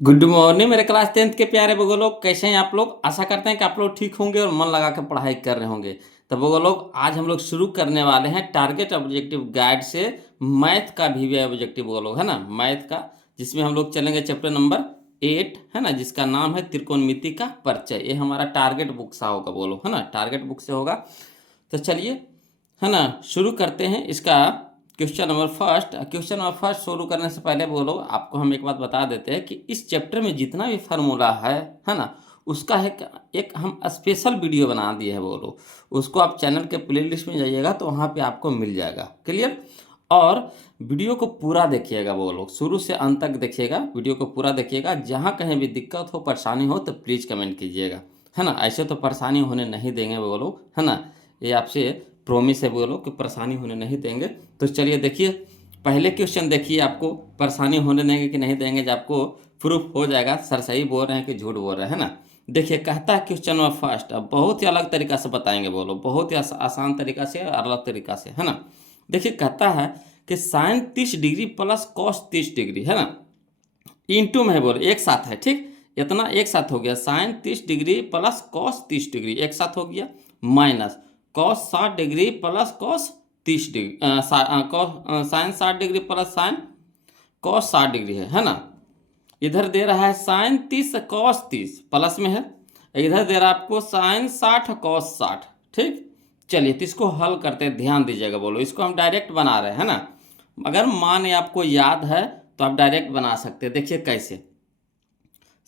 Good morning मेरे class 10th के प्यारे बगो लोग, कैसे हैं आप लोग। आशा करते हैं कि आप लोग ठीक होंगे और मन लगा कर पढ़ाई कर रहे होंगे। तो बगो लोग, आज हम लोग शुरू करने वाले हैं टारगेट ऑब्जेक्टिव गाइड से मैथ का वीवीआई ऑब्जेक्टिव बगो लोग, है ना, मैथ का, जिसमें हम लोग चलेंगे चैप्टर नंबर 8, है ना, जिसका नाम है त्रिकोणमिति का परिचय। ये हमारा टारगेट बुक से होगा बोलो, है ना, टारगेट बुक से होगा। तो चलिए, है ना, शुरू करते हैं इसका क्वेश्चन नंबर फर्स्ट शुरू करने से पहले बोलो, आपको हम एक बात बता देते हैं कि इस चैप्टर में जितना भी फार्मूला है ना, उसका एक हम स्पेशल वीडियो बना दिए है बोलो। उसको आप चैनल के प्लेलिस्ट में जाइएगा तो वहाँ पे आपको मिल जाएगा, क्लियर। और वीडियो को पूरा देखिएगा बोलो, शुरू से अंत तक देखिएगा, वीडियो को पूरा देखिएगा। जहाँ कहीं भी दिक्कत हो, परेशानी हो तो प्लीज़ कमेंट कीजिएगा, है ना। ऐसे तो परेशानी होने नहीं देंगे बोलो, है ना, ये आपसे प्रोमिस है बोलो कि परेशानी होने नहीं देंगे। तो चलिए देखिए, पहले क्वेश्चन देखिए, आपको परेशानी होने देंगे कि नहीं देंगे, जब आपको प्रूफ हो जाएगा सर सही बोल रहे हैं कि झूठ बोल रहे हैं, है ना। देखिए, कहता है क्वेश्चन नंबर फर्स्ट, अब बहुत ही अलग तरीका से बताएंगे बोलो, बहुत ही आसान तरीका से और अलग तरीका से, है ना। देखिए, कहता है कि sine 30 degree plus cos 30 degree, है ना, इंटू में है बोलो, एक साथ है, ठीक। इतना एक साथ हो गया, sine 30 degree plus cos 30 degree एक साथ हो गया, minus cos 60 degree plus cos 30 degree, sine 60 degree plus sine cos 60 degree है ना। इधर दे रहा है साइन 30 कॉस 30 प्लस में है, इधर दे रहा है आपको साइन 60 कॉस 60, ठीक। चलिए, तो इसको हल करते हैं, ध्यान दीजिएगा बोलो, इसको हम डायरेक्ट बना रहे हैं ना। अगर मान आपको याद है तो आप डायरेक्ट बना सकते हैं। देखिए कैसे,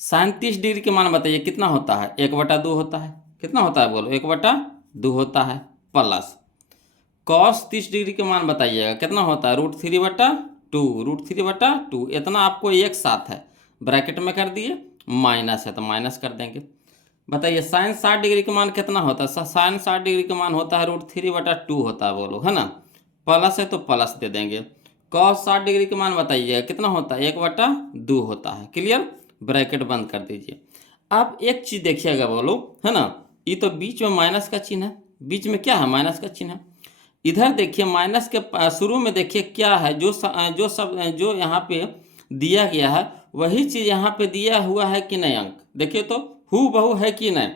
साइन 30 डिग्री के मान बताइए कितना होता है, 1/2 होता है। कितना होता है बोलो, 1/2 होता है। प्लस कॉस 30 डिग्री के मान बताइएगा कितना होता है, √3/2, √3/2, इतना आपको एक साथ है, ब्रैकेट में कर दिए, माइनस है तो माइनस कर देंगे। बताइए साइन 60 डिग्री के मान कितना होता है, साइन 60 डिग्री के मान होता है √3/2 होता है बोलो, है ना। प्लस है तो प्लस दे देंगे। कॉस 60 डिग्री के मान बताइए कितना होता है, 1/2 होता है, क्लियर। ब्रैकेट बंद कर दीजिए। अब एक चीज़ देखिएगा बोलो, है ना, ये तो बीच में माइनस का चिन्ह है, बीच में क्या है, माइनस का चिन्ह है। इधर देखिए माइनस के शुरू में देखिए क्या है, जो यहाँ पे दिया गया है वही चीज़ यहाँ पे दिया हुआ है कि नहीं, अंक देखिए तो हु बहू है कि नहीं।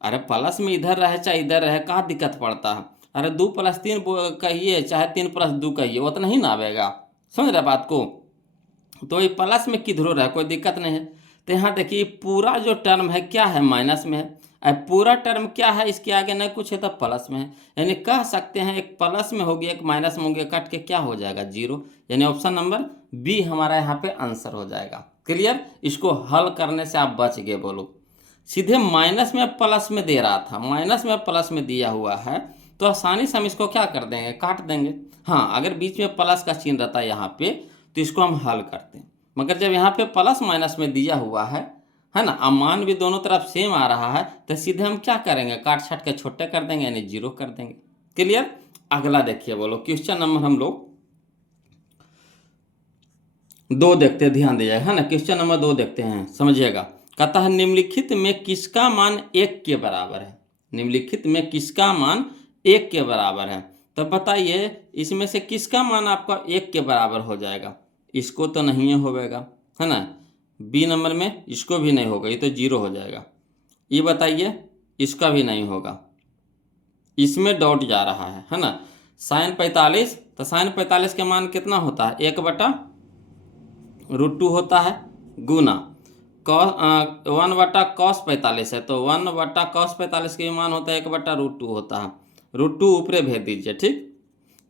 अरे प्लस में इधर रहे चाहे इधर रहे, कहाँ दिक्कत पड़ता है। अरे 2+3 कहिए चाहे 3+2 कहिए, उतना ही ना आवेगा, समझ रहे बात को। तो ये प्लस में किधरो रहे, कोई दिक्कत नहीं है। तो यहाँ देखिए पूरा जो टर्म है क्या है, माइनस में है। अब पूरा टर्म क्या है, इसके आगे नहीं कुछ है तो प्लस में है, यानी कह सकते हैं एक प्लस में हो गया एक माइनस में हो गया, कट के क्या हो जाएगा, 0। यानी ऑप्शन नंबर बी हमारा यहाँ पे आंसर हो जाएगा, क्लियर। इसको हल करने से आप बच गए बोलो। सीधे माइनस में प्लस में दे रहा था, माइनस में प्लस में दिया हुआ है, तो आसानी से हम इसको क्या कर देंगे, काट देंगे। हाँ, अगर बीच में प्लस का चिन्ह रहता है यहाँ पे तो इसको हम हल करते हैं, मगर जब यहाँ पे प्लस माइनस में दिया हुआ है ना, अब मान भी दोनों तरफ सेम आ रहा है, तो सीधे हम क्या करेंगे, काट छाट के छोटे कर देंगे, यानी 0 कर देंगे, क्लियर। अगला देखिए बोलो, क्वेश्चन नंबर हम लोग 2 देखते हैं, ध्यान दीजिएगा, है ना। क्वेश्चन नंबर 2 देखते हैं, समझिएगा। कहता है निम्नलिखित में किसका मान 1 के बराबर है, निम्नलिखित में किसका मान 1 के बराबर है। तो बताइए इसमें से किसका मान आपका 1 के बराबर हो जाएगा। इसको तो नहीं होगा, है ना। बी नंबर में इसको भी नहीं होगा, ये तो 0 हो जाएगा। ये बताइए इसका भी नहीं होगा, इसमें डॉट जा रहा है ना। साइन 45, तो साइन 45 के मान कितना होता है, 1/√2 होता है, गुना कॉस 1/cos45 है, तो 1/cos45 के मान होता है 1/√2 होता है, √2 ऊपरे भेज दीजिए, ठीक।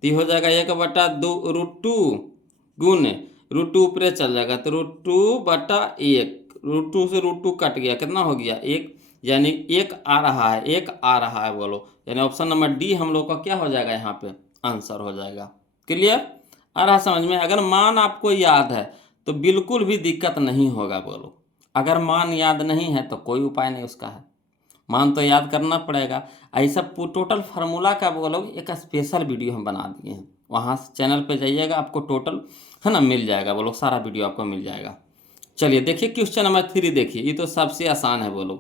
तो ये हो जाएगा 1/2√2 गुने √2 ऊपरे चल जाएगा, तो √2/1, √2 से √2 कट गया, कितना हो गया, 1, यानी 1 आ रहा है, 1 आ रहा है बोलो, यानी ऑप्शन नंबर डी हम लोग का क्या हो जाएगा, यहाँ पे आंसर हो जाएगा, क्लियर। आ रहा समझ में। अगर मान आपको याद है तो बिल्कुल भी दिक्कत नहीं होगा बोलो, अगर मान याद नहीं है तो कोई उपाय नहीं उसका है, मान तो याद करना पड़ेगा। ऐसा टोटल फार्मूला का बोलो एक स्पेशल वीडियो हम बना दिए हैं, वहाँ चैनल पे जाइएगा, आपको टोटल, है ना, मिल जाएगा बोलो, सारा वीडियो आपको मिल जाएगा। चलिए देखिए क्वेश्चन नंबर 3 देखिए, ये तो सबसे आसान है बोलो,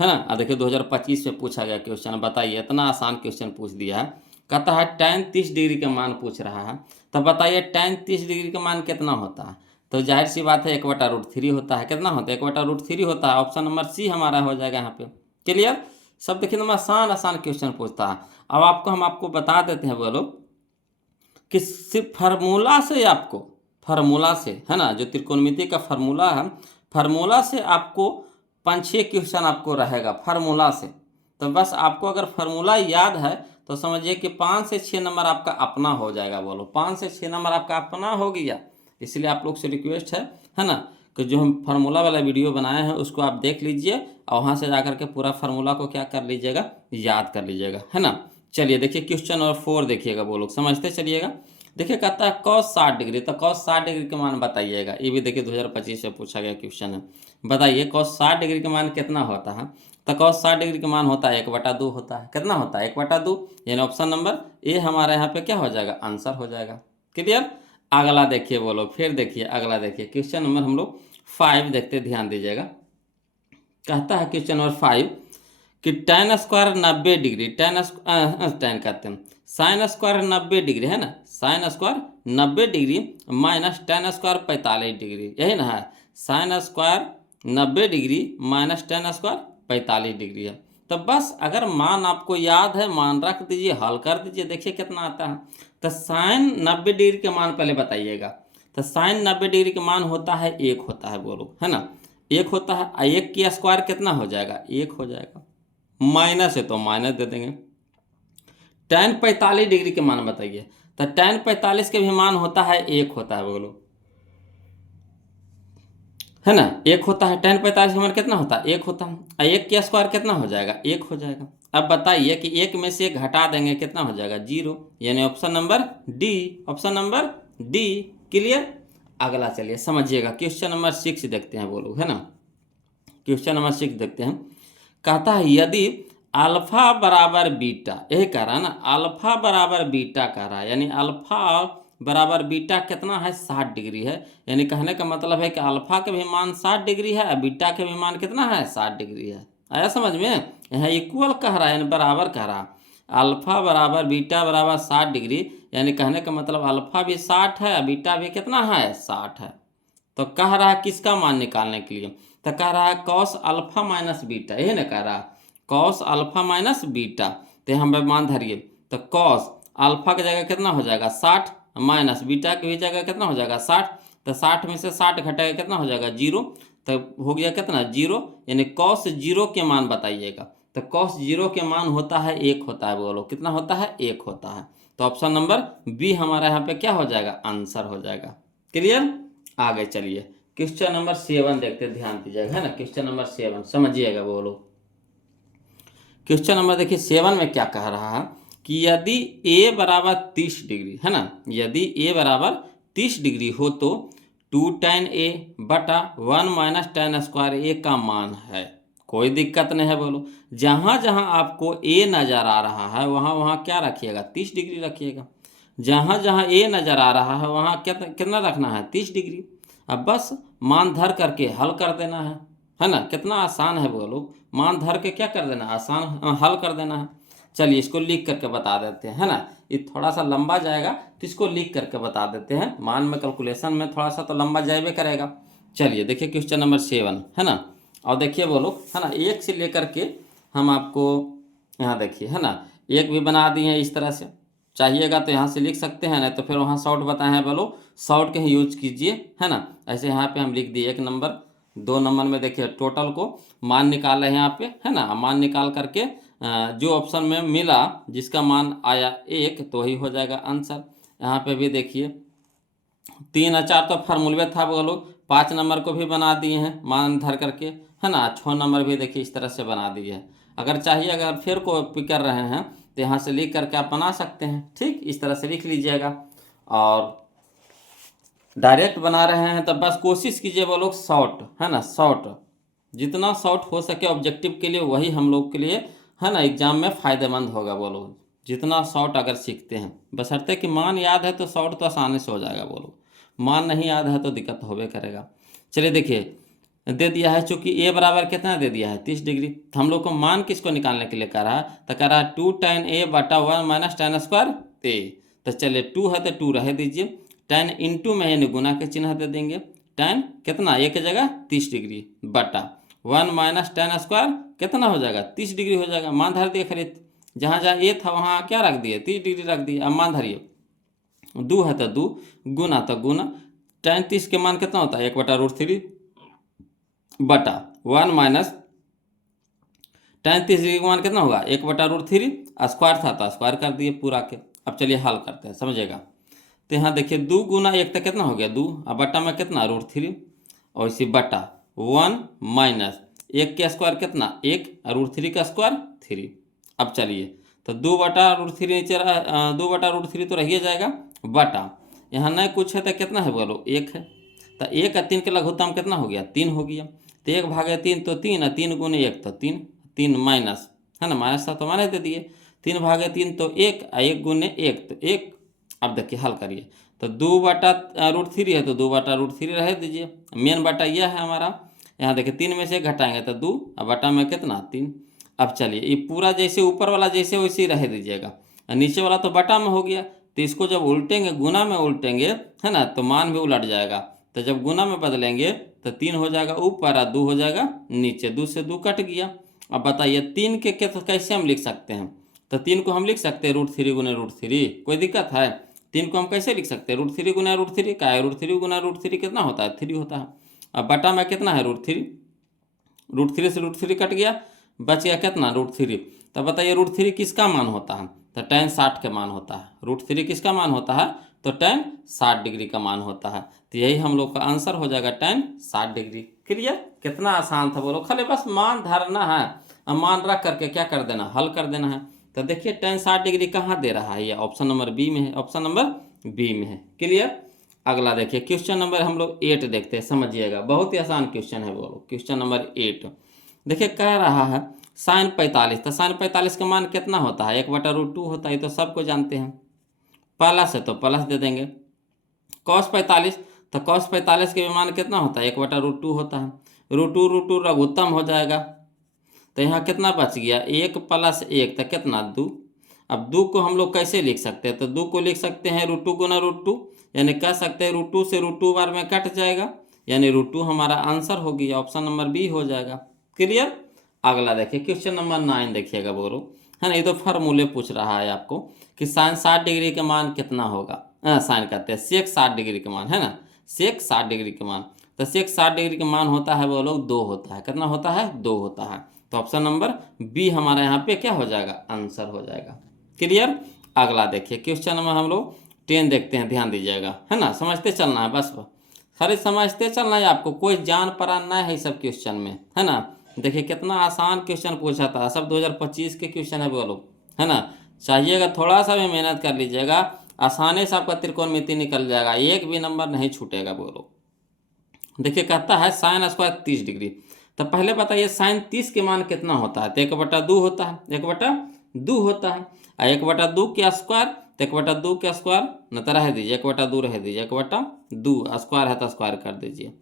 है ना। देखिए 2025 में पूछा गया क्वेश्चन, बताइए इतना आसान क्वेश्चन पूछ दिया है। कहता है tan 30 डिग्री का मान पूछ रहा है, तब बताइए tan 30 डिग्री का मान कितना होता है। तो जाहिर सी बात है 1/√3 होता है। कितना होता है? 1/√3 होता है। ऑप्शन नंबर सी हमारा हो जाएगा यहाँ पे। क्लियर? सब देखिए ना, आसान आसान क्वेश्चन पूछता है। अब हम आपको बता देते हैं बोलो कि सिर्फ फार्मूला से आपको, फार्मूला से, है ना, जो त्रिकोणमिति का फार्मूला है, फार्मूला से आपको 5-6 क्वेश्चन आपको रहेगा फार्मूला से। तो बस आपको अगर फार्मूला याद है तो समझिए कि 5 से 6 नंबर आपका अपना हो जाएगा। बोलो 5 से 6 नंबर आपका अपना हो गया। इसलिए आप लोग से रिक्वेस्ट है ना, कि जो हम फार्मूला वाला वीडियो बनाए हैं उसको आप देख लीजिए और वहाँ से जाकर के पूरा फार्मूला को क्या कर लीजिएगा, याद कर लीजिएगा, है ना। चलिए देखिए क्वेश्चन नंबर 4 देखिएगा, वो लोग समझते चलिएगा। देखिए कहता है cos 60 डिग्री, तो cos 60 डिग्री के मान बताइएगा। ये भी देखिए 2025 से पूछा गया क्वेश्चन है। बताइए cos 60 डिग्री के मान कितना होता है? तो cos 60 डिग्री का मान होता है 1/2 होता है। कितना होता है? 1/2, यानी ऑप्शन नंबर ए हमारा यहाँ पे क्या हो जाएगा, आंसर हो जाएगा। क्लियर? अगला देखिए बोलो, फिर देखिए अगला देखिए क्वेश्चन नंबर हम लोग 5 देखते, ध्यान दीजिएगा। कहता है क्वेश्चन नंबर 5 कि tan स्क्वायर 90 डिग्री, tan कहते हैं साइन स्क्वायर 90 डिग्री, है ना, sine square 90 degree minus tan square 45 degree, यही ना है। Sine square 90 degree minus tan square 45 degree है। तो बस अगर मान आपको याद है, मान रख दीजिए, हल कर दीजिए, देखिए कितना आता है। तो साइन 90 डिग्री के मान पहले बताइएगा। तो साइन 90 डिग्री के मान होता है 1 होता है, बोलो, है ना, 1 होता है। 1 की स्क्वायर कितना हो जाएगा? 1 हो जाएगा। माइनस है तो माइनस दे देंगे। tan 45 डिग्री के मान बताइए। तो tan 45 के भी मान होता है 1 होता है, बोलो, है ना, 1 होता है। tan 45 का मान कितना होता है? 1 होता है। 1 की स्क्वायर कितना हो जाएगा? 1 हो जाएगा। अब बताइए कि 1 में से 1 घटा देंगे, कितना हो जाएगा? 0, यानी option number D, option number D. Clear? अगला चलिए समझिएगा, क्वेश्चन नंबर 6 देखते हैं, बोलो, है ना। क्वेश्चन नंबर 6 देखते हैं। कहता है यदि अल्फा बराबर बीटा, यही कह रहा है ना, अल्फा बराबर बीटा कह रहा है, यानी अल्फा बराबर बीटा कितना है? 60 डिग्री है। यानी कहने का मतलब है कि अल्फा के भी मान 60 डिग्री है और बीटा के भी मान कितना है? 60 डिग्री है। आया समझ में? यहाँ इक्वल कह रहा है, यानी बराबर कह रहा है। अल्फा बराबर बीटा बराबर 60 डिग्री, यानी कहने का मतलब अल्फा भी 60 है, बीटा भी कितना है? 60 है। तो कह रहा है किसका मान निकालने के लिए? तो कह रहा है कॉस अल्फा माइनस बीटा, यही ना कह रहा है, कॉस अल्फा माइनस बीटा। तो हम मान धरिए, तो कॉस अल्फा की जगह कितना हो जाएगा? 60, माइनस बीटा की जगह कितना हो जाएगा? 60। तो 60 में से 60 घटेगा, कितना हो जाएगा? 0। तो हो गया कितना? 0, यानी कॉस 0 के मान बताइएगा। तो कॉस 0 के मान होता है 1 होता है, बोलो कितना होता है? 1 होता है। तो ऑप्शन नंबर बी हमारा यहाँ पे क्या हो जाएगा? आंसर हो जाएगा। क्लियर? आगे चलिए क्वेश्चन नंबर 7 देखते, ध्यान दीजिएगा, है ना। क्वेश्चन नंबर 7 समझिएगा, बोलो। क्वेश्चन नंबर देखिए 7 में क्या कह रहा है कि यदि a बराबर 30 डिग्री, है ना, यदि a बराबर 30 डिग्री हो तो 2 tan a बटा 1 माइनस tan स्क्वायर a का मान है। कोई दिक्कत नहीं है, बोलो। जहाँ जहाँ आपको a नज़र आ रहा है वहाँ वहाँ क्या रखिएगा? 30 डिग्री रखिएगा। जहाँ जहाँ a नज़र आ रहा है वहाँ कितना रखना है? 30 डिग्री। अब बस मान धर करके हल कर देना है ना। कितना आसान है, बोलो, मान धर के क्या कर देना, आसान हल कर देना है। चलिए इसको लिख करके बता देते हैं, है ना। ये थोड़ा सा लंबा जाएगा तो इसको लिख करके बता देते हैं। मान में कैलकुलेशन में थोड़ा सा तो लंबा जाएबे करेगा। चलिए देखिए क्वेश्चन नंबर 7, है ना। और देखिए बोलो, है ना, 1 से लेकर के हम आपको यहाँ देखिए, है ना, 1 भी बना दिए हैं इस तरह से। चाहिएगा तो यहाँ से लिख सकते हैं, नहीं तो फिर वहाँ शॉर्ट बताए हैं, बोलो शॉर्ट के ही यूज कीजिए, है ना। ऐसे यहाँ पे हम लिख दिए 1 नंबर, 2 नंबर में देखिए टोटल को मान निकाल रहे हैं यहाँ पे, है ना। मान निकाल करके जो ऑप्शन में मिला जिसका मान आया 1 तो ही हो जाएगा आंसर। यहाँ पे भी देखिए 3 और 4 तो फार्मूले था, बोलो 5 नंबर को भी बना दिए हैं मान धर करके, है ना। 6 नंबर भी देखिए इस तरह से बना दिए हैं। अगर चाहिए, अगर फिर कॉपी कर रहे हैं तो यहाँ से लिख करके आप बना सकते हैं, ठीक, इस तरह से लिख लीजिएगा। और डायरेक्ट बना रहे हैं तो बस कोशिश कीजिए वो लोग शॉर्ट, है ना, शॉर्ट, जितना शॉर्ट हो सके ऑब्जेक्टिव के लिए वही हम लोग के लिए, है ना, एग्जाम में फ़ायदेमंद होगा। वो लोग जितना शॉर्ट अगर सीखते हैं, बशर्ते कि मान याद है तो शॉर्ट तो आसानी से हो जाएगा। वो लोग मान नहीं याद है तो दिक्कत होबे करेगा। चलिए देखिए दे दिया है, चूंकि ए बराबर कितना दे दिया है? 30 डिग्री। तो हम लोग को मान किसको निकालने के लिए कह रहा है? तो कह रहा है 2 tan a बटा 1 माइनस tan स्क्वायर a। तो चलिए 2 है तो 2 रह दीजिए, tan इंटू में यानी गुना के चिन्ह दे देंगे, tan कितना, एक की जगह 30 डिग्री बटा 1 माइनस tan स्क्वायर कितना हो जाएगा 30 डिग्री हो जाएगा। मान धर दिए खाली, जहाँ जहाँ ए था वहाँ क्या रख दिए 30 डिग्री रख दिए। अब मान धरिए 2 है तो 2 गुना तो गुना tan 30 के मान कितना होता है 1/√3 बटा 1 माइनस tan 30 डिग्री का मान कितना होगा 1/√3 स्क्वायर था तो स्क्वायर कर दिए पूरा के। अब चलिए हल करते हैं समझिएगा। तो यहाँ देखिए 2 गुना 1 तक कितना हो गया 2, अब बटा में कितना √3 और इसी बटा 1 माइनस 1 के स्क्वायर कितना 1 √3 का स्क्वायर 3। अब चलिए तो 2/√3 नीचे 2/√3 तो रहिए जाएगा बटा यहाँ नहीं कुछ है तो कितना है बोलो 1 है। तो 1 और 3 के लघुत्तम कितना हो गया 3 हो गया। तो 1/3 तो 3 और 3 गुने 1 तो 3, 3 माइनस है ना, माइनस था तो माइनस दे दिए, 3/3 तो 1 और 1 गुने 1 तो 1। अब देखिए हल करिए तो 2/√3 है तो 2/√3 रह दीजिए, मेन बटा यह है हमारा। यहाँ देखिए 3 में से घटाएंगे तो 2 और बटा में कितना 3। अब चलिए ये पूरा जैसे ऊपर वाला जैसे वैसे ही रह दीजिएगा, नीचे वाला तो बटा में हो गया। तो इसको जब उल्टेंगे गुना में उल्टेंगे है ना तो मान भी उलट जाएगा। तो जब गुना में बदलेंगे तो 3 हो जाएगा ऊपर और 2 हो जाएगा नीचे, 2 से 2 कट गया। अब बताइए 3 के कैसे हम लिख सकते हैं। तो 3 को हम लिख सकते हैं √3 गुना √3, कोई दिक्कत है। 3 को हम कैसे लिख सकते हैं √3 गुना √3 का है, √3 गुना √3 कितना होता है 3 होता है। अब बटा में कितना है √3 से √3 कट गया, बच गया कितना √3। तब बताइए √3 किसका मान होता है तो tan 60 के मान होता है। √3 किसका मान होता है तो tan 60 डिग्री का मान होता है। तो यही हम लोग का आंसर हो जाएगा tan 60 डिग्री। क्लियर, कितना आसान था बोलो, खाली बस मान धरना है और मान रख करके क्या कर देना हल कर देना है। तो देखिए tan 60 डिग्री कहाँ दे रहा है, ये ऑप्शन नंबर बी में है, ऑप्शन नंबर बी में है। क्लियर, अगला देखिए क्वेश्चन नंबर हम लोग 8 देखते हैं, समझिएगा बहुत ही आसान क्वेश्चन है बोलो। क्वेश्चन नंबर 8 देखिए कह रहा है sin 45, तो sin 45 का मान कितना होता है 1/√2 होता है, ये तो सबको जानते हैं। प्लस है तो प्लस दे देंगे। cos 45 तो cos 45 के मान कितना होता है 1/√2 होता है, √2 लघुत्तम हो जाएगा। तो यहाँ कितना बच गया 1 + 1 तो कितना 2। अब 2 को हम लोग कैसे लिख सकते हैं तो 2 को लिख सकते हैं √2 गुना √2, यानी कह सकते हैं √2 से √2 बार में कट जाएगा, यानी √2 हमारा आंसर हो गया, ऑप्शन नंबर बी हो जाएगा। क्लियर, अगला देखिए क्वेश्चन नंबर 9 देखिएगा बोलो, है ना, ये तो फार्मूले पूछ रहा है आपको कि sin 60 डिग्री के मान कितना होगा। साइन कहते हैं सेक 60 डिग्री के मान, है ना, सेक 60 डिग्री के मान। तो सेक 60 डिग्री के मान होता है बोलो 2 होता है, कितना होता है 2 होता है। तो ऑप्शन नंबर बी हमारा यहाँ पे क्या हो जाएगा आंसर हो जाएगा। क्लियर, अगला देखिए क्वेश्चन नंबर हम लोग 10 देखते हैं, ध्यान दीजिएगा, है ना, समझते चलना है बस, खाली समझते चलना है आपको, कोई जान परान नहीं है सब क्वेश्चन में, है ना। देखिए कितना आसान क्वेश्चन पूछा था, सब 2025 के क्वेश्चन है बोलो, है ना। चाहिएगा थोड़ा सा भी मेहनत कर लीजिएगा, आसानी से आपका त्रिकोणमिति निकल जाएगा, एक भी नंबर नहीं छूटेगा बोलो। देखिए कहता है sin स्क्वायर 30 डिग्री, तो पहले बताइए sin 30 के मान कितना होता है तो 1/2 होता है, 1/2 होता है। 1/2 के स्क्वायर तो 1/2 के स्क्वायर न तो रह दीजिए 1/2 रह दीजिए, 1/2 स्क्वायर है तो स्क्वायर कर दीजिए,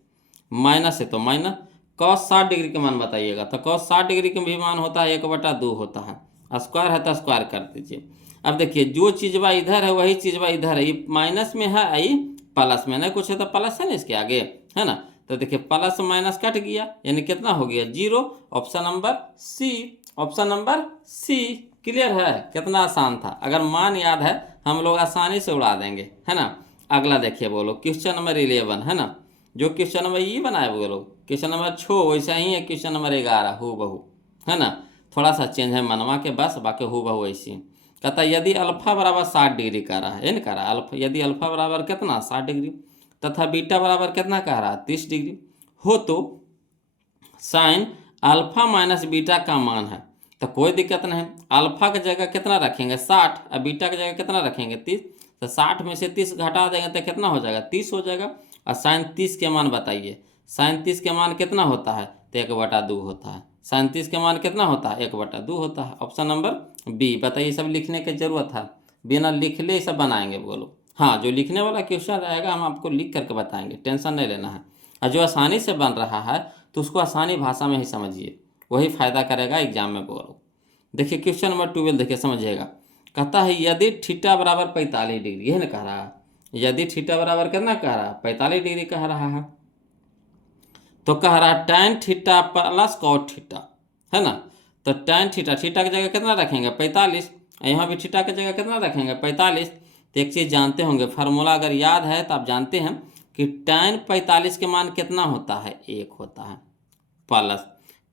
माइनस है तो माइनस। cos 60 डिग्री के मान बताइएगा तो cos 60 डिग्री के भी मान होता है 1/2 होता है, स्क्वायर है तो स्क्वायर कर दीजिए। अब देखिए जो चीज़वा इधर है वही चीज़वा इधर है, ये माइनस में है आई प्लस में, नहीं कुछ है तो प्लस है ना इसके आगे, है ना। तो देखिए प्लस माइनस कट गया, यानी कितना हो गया 0, option number C, option number C. Clear है, कितना आसान था, अगर मान याद है हम लोग आसानी से उड़ा देंगे, है ना। अगला देखिए बोलो क्वेश्चन नंबर 11, है ना, जो क्वेश्चन नंबर ये बनाए बोलो क्वेश्चन नंबर 6 वैसा ही है क्वेश्चन नंबर 11 हू बहू, है ना, थोड़ा सा चेंज है मनवा के बस, बाकी हू बहू ऐसी। कहता यदि अल्फा बराबर 60 डिग्री कह रहा है, कह रहा है अल्फा, यदि अल्फा बराबर कितना 60 डिग्री तथा बीटा बराबर कितना कह रहा है 30 डिग्री हो, तो साइन अल्फा माइनस बीटा का मान है। तो कोई दिक्कत नहीं, अल्फा की जगह कितना रखेंगे 60 और बीटा की जगह कितना रखेंगे 30, तो 60 में से 30 घटा देंगे तो कितना हो जाएगा 30 हो जाएगा। और साइन 30 के मान बताइए, साइन 30 के मान कितना होता है तो 1/2 होता है, साइन 30 के मान कितना होता है 1/2 होता है, ऑप्शन नंबर बी। बताइए सब लिखने की जरूरत है, बिना लिख ले सब बनाएंगे बोलो। हाँ, जो लिखने वाला क्वेश्चन रहेगा हम आपको लिख करके बताएंगे, टेंशन नहीं लेना है। और जो आसानी से बन रहा है तो उसको आसानी भाषा में ही समझिए, वही फायदा करेगा एग्जाम में बोलो। देखिए क्वेश्चन नंबर 12 देखिए समझिएगा, कहता है यदि थीटा बराबर 45 डिग्री, है ना कह रहा है, यदि थीटा बराबर कितना कह रहा है 45 डिग्री कह रहा है, तो कह रहा है tan theta plus cot theta, है ना। तो tan थीटा, थीटा की जगह कितना रखेंगे 45, यहाँ भी थीटा की जगह कितना रखेंगे 45। तो एक चीज़ जानते होंगे, फार्मूला अगर याद है तो आप जानते हैं कि tan 45 के मान कितना होता है 1 होता है, प्लस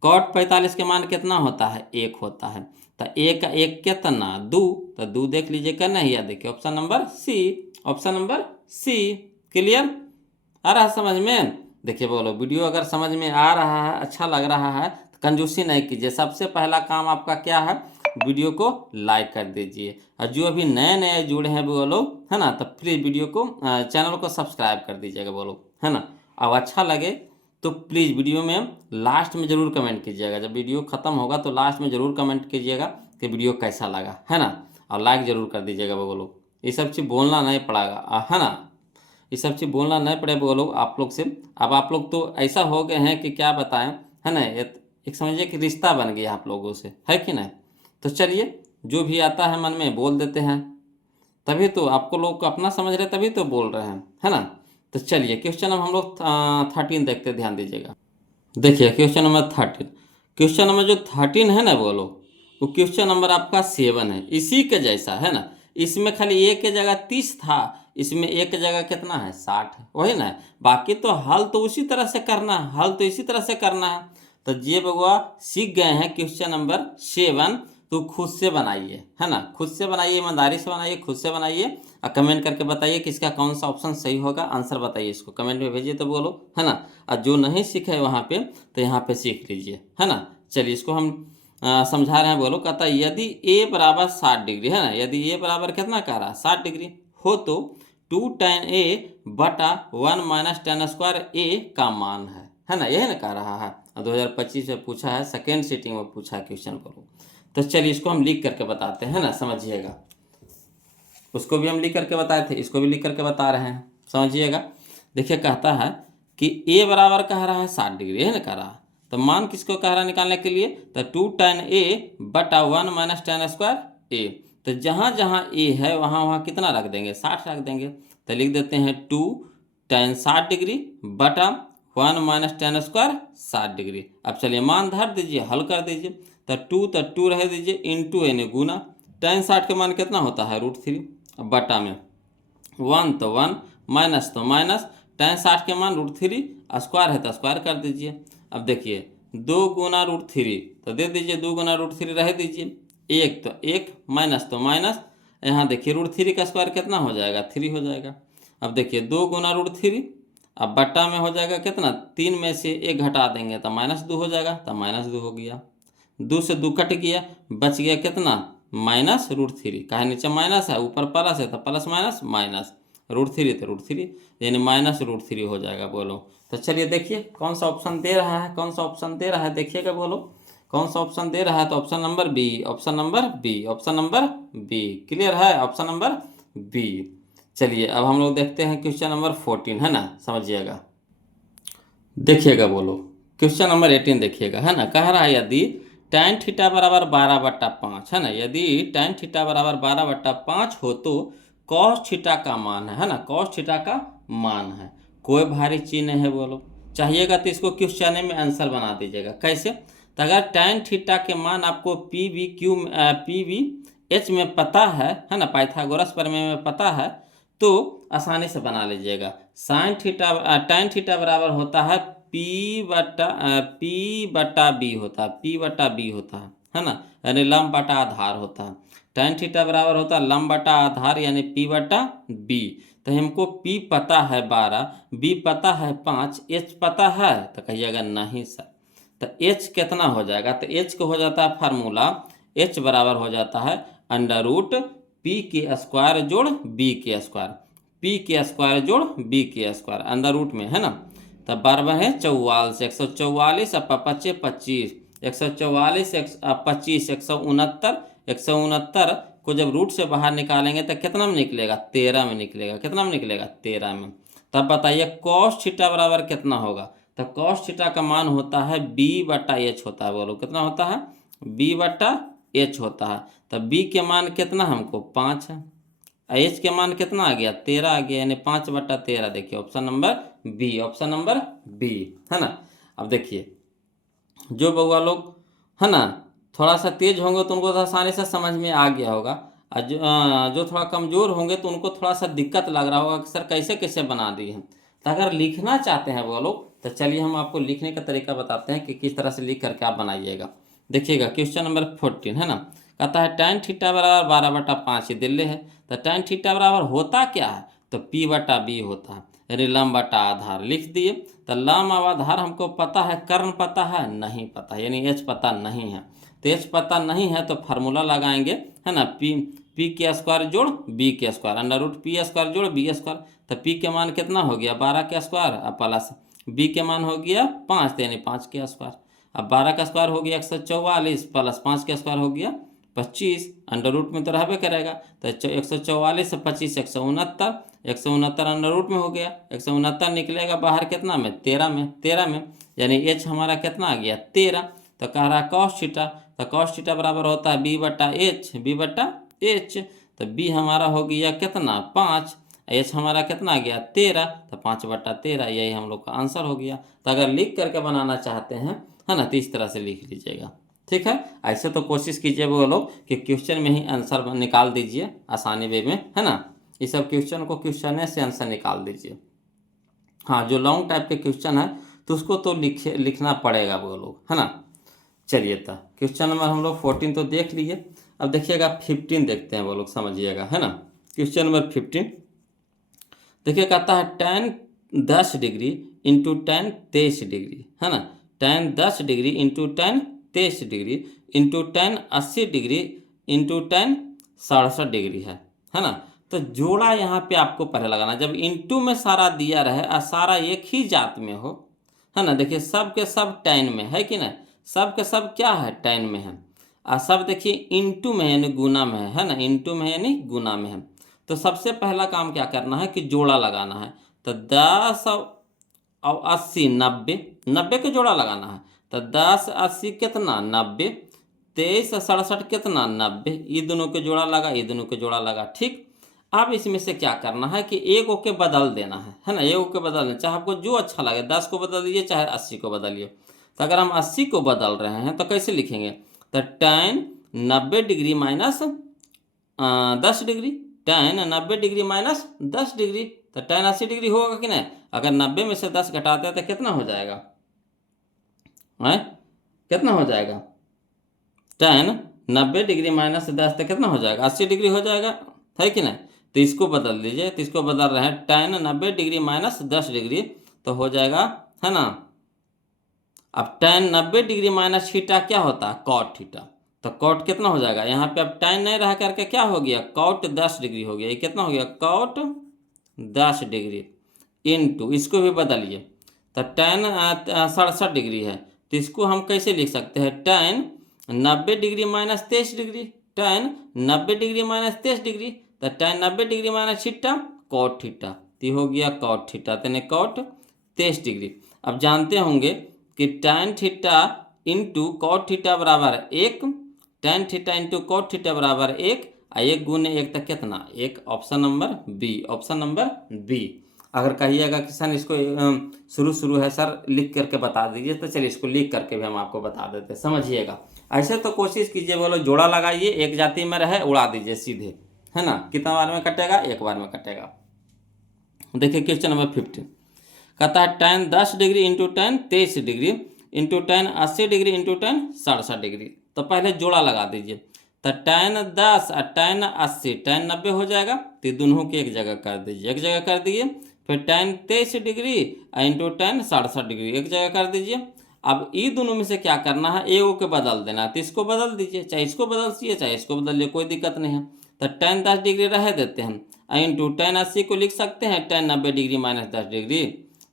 cot 45 के मान कितना होता है 1 होता है। तो 1 का 1 कितना 2, तो 2 देख लीजिए करना ही है, देखिए option number C, option number C. Clear आ रहा है समझ में। देखिए बोलो, वीडियो अगर समझ में आ रहा है, अच्छा लग रहा है तो कंजूसी नहीं कीजिए। सबसे पहला काम आपका क्या है, वीडियो को लाइक कर दीजिए, और जो अभी नए नए जुड़े हैं बोलो, है ना, तो प्लीज़ वीडियो को चैनल को सब्सक्राइब कर दीजिएगा बोलो, है ना। अब अच्छा लगे तो प्लीज़ वीडियो में लास्ट में ज़रूर कमेंट कीजिएगा, जब वीडियो ख़त्म होगा तो लास्ट में ज़रूर कमेंट कीजिएगा कि वीडियो कैसा लगा, है ना। और लाइक ज़रूर कर दीजिएगा बोलो, ये सब चीज़ बोलना नहीं पड़ेगा, है ना, ये सब चीज़ बोलना नहीं पड़े बोलो आप लोग से। अब आप लोग तो ऐसा हो गए हैं कि क्या बताएं, है ना, एक समझिए कि रिश्ता बन गया आप लोगों से, है कि नहीं। तो चलिए, जो भी आता है मन में बोल देते हैं, तभी तो आपको लोग को अपना समझ रहे, तभी तो बोल रहे हैं, है ना। तो चलिए क्वेश्चन हम लोग 13 देखते, ध्यान दीजिएगा। देखिए क्वेश्चन नंबर 13, क्वेश्चन नंबर जो 13 है ना बोलो, वो क्वेश्चन नंबर आपका 7 है, इसी के जैसा, है ना। इसमें खाली एक के जगह 30 था, इसमें एक के जगह कितना है 60 है, वही ना। बाकी तो हल तो उसी तरह से करना है, हल तो इसी तरह से करना है। तो ये बगुआ सीख गए हैं क्वेश्चन नंबर 7, तो खुद से बनाइए, है ना, खुद से बनाइए, ईमानदारी से बनाइए, खुद से बनाइए, और कमेंट करके बताइए कि इसका कौन सा ऑप्शन सही होगा, आंसर बताइए, इसको कमेंट में भेजिए तो बोलो, है ना। और जो नहीं सीखे वहाँ पे तो यहाँ पे सीख लीजिए, है ना। चलिए इसको हम समझा रहे हैं बोलो। कहता है यदि a बराबर 60 डिग्री, है ना, यदि a बराबर कितना कह रहा है 60 डिग्री हो तो 2 tan a बटा 1 माइनस tan स्क्वायर a का मान है ना, यही ना कह रहा है। 2025 में पूछा है, सेकेंड सीटिंग में पूछा है क्वेश्चन को। तो चलिए इसको हम लिख करके बताते हैं ना, समझिएगा। उसको भी हम लिख करके बताए थे, इसको भी लिख करके बता रहे हैं, समझिएगा। देखिए कहता है कि a बराबर कह रहा है 60 डिग्री, है ना कह रहा है। तो मान किसको कह रहा है निकालने के लिए, तो 2 tan a बटा 1 माइनस tan स्क्वायर a। तो जहाँ जहाँ a है वहाँ वहाँ कितना रख देंगे 60 रख देंगे। तो लिख देते हैं 2 tan 60 डिग्री बटा 1 माइनस tan स्क्वायर 60 डिग्री। अब चलिए मान धर दीजिए, हल कर दीजिए। तो 2 रह दीजिए, इंटू यानी गुना, tan 60 का मान कितना होता है √3। अब बटा में 1 तो 1, माइनस तो माइनस, tan 60 के मान √3, स्क्वायर है तो स्क्वायर कर दीजिए। अब देखिए 2 गुना √3, तो दे दीजिए 2 गुना √3 रह दीजिए, 1 तो 1, माइनस तो माइनस, यहाँ देखिए √3 का स्क्वायर कितना हो जाएगा 3 हो जाएगा। अब देखिए 2 गुना √3, अब बट्टा में हो जाएगा कितना, 3 में से 1 घटा देंगे तो -2 हो जाएगा, तो -2 हो गया, 2 से 2 कट गया, बच गया कितना -√3। कहे नीचे माइनस है, ऊपर प्लस है, तो प्लस माइनस माइनस, √3 तो √3, यानी -√3 हो जाएगा बोलो। तो चलिए देखिए कौन सा ऑप्शन दे रहा है, कौन सा ऑप्शन दे रहा है, देखिएगा बोलो कौन सा ऑप्शन दे रहा है। तो option number B, option number B, option number B. Clear है, ऑप्शन नंबर बी। चलिए अब हम लोग देखते हैं क्वेश्चन नंबर 14, है ना, समझिएगा। देखिएगा बोलो क्वेश्चन नंबर 18 देखिएगा, है ना। कह रहा है यदि tan थीटा बराबर 12/5, है ना, यदि tan थीटा बराबर 12/5 हो तो cos थीटा का मान है ना, cos थीटा का मान है, कोई भारी चीज नहीं है बोलो। चाहिएगा तो इसको क्वेश्चन में आंसर बना दीजिएगा। कैसे, तो अगर tan थीटा के मान आपको PVH में पता है ना, पाइथागोरस प्रमेय में पता है, तो आसानी से बना लीजिएगा। tan थीटा बराबर होता है P बटा बी होता है, P बटा बी होता है ना, यानी लंब बटा आधार होता है। tan थीटा बराबर होता है लंब बटा आधार, यानी P बटा बी। तो हमको P पता है 12, B पता है 5, H पता है, तो कहिएगा नहीं सर। तो H कितना हो जाएगा, तो H को हो जाता है फार्मूला, H बराबर हो जाता है √P के स्क्वायर जोड़ B के स्क्वायर, P के स्क्वायर जोड़ B के स्क्वायर, अंडर रूट में, है ना। तब 12 है 44, 144, अब 25 25, 144 25 169, 169 को जब रूट से बाहर निकालेंगे तो कितना में निकलेगा 13 में निकलेगा, कितना में निकलेगा 13 में। तब बताइए cos थीटा बराबर कितना होगा, तो cos थीटा का मान होता है B/H होता है, बोलो कितना होता है B/H होता है। तब B के मान कितना हमको 5 है, H के मान कितना आ गया 13 आ गया, यानी 5/13। देखिए option number B, option number B, है ना। अब देखिए, जो बउआ लोग है ना थोड़ा सा तेज होंगे तो उनको तो आसानी से समझ में आ गया होगा, और जो थोड़ा कमज़ोर होंगे तो उनको थोड़ा सा दिक्कत लग रहा होगा कि सर कैसे कैसे बना दिए हैं। तो अगर लिखना चाहते हैं वो लोग तो चलिए हम आपको लिखने का तरीका बताते हैं कि किस तरह से लिख करके आप बनाइएगा। देखिएगा क्वेश्चन नंबर 14 है ना, कहता है tan थीटा बराबर 12/5 ये दिल्ली है। तो tan थीटा बराबर होता क्या है, तो P/B होता है, यानी लंब बटा आधार लिख दिए। तो लंब और आधार हमको पता है, कर्ण पता है नहीं पता, यानी H पता नहीं है। तो H पता नहीं है तो फार्मूला लगाएंगे है ना, पी के स्क्वायर जोड़ बी के square, under root P square जोड़ बी स्क्वायर। तो पी के मान कितना हो गया 12 के स्क्वायर, और प्लस बी के मान हो गया 5 यानी 5 के स्क्वायर। अब 12 का स्क्वायर हो गया 144 प्लस 5 का स्क्वायर हो गया 25, अंडर रूट में तो रहबे करेगा। तो 144 से 25 169 अंडर रूट में हो गया, 169 निकलेगा बाहर कितना में 13 में, यानी एच हमारा कितना आ गया 13। तो कह रहा है कॉस थीटा, तो कॉस थीटा बराबर होता है बी/एच। तो बी हमारा हो गया कितना 5, एच हमारा कितना आ गया 13, तो 5/13 यही हम लोग का आंसर हो गया। तो अगर लिख करके बनाना चाहते हैं है ना तो इस तरह से लिख लीजिएगा, ठीक है। ऐसे तो कोशिश कीजिए वो लोग कि क्वेश्चन में ही आंसर निकाल दीजिए आसानी वे में, है ना। ये सब क्वेश्चन को क्वेश्चन से आंसर निकाल दीजिए। हाँ, जो लॉन्ग टाइप के क्वेश्चन है तो उसको तो लिखना पड़ेगा वो लोग, है ना। चलिए तो क्वेश्चन नंबर हम लोग 14 तो देख लिए। अब देखिएगा 15 देखते हैं वो लोग, समझिएगा है ना। क्वेश्चन नंबर 15 देखिए, कहता है tan 10 degree into tan 23 degree है ना, tan 10 degree into tan 23 degree into tan 80 degree into tan 67 degree है ना। तो जोड़ा यहाँ पे आपको पहले लगाना, जब इंटू में सारा दिया रहे और सारा एक ही जात में हो, है ना। देखिए सब के सब tan में है कि नहीं, सब के सब क्या है tan में है, और सब देखिए इंटू में है यानी गुना में है ना, इंटू में है यानी गुना में है। तो सबसे पहला काम क्या करना है कि जोड़ा लगाना है। तो 10 और 80 90 के जोड़ा लगाना है। तो 10 80 कितना 90, 23 67 कितना 90, ये दोनों के जोड़ा लगा, ये दोनों के जोड़ा लगा, ठीक। अब इसमें से क्या करना है कि एक को के बदल देना है ना, एक के बदल देना, चाहे आपको जो अच्छा लगे 10 को बदल दीजिए चाहे 80 को बदलिए। तो अगर हम 80 को बदल रहे हैं तो कैसे लिखेंगे, तो tan 90 degree minus 10 degree, tan 90 degree minus 10 degree, तो tan 80 डिग्री होगा कि नहीं। अगर 90 में से 10 घटाते हैं तो कितना हो जाएगा, है कितना हो जाएगा, tan 90 डिग्री माइनस 10 तो कितना हो जाएगा 80 डिग्री हो जाएगा, है कि नहीं। तो इसको बदल दीजिए, तो इसको बदल रहे हैं tan 90 डिग्री माइनस 10 डिग्री तो हो जाएगा, है ना। अब tan 90 डिग्री माइनस थीटा क्या होता है cot थीटा, तो cot कितना हो जाएगा, यहाँ पे अब tan नहीं रह करके क्या हो गया cot 10 डिग्री हो गया, ये कितना हो गया cot 10 डिग्री इंटू इसको भी बदलिए। तो tan 67 डिग्री है, तो इसको हम कैसे लिख सकते हैं tan 90 degree minus 23 degree, tan 90 degree minus 23 degree, तो tan 90 degree minus theta cot theta, तो हो गया cot थीटा, तो cot 23 डिग्री। अब जानते होंगे कि tan theta into cot theta बराबर 1, tan theta into cot theta बराबर 1, और 1 गुने 1 तक कितना 1, option number B, option number B. अगर कहिएगा कि सर इसको शुरू है सर लिख करके बता दीजिए, तो चलिए इसको लिख करके भी हम आपको बता देते हैं, समझिएगा। ऐसे तो कोशिश कीजिए बोलो जोड़ा लगाइए, एक जाति में रहे उड़ा दीजिए सीधे, है ना। कितना बार में कटेगा, एक बार में कटेगा। देखिए क्वेश्चन नंबर 15 कहता है tan 10 degree into tan 23 degree into tan 80 degree into tan 67 degree. तो पहले जोड़ा लगा दीजिए। तो tan 10 और tan 80 tan 90 हो जाएगा, तो दोनों की एक जगह कर दीजिए, एक जगह कर दिए। फिर tan 23 degree into tan 67 degree एक जगह कर दीजिए। अब ये दोनों में से क्या करना है, ए के बदल देना, तो इसको बदल दीजिए, चाहे इसको बदल दीजिए चाहे इसको बदलिए, कोई दिक्कत नहीं है। तो tan 10 डिग्री रह देते हैं, इंटू tan 80 को लिख सकते हैं tan 90 डिग्री माइनस 10 डिग्री,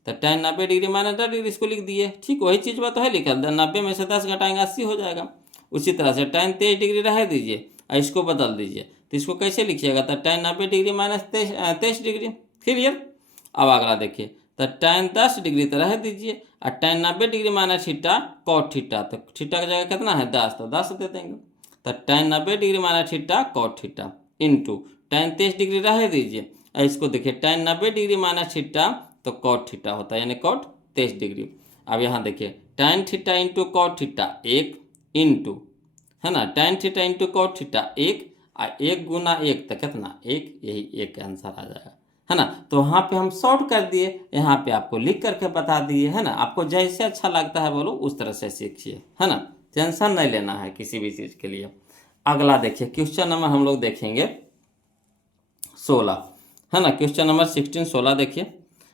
तो tan 90 डिग्री माइनस 10 डिग्री इसको लिख दिए, ठीक वही चीज़ बात तो है लिखा, 90 में से 10 घटाएंगे 80 हो जाएगा। उसी तरह से tan 23 डिग्री रह दीजिए और इसको बदल दीजिए, तो इसको कैसे लिखिएगा, तो tan 90 degree minus 23 degree, clear. अब अगला देखिए, तो tan 10 डिग्री तो रह दीजिए और tan 90 degree minus theta cot theta, तो थीटा की जगह कितना है 10, तो 10 दे देंगे। तो tan 90 degree minus theta cot theta into tan 23 degree रह दीजिए और इसको देखिए tan 90 डिग्री माइनस थीटा तो कॉट थीटा होता है, यानी कॉट 23 डिग्री। अब यहाँ देखिए tan theta into cot theta 1 into, है ना, tan theta into cot theta 1 और 1 गुना 1 तो कितना 1, यही 1 का आंसर आ जाएगा, है ना। तो वहाँ पे हम शॉर्ट कर दिए, यहाँ पे आपको लिख करके बता दिए, है ना। आपको जैसे अच्छा लगता है बोलो उस तरह से सीखिए, है ना, टेंशन नहीं लेना है किसी भी चीज़ के लिए। अगला देखिए क्वेश्चन नंबर हम लोग देखेंगे 16, है ना, क्वेश्चन नंबर 16 16 देखिए।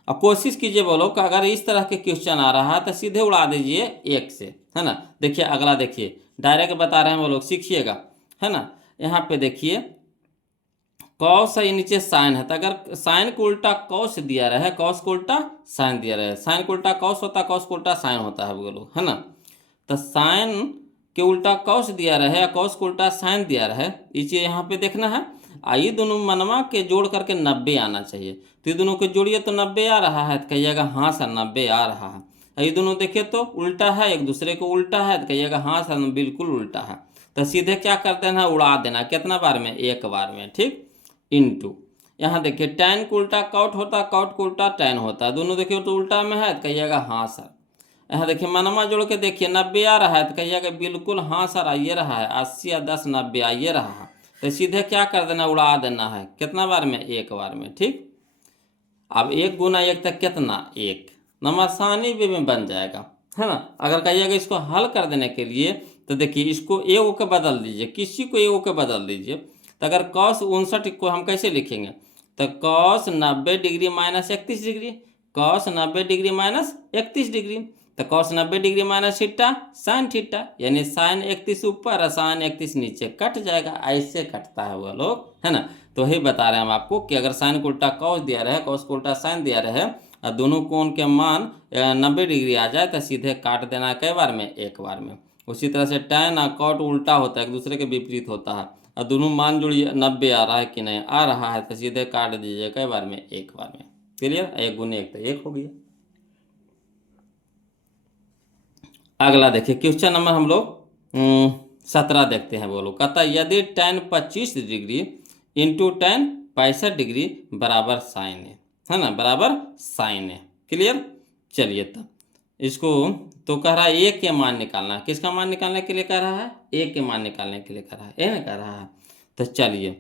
और कोशिश कीजिए बोलो कि अगर इस तरह के क्वेश्चन आ रहा है तो सीधे उड़ा दीजिए 1 से, है ना। देखिए अगला देखिए, डायरेक्ट बता रहे हैं वो लोग, सीखिएगा, है ना। यहाँ पे देखिए कॉस है, नीचे साइन है, तो अगर साइन को उल्टा कॉस दिया रहे, कॉस को उल्टा साइन दिया रहे, साइन को उल्टा कॉस होता है, कॉस को उल्टा साइन होता है बोलो, है ना। तो साइन के उल्टा कॉस दिया रहे या कॉस को उल्टा साइन दिया रहे, ये चीज़ यहाँ पे देखना है। ये दोनों मनवा के जोड़ करके 90 आना चाहिए। तो ये दोनों को जोड़िए तो 90 आ रहा है, तो कहिएगा हाँ सर 90 आ रहा है। ये दोनों देखिए तो उल्टा है, एक दूसरे को उल्टा है, तो कहिएगा हाँ सर बिल्कुल उल्टा है। तो सीधे क्या कर देना, उड़ा देना, कितना बार में, एक बार में, ठीक। इंटू, यहाँ देखिए टैन को उल्टा कॉट होता, कॉट को उल्टा टैन होता है, दोनों देखिए तो उल्टा में है, तो कहिएगा हाँ सर। यहाँ देखिए मनवा जोड़ के देखिए 90 आ रहा है, तो कहिएगा बिल्कुल हाँ सर आइए रहा है, 80 या 10 90 आइए रहा है। तो सीधे क्या कर देना, उड़ा देना है, कितना बार में, एक बार में, ठीक। अब 1 गुना 1 तक कितना 1, नंबर आसानी में बन जाएगा, है ना। अगर कहिएगा इसको हल कर देने के लिए तो देखिए इसको ए ओ के बदल दीजिए, किसी को ए ओ के बदल दीजिए। तो अगर cos 59 को हम कैसे लिखेंगे, तो cos 90 degree minus 31 degree, cos 90 degree minus 31 degree, तो cos 90 degree minus theta sine theta, यानी साइन 31 ऊपर और साइन 31 नीचे, कट जाएगा, ऐसे कटता है वो लोग, है ना। तो वही बता रहे हैं हम आपको कि अगर साइन को उल्टा कॉस दिया रहे, कॉस को उल्टा साइन दिया रहे और दोनों कोण के मान 90 डिग्री आ जाए तो सीधे काट देना, कई बार में, एक बार में। उसी तरह से टैन और कॉट उल्टा होता है, एक दूसरे के विपरीत होता है, और दोनों मान जोड़िए 90 आ रहा है कि नहीं आ रहा है, तो सीधे काट दीजिए, कई बार में, एक बार में। क्लियर, 1 गुने 1 तो 1 हो गया। अगला देखिए क्वेश्चन नंबर हम लोग 17 देखते हैं। बोलो कहता यदि tan 25 degree into tan 65 degree बराबर साइन है ना, बराबर साइन है। क्लियर, चलिए तब इसको तो कह रहा है ए के मान निकालना है, किसका मान निकालने के लिए कह रहा है, ए के मान निकालने के लिए कह रहा है, ए ना कह रहा है। तो चलिए,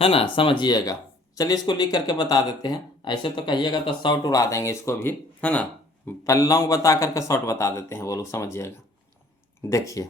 है ना, समझिएगा। चलिए इसको लिख करके बता देते हैं, ऐसे तो कहिएगा तो शॉर्ट उड़ा देंगे इसको भी, है ना। पल्लाओं बता करके शॉर्ट बता देते हैं, वो लोग समझिएगा। देखिए,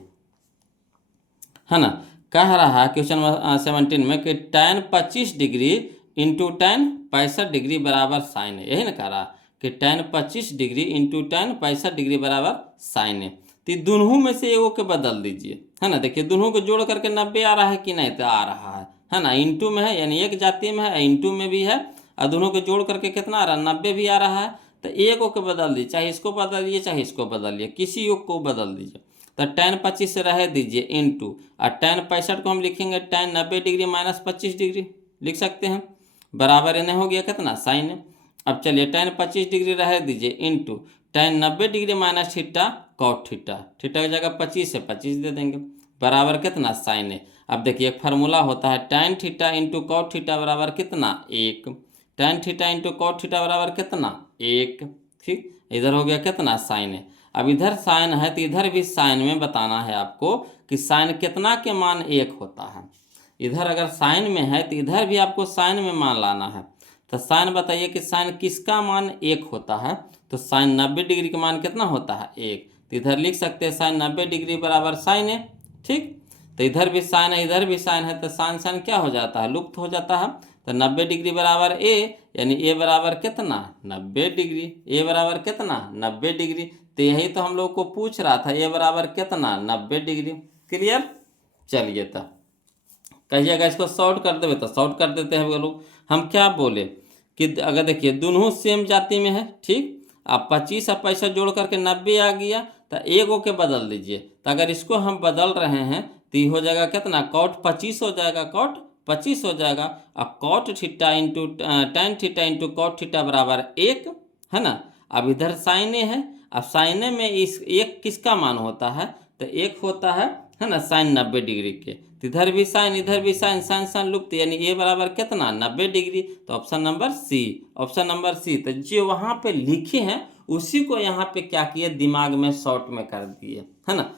है ना, कह रहा है क्वेश्चन नंबर 17 में कि tan 25 degree into tan 65 degree बराबर साइन है, यही ना कह रहा कि tan 25 degree into tan 65 degree बराबर साइन है। तो दोनों में से एगो के बदल दीजिए, है ना। देखिए दोनों को जोड़ करके 90 आ रहा है कि नहीं, तो आ रहा है ना। इंटू में है, यानी एक जाति में है, इंटू में भी है, और दोनों को जोड़ करके कितना आ रहा है, 90 भी आ रहा है। तो एक को बदल दीजिए, चाहे इसको बदलिए चाहे इसको बदलिए, किसी योग को बदल दीजिए। तो tan 25 से रह दीजिए इंटू, और tan 65 को हम लिखेंगे tan 90 डिग्री माइनस 25 डिग्री लिख सकते हैं, बराबर इन्हें हो गया कितना, साइन। अब चलिए tan 25 डिग्री रह दीजिए into tan 90 degree minus theta cot theta, theta की जगह 25 से 25 दे देंगे, बराबर कितना, साइन है। अब देखिए एक फार्मूला होता है tan theta into cot theta बराबर कितना, 1, tan theta into cot theta बराबर कितना, 1, ठीक। इधर हो गया कितना, साइन है। अब इधर साइन है तो इधर भी साइन में बताना है आपको कि साइन कितना के मान 1 होता है। इधर अगर साइन में है तो इधर भी आपको साइन में मान लाना है। तो साइन बताइए कि साइन किसका मान 1 होता है, तो साइन 90 डिग्री का मान कितना होता है, 1। तो इधर लिख सकते हैं साइन 90 डिग्री बराबर साइन है, ठीक। तो इधर भी साइन है, इधर भी साइन है, तो साइन साइन क्या हो जाता है, लुप्त हो जाता है। तो 90 डिग्री बराबर ए, यानी ए बराबर कितना, 90 डिग्री, ए बराबर कितना, 90 डिग्री। तो यही तो हम लोग को पूछ रहा था, ए बराबर कितना, 90 डिग्री। क्लियर, चलिए तब कहिएगा इसको शॉर्ट कर देवे तो शॉर्ट कर देते हैं वो लोग। हम क्या बोले कि अगर देखिए दोनों सेम जाति में है, ठीक। अब 25 और 65 जोड़ करके 90 आ गया, तो एगो के बदल दीजिए। तो अगर इसको हम बदल रहे हैं तो ये हो जाएगा कितना, कॉट 25 हो जाएगा, कॉट 25 हो जाएगा। अब cot theta into tan theta into cot theta बराबर 1, है ना। अब इधर साइने है, अब साइने में इस 1 किसका मान होता है, तो 1 होता है ना, साइन 90 डिग्री के। तो इधर भी साइन इधर भी साइन, साइन साइन लुप्त, यानी ए बराबर कितना, 90 डिग्री। तो option number C, option number C. तो जो वहाँ पे लिखे हैं उसी को यहाँ पे क्या किए, दिमाग में शॉर्ट में कर दिए, है ना।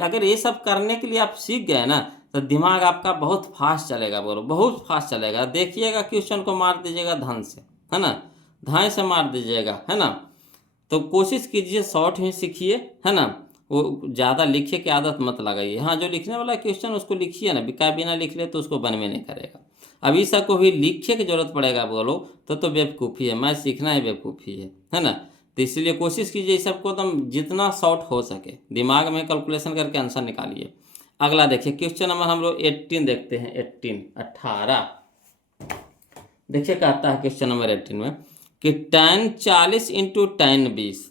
अगर ये सब करने के लिए आप सीख गए ना तो दिमाग आपका बहुत फास्ट चलेगा, बोलो बहुत फास्ट चलेगा। देखिएगा क्वेश्चन को मार दीजिएगा धन से, है ना, धाए से मार दीजिएगा, है ना। तो कोशिश कीजिए शॉर्ट में सीखिए, है ना। वो ज़्यादा लिखे की आदत मत लगाइए। हाँ, जो लिखने वाला क्वेश्चन उसको लिखिए ना, बिना लिख ले तो उसको बनवे नहीं करेगा। अब इस सबको भी लिखे की जरूरत पड़ेगा बोलो तो बेवकूफ़ी है, मैं सीखना ही बेवकूफ़ी है ना। तो इसलिए कोशिश कीजिए इस सबको एकदम जितना शॉर्ट हो सके दिमाग में कैलकुलेशन करके आंसर निकालिए। अगला देखिए क्वेश्चन नंबर हम लोग 18 देखते हैं। 18 देखिए कहता है क्वेश्चन नंबर 18 में कि tan 40 into tan 20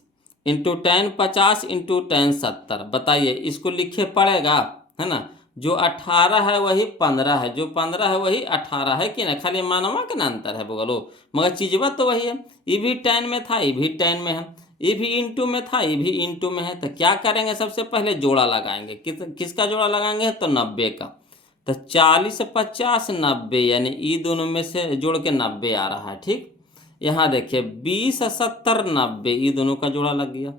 into tan 50 into tan 70। बताइए, इसको लिखे पड़ेगा, है ना। जो 18 है वही 15 है, जो 15 है वही 18 है कि ना, खाली मानवा के ना अंतर है बोलो, मगर चीजवा तो वही है। ये भी tan में था, ये भी tan में है, ये भी इंटू में था, ये भी इंटू में है। तो क्या करेंगे, सबसे पहले जोड़ा लगाएंगे। किसका जोड़ा लगाएंगे, तो 90 का। तो 40 50 90, यानी ये दोनों में से जोड़ के 90 आ रहा है, ठीक। यहाँ देखिए 20 70 90, ये दोनों का जोड़ा लग गया।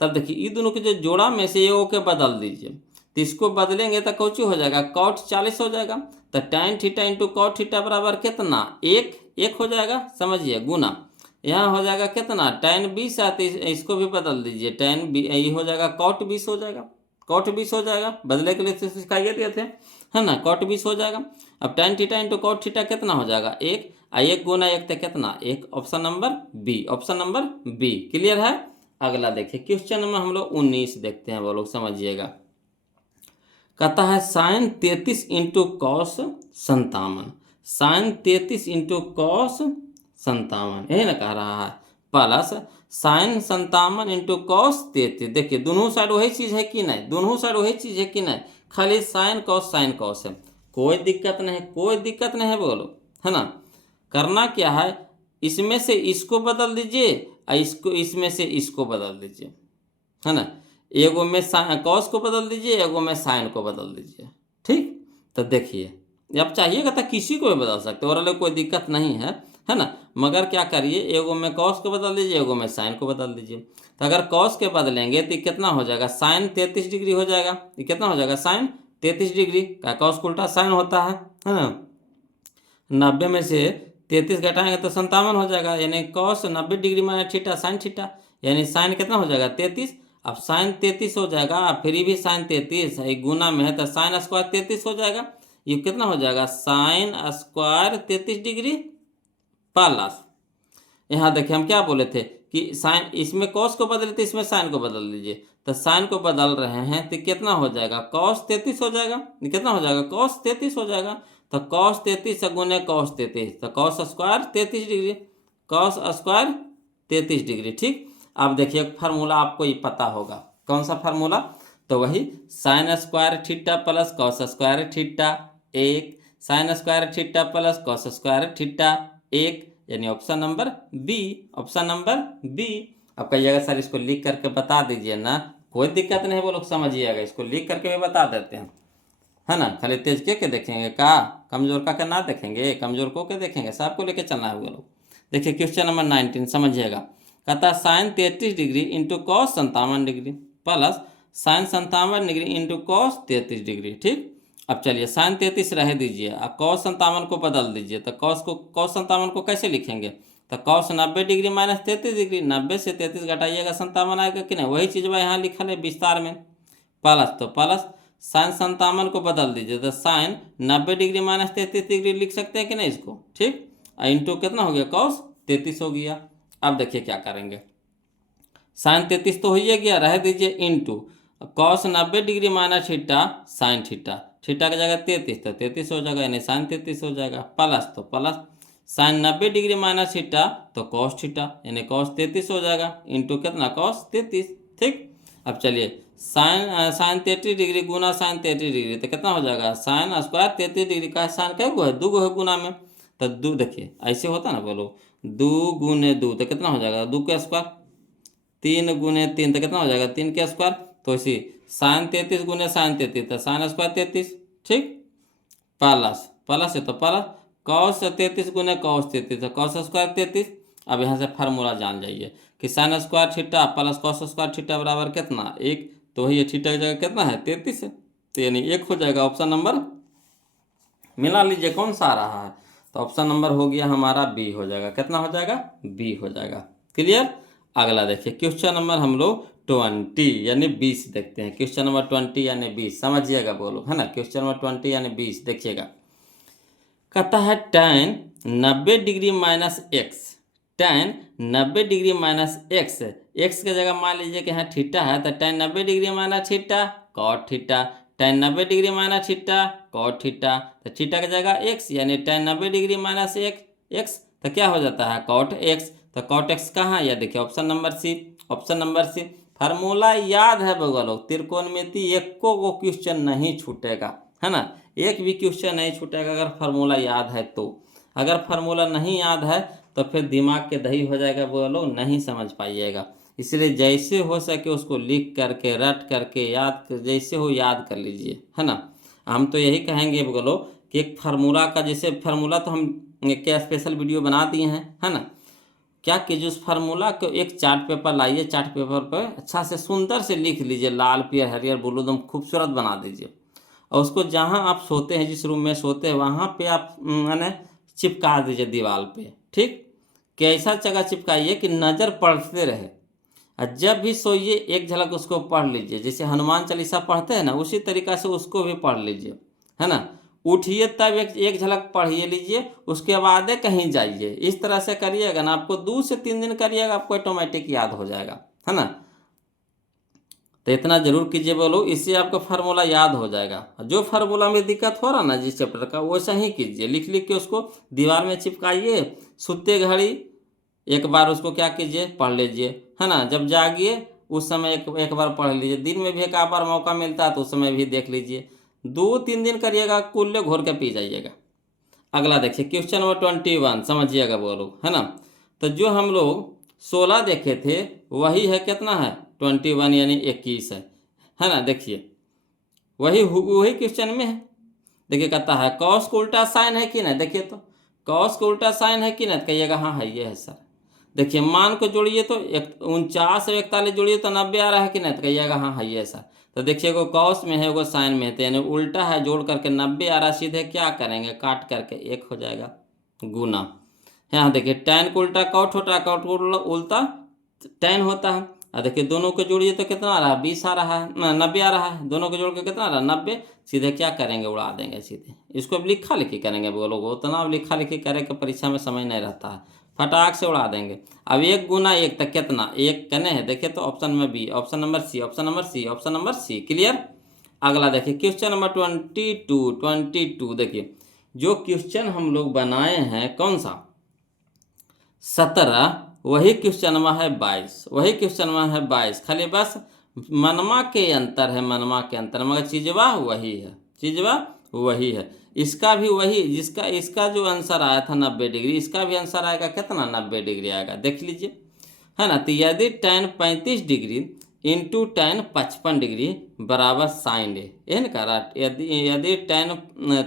तब देखिए ये दोनों के जो जोड़ा में से ये के बदल दीजिए। तो इसको बदलेंगे तो कौची हो जाएगा, कॉट 40 हो जाएगा। तो tan theta into cot theta बराबर कितना, एक हो जाएगा, समझिए, गुना। यहाँ हो जाएगा कितना, tan 20 आती, इसको भी बदल दीजिए, tan ये हो जाएगा कॉट 20 हो जाएगा, कॉट 20 हो जाएगा। बदले के लिए तो सिखाइए दिए थे, है ना, कॉट 20 हो जाएगा। अब tan theta into cot theta कितना हो जाएगा, एक गुना एक तो कितना, एक। Option number B, option number B. Clear है। अगला देखिए क्वेश्चन नंबर हम लोग 19 देखते हैं, वो लोग समझिएगा। कहता है sine 33 into cos 57, sine 33 into cos 57, यही ना कह रहा है, प्लस साइन 57 इंटू कॉस 33। देखिए दोनों साइड वही चीज़ है कि नहीं, दोनों साइड वही चीज़ है कि नहीं, खाली साइन कॉस है। कोई दिक्कत नहीं, कोई दिक्कत नहीं है बोलो, है ना। करना क्या है, इसमें से इसको बदल दीजिए और इसमें से इसको बदल दीजिए, है ना। एगो में कॉस को बदल दीजिए, एगो में साइन को बदल दीजिए, ठीक। तो देखिए अब चाहिएगा तो किसी को भी बदल सकते हो, और कोई दिक्कत नहीं है ना। मगर क्या करिए, एगो में कॉस को बदल दीजिए, एगो में साइन को बदल दीजिए। तो अगर कॉस के बदलेंगे तो कितना हो जाएगा, साइन 33 डिग्री हो जाएगा। ये कितना हो जाएगा, साइन 33 डिग्री का, कॉस को उल्टा साइन होता है ना। 90 में से 33 घटाएंगे तो 57 हो जाएगा, यानी cos 90 degree minus theta sine theta, यानी साइन कितना हो जाएगा 33। अब साइन 33 हो जाएगा, फिर भी साइन 33 है, गुना में है तो साइन स्क्वायर 33 हो जाएगा। ये कितना हो जाएगा, साइन स्क्वायर 33 डिग्री प्लस, यहाँ देखिए हम क्या बोले थे कि साइन, इसमें कॉस को बदले थे, इसमें साइन को बदल दीजिए। तो साइन को बदल रहे हैं तो कितना हो जाएगा, कॉस 33 हो जाएगा। कितना हो जाएगा, कॉस 33 हो जाएगा। तो कॉस 33 गुने कॉस 33, तो cos square 33 degree, cos square 33 degree, ठीक। अब देखिए फार्मूला आपको ये पता होगा, कौन सा फार्मूला, तो वही sine square theta plus cos square theta 1, sine square theta plus cos square theta 1, यानी option number B, option number B. अब कहिएगा सर इसको लिख करके बता दीजिए ना, कोई दिक्कत नहीं है, वो लोग समझिएगा, इसको लिख करके भी बता देते हैं, है ना। खाली तेज के देखेंगे का, कमजोर का ना देखेंगे, कमजोर को के देखेंगे, सबको लेके चलना है वो लोग। देखिए क्वेश्चन नंबर 19 समझिएगा। कहता है sine 33 degree into cos 57 degree plus sine 57 degree into cos 33 degree, ठीक। अब चलिए साइन 33 रह दीजिए और कॉस 57 को बदल दीजिए। तो कॉस 57 को कैसे लिखेंगे, तो कॉस 90 डिग्री माइनस 33 डिग्री, 90 से 33 घटाइएगा 57 आएगा कि नहीं, वही चीज़ वह यहाँ लिखा है विस्तार में, प्लस। तो प्लस साइन 57 को बदल दीजिए, तो साइन 90 डिग्री माइनस 33 डिग्री लिख सकते हैं कि नहीं इसको, ठीक। इंटू कितना हो गया, कॉस 33 हो गया। अब देखिए क्या करेंगे, साइन 33 तो हो ही गया, रह दीजिए, into cos 90 degree minus theta sine theta, theta की जगह 33 तो 33 हो जाएगा, यानी साइन 33 हो जाएगा, प्लस। तो plus sign 90 degree minus theta तो कॉस थीटा, यानी कॉस 33 हो जाएगा, इंटू कितना, कॉस 33, ठीक। अब चलिए साइन 33 डिग्री गुना साइन 33 डिग्री तो कितना हो जाएगा, साइन स्क्वायर 33 डिग्री का, साइन कै गो है, 2 गो है गुना में। तो 2 देखिए ऐसे होता ना, बोलो 2 गुने 2 तो कितना हो जाएगा, 2 का स्क्वायर, 3 गुने 3 तो कितना हो जाएगा, 3 का स्क्वायर। तो इसी साइन 33 गुने साइन 33 तो साइन स्क्वायर 33, ठीक। प्लस प्लस है तो प्लस कॉस 33 गुने कॉस 33 तो कॉस स्क्वायर 33। अब यहाँ से फार्मूला जान जाइए कि sign square theta plus cos square theta बराबर कितना 1, तो ये थीटा की जगह कितना है 33 है, तो यानी 1 हो जाएगा। ऑप्शन नंबर मिला लीजिए कौन सा आ रहा है, तो ऑप्शन नंबर हो गया हमारा बी हो जाएगा। कितना हो जाएगा, बी हो जाएगा। क्लियर। अगला देखिए क्वेश्चन नंबर हम लोग 20 यानी 20 देखते हैं। क्वेश्चन नंबर 20 यानी 20 समझिएगा बोलो, है ना। क्वेश्चन नंबर 20 यानी 20 देखिएगा। कहता है tan 90 degree minus x, tan 90 degree minus x, x की जगह मान लीजिए कि यहाँ थीटा है, तो tan 90 degree minus theta cot theta, tan 90 degree minus theta cot theta, तो थीटा की जगह एक्स यानी tan 90 डिग्री माइनस एक्स, तो क्या हो जाता है कॉट एक्स। तो कॉट एक्स कहाँ है, यह देखिए option number C. Option number C formula याद है बगलो, त्रिकोणमिति एक को क्वेश्चन नहीं छूटेगा, है ना। एक भी क्वेश्चन नहीं छूटेगा अगर फार्मूला याद है तो। अगर फार्मूला नहीं याद है तो फिर दिमाग के दही हो जाएगा बोलो, नहीं समझ पाइएगा। इसलिए जैसे हो सके उसको लिख करके रट करके याद जैसे हो याद कर लीजिए, है ना। हम तो यही कहेंगे बोलो कि एक फार्मूला का, जैसे फार्मूला तो हम क्या स्पेशल वीडियो बना दिए हैं, है ना। क्या कीजिए उस फार्मूला को एक चार्ट पेपर लाइए, चार्ट पेपर पर अच्छा से सुंदर से लिख लीजिए, लाल पीयर हरियर ब्लू एकदम खूबसूरत बना दीजिए, और उसको जहाँ आप सोते हैं, जिस रूम में सोते हैं वहाँ पे आप मैंने चिपका दीजिए दीवार पे। ठीक, कैसा जगह चिपकाइए कि नज़र पड़ते रहे, और जब भी सोइए एक झलक उसको पढ़ लीजिए, जैसे हनुमान चालीसा पढ़ते हैं ना उसी तरीक़ा से उसको भी पढ़ लीजिए, है ना। उठिए तब एक झलक पढ़िए लीजिए, उसके बाद कहीं जाइए। इस तरह से करिएगा ना, आपको 2 से 3 दिन करिएगा, आपको ऑटोमेटिक याद हो जाएगा, है ना। तो इतना जरूर कीजिए बोलो, इससे आपका फार्मूला याद हो जाएगा। जो फार्मूला में दिक्कत हो रहा ना जिस चैप्टर का, वैसा ही कीजिए, लिख लिख के उसको दीवार में चिपकाइए, सोते घड़ी एक बार उसको क्या कीजिए पढ़ लीजिए, है ना। जब जागिए उस समय एक बार पढ़ लीजिए, दिन में भी एक आध बार मौका मिलता है तो उस समय भी देख लीजिए। 2-3 दिन करिएगा, कुल्ले घोर के पी जाइएगा। अगला देखिए क्वेश्चन नंबर 21 समझिएगा बोलो, है ना। तो जो हम लोग 16 देखे थे वही है कितना है 21 यानी 21 है ना। देखिए वही वही क्वेश्चन में है। देखिए कहता है कॉस को उल्टा साइन है कि नहीं, देखिए तो कॉस को उल्टा साइन है कि नहीं, तो कहिएगा हाँ है ये है सर। देखिए मान को जोड़िए तो 49 और 41 जोड़िए तो 90 आ रहा है कि नहीं, तो कहिएगा हाँ है ये सर। तो देखिए एगो कॉस में है एगो साइन में है, तो यानी उल्टा है, जोड़ करके 90 आ रहा है, सीधे क्या करेंगे काट करके 1 हो जाएगा गुना। यहाँ देखिए टैन को उल्टा कॉट होता है, कॉट को उल्टा टैन होता है। और देखिए दोनों को जोड़िए तो कितना आ रहा है 20 आ रहा है, 90 आ रहा है, दोनों को जोड़ के कितना आ रहा है 90। सीधे क्या करेंगे उड़ा देंगे सीधे, इसको अब लिखा लिखी करेंगे बोलो, उतना अब लिखा लिखी करे कि परीक्षा में समय नहीं रहता है, फटाक से उड़ा देंगे। अब 1 गुना 1 तक कितना 1 कने है, देखिए तो ऑप्शन में B, option number C, option number C, option number C. Clear. अगला देखिए क्वेश्चन नंबर 22 देखिए जो क्वेश्चन हम लोग बनाए हैं कौन सा 17, वही क्वेश्चन में है 22, वही क्वेश्चन में है 22, खाली बस मनमा के अंतर है, मनमा के अंतर, मगर चीजवा वही है, चीजवा वही है। इसका भी वही, जिसका इसका जो आंसर आया था 90 डिग्री, इसका भी आंसर आएगा कितना 90 डिग्री आएगा, देख लीजिए, है ना। तो यदि tan 35 degree into tan 55 degree बराबर साइन ए, एन करा, यदि यदि tan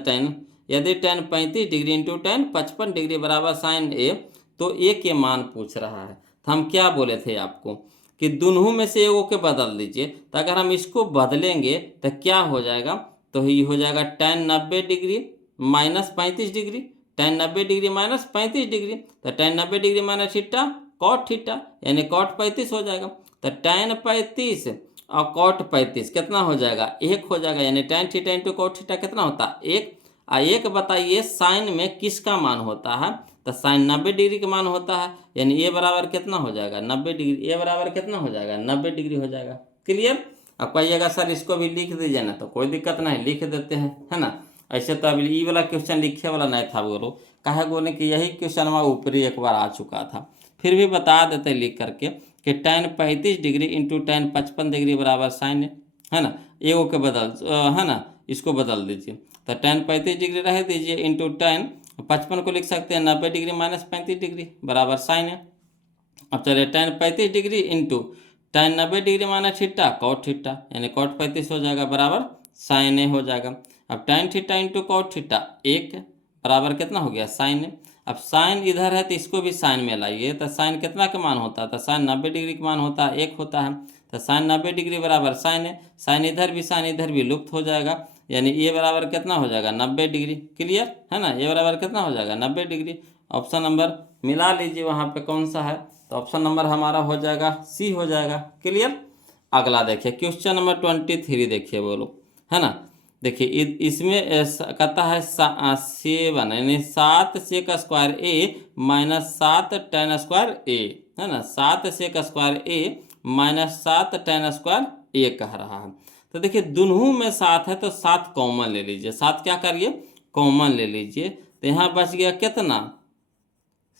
tan यदि tan 35 degree into tan 55 degree बराबर साइन ए, तो ए के मान पूछ रहा है। तो हम क्या बोले थे आपको कि दोनों में से एगो के बदल दीजिए, तो अगर हम इसको बदलेंगे तो क्या हो जाएगा, तो ये हो जाएगा tan 90 degree minus 35 degree, tan 90 degree minus 35 degree, तो tan 90 degree minus theta cot theta यानी कॉट 35 हो जाएगा। तो tan 35 और कॉट 35 कितना हो जाएगा 1 हो जाएगा, यानी tan theta into cot theta कितना होता है 1। एक बताइए साइन में किसका मान होता है, तो साइन 90 डिग्री का मान होता है, यानी ए बराबर कितना हो जाएगा 90 डिग्री, ए बराबर कितना हो जाएगा 90 डिग्री हो जाएगा। क्लियर। अब कहिएगा सर इसको भी लिख दीजिए ना, तो कोई दिक्कत नहीं, लिख देते हैं, है ना। ऐसे तो अभी ई वाला क्वेश्चन लिखे वाला नहीं था बोलो, काहे बोले कि यही क्वेश्चन हमारा ऊपरी एक बार आ चुका था, फिर भी बता देते लिख करके कि tan 35 degree into tan 55 degree बराबर साइन है ना, एगो के बदल है ना, इसको बदल दीजिए। तो tan 35 डिग्री रह दीजिए इंटू tan 55 को लिख सकते हैं 90 डिग्री माइनस 35 डिग्री बराबर साइन है। अब चलिए tan 35 degree into tan 90 degree minus theta cot theta यानी कॉट 35 हो जाएगा बराबर साइन ए हो जाएगा। अब tan theta into cot theta 1 बराबर कितना हो गया साइन ए। अब साइन इधर है तो इसको भी साइन में लाइए, तो साइन कितना का मान होता है, तो साइन 90 डिग्री का मान होता है 1 होता है। तो साइन 90 डिग्री बराबर साइन है, साइन इधर भी लुप्त हो जाएगा, यानी ए बराबर कितना हो जाएगा 90 डिग्री। क्लियर है ना, ए बराबर कितना हो जाएगा 90 डिग्री। ऑप्शन नंबर मिला लीजिए वहाँ पे कौन सा है, तो ऑप्शन नंबर हमारा हो जाएगा सी हो जाएगा। क्लियर। अगला देखिए क्वेश्चन नंबर 23 देखिए बोलो, है ना। देखिए इसमें कहता है 7 यानी 7 सेक square A minus 7 ten square a, है ना। 7 सेक square A minus 7 ten square ए कह रहा है। तो देखिए दोनों में 7 है तो 7 कॉमन ले लीजिए, 7 क्या करिए कॉमन ले लीजिए। तो यहाँ बच गया कितना,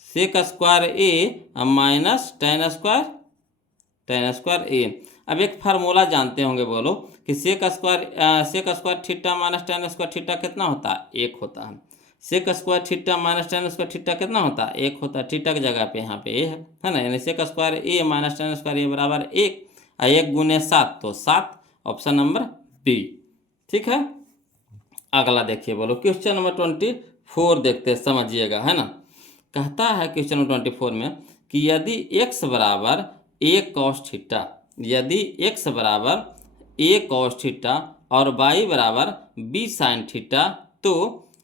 sec square A minus tan square A. अब एक फार्मूला जानते होंगे बोलो कि sec square theta minus tan square theta कितना होता है 1 होता है। Sec square theta minus tan square theta कितना होता है 1 होता है। थीटा की जगह पे यहाँ पे ए है ना, यानी सेक square A minus tan square ए बराबर 1, 1 गुने 7 तो 7, ऑप्शन नंबर बी। ठीक है। अगला देखिए बोलो क्वेश्चन नंबर 24 देखते हैं, समझिएगा, है ना। कहता है क्वेश्चन नंबर 24 में कि यदि x बराबर a कॉस थीटा, यदि x बराबर a कॉस थीटा और y बराबर b साइन थीटा, तो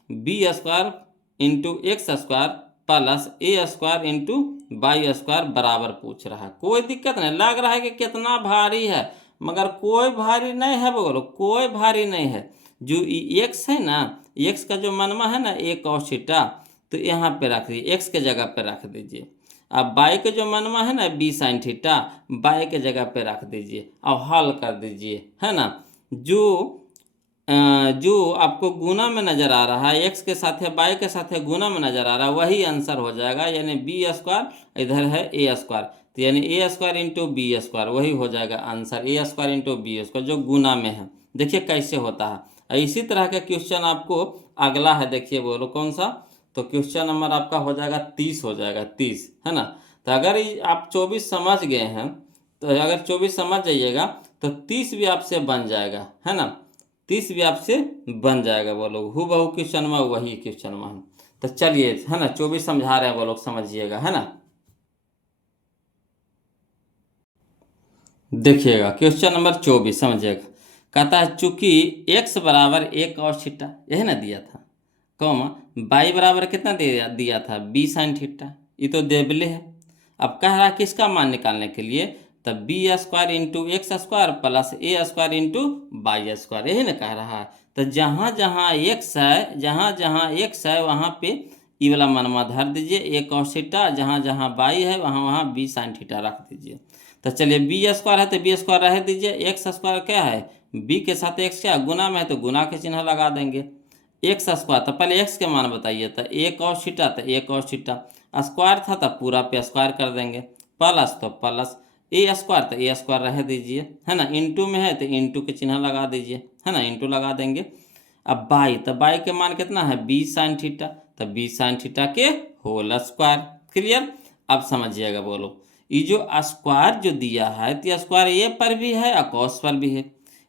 b square into x square plus a square into Y square बराबर पूछ रहा है। कोई दिक्कत नहीं, लग रहा है कि कितना भारी है, मगर कोई भारी नहीं है बोलो, कोई भारी नहीं है। जो x है ना, x का जो मनवा है ना a कॉस थीटा, तो यहाँ पे रख दीजिए, x के जगह पे रख दीजिए। अब बाई के जो मनवा है ना b साइन थीटा, बाई के जगह पे रख दीजिए और हल कर दीजिए, है ना। जो आपको गुना में नज़र आ रहा है, x के साथ है बाई के साथ है गुना में नज़र आ रहा है, वही आंसर हो जाएगा। यानी बी स्क्वायर इधर है ए स्क्वायर, तो यानी ए स्क्वायर इंटू बी स्क्वायर वही हो जाएगा आंसर, ए स्क्वायर इंटू बी स्क्वायर जो गुना में है। देखिए कैसे होता है। इसी तरह का क्वेश्चन आपको अगला है, देखिए बोलो कौन सा, तो क्वेश्चन नंबर आपका हो जाएगा 30 हो जाएगा, 30, है ना। तो अगर आप 24 समझ गए हैं, तो अगर 24 समझ जाइएगा तो 30 भी आपसे बन जाएगा, है ना। 30 भी आपसे बन जाएगा बोलो, हूबहू क्वेश्चन में वही क्वेश्चन में है। तो चलिए, है ना, 24 समझा रहे हैं वो लोग, समझिएगा, है ना। देखिएगा क्वेश्चन नंबर 24 समझिएगा। कहता है चूंकि x बराबर a कॉस थीटा, यही ना दिया था, कॉमा बाई बराबर कितना दिया था b साइन थीटा, ये तो देबले है। अब कह रहा है किसका मान निकालने के लिए, तब b square into x square plus a square into Y square, यही ना कह रहा है। तो जहाँ जहाँ एक्स है, जहाँ जहाँ एक्स है वहाँ पे ई वाला मनवा धर दीजिए ए कॉस थीटा, जहाँ जहाँ बाई है वहाँ वहाँ बी साइन थीटा रख दीजिए। तो चलिए बी स्क्वायर है तो बी स्क्वायर रह दीजिए, एक्स स्क्वायर क्या है बी के साथ एक्स क्या गुना में है तो गुना के चिन्ह लगा देंगे। एक्स स्क्वायर, तो पहले एक्स के मान बताइए, तो ए कॉस थीटा तो ए कॉस थीटा, स्क्वायर था तो पूरा पे स्क्वायर कर देंगे, प्लस तो प्लस ए स्क्वायर तो ए स्क्वायर रह दीजिए, है ना। इंटू में है तो इंटू के चिन्ह लगा दीजिए, है ना, इंटू लगा देंगे। अब बाई, तो बाई के मान कितना है बी साइन थीटा, तो बी साइन थीटा के होल स्क्वायर। क्लियर। अब समझिएगा बोलो, ये जो स्क्वायर जो दिया है तो स्क्वायर ए पर भी है और कॉस पर भी है,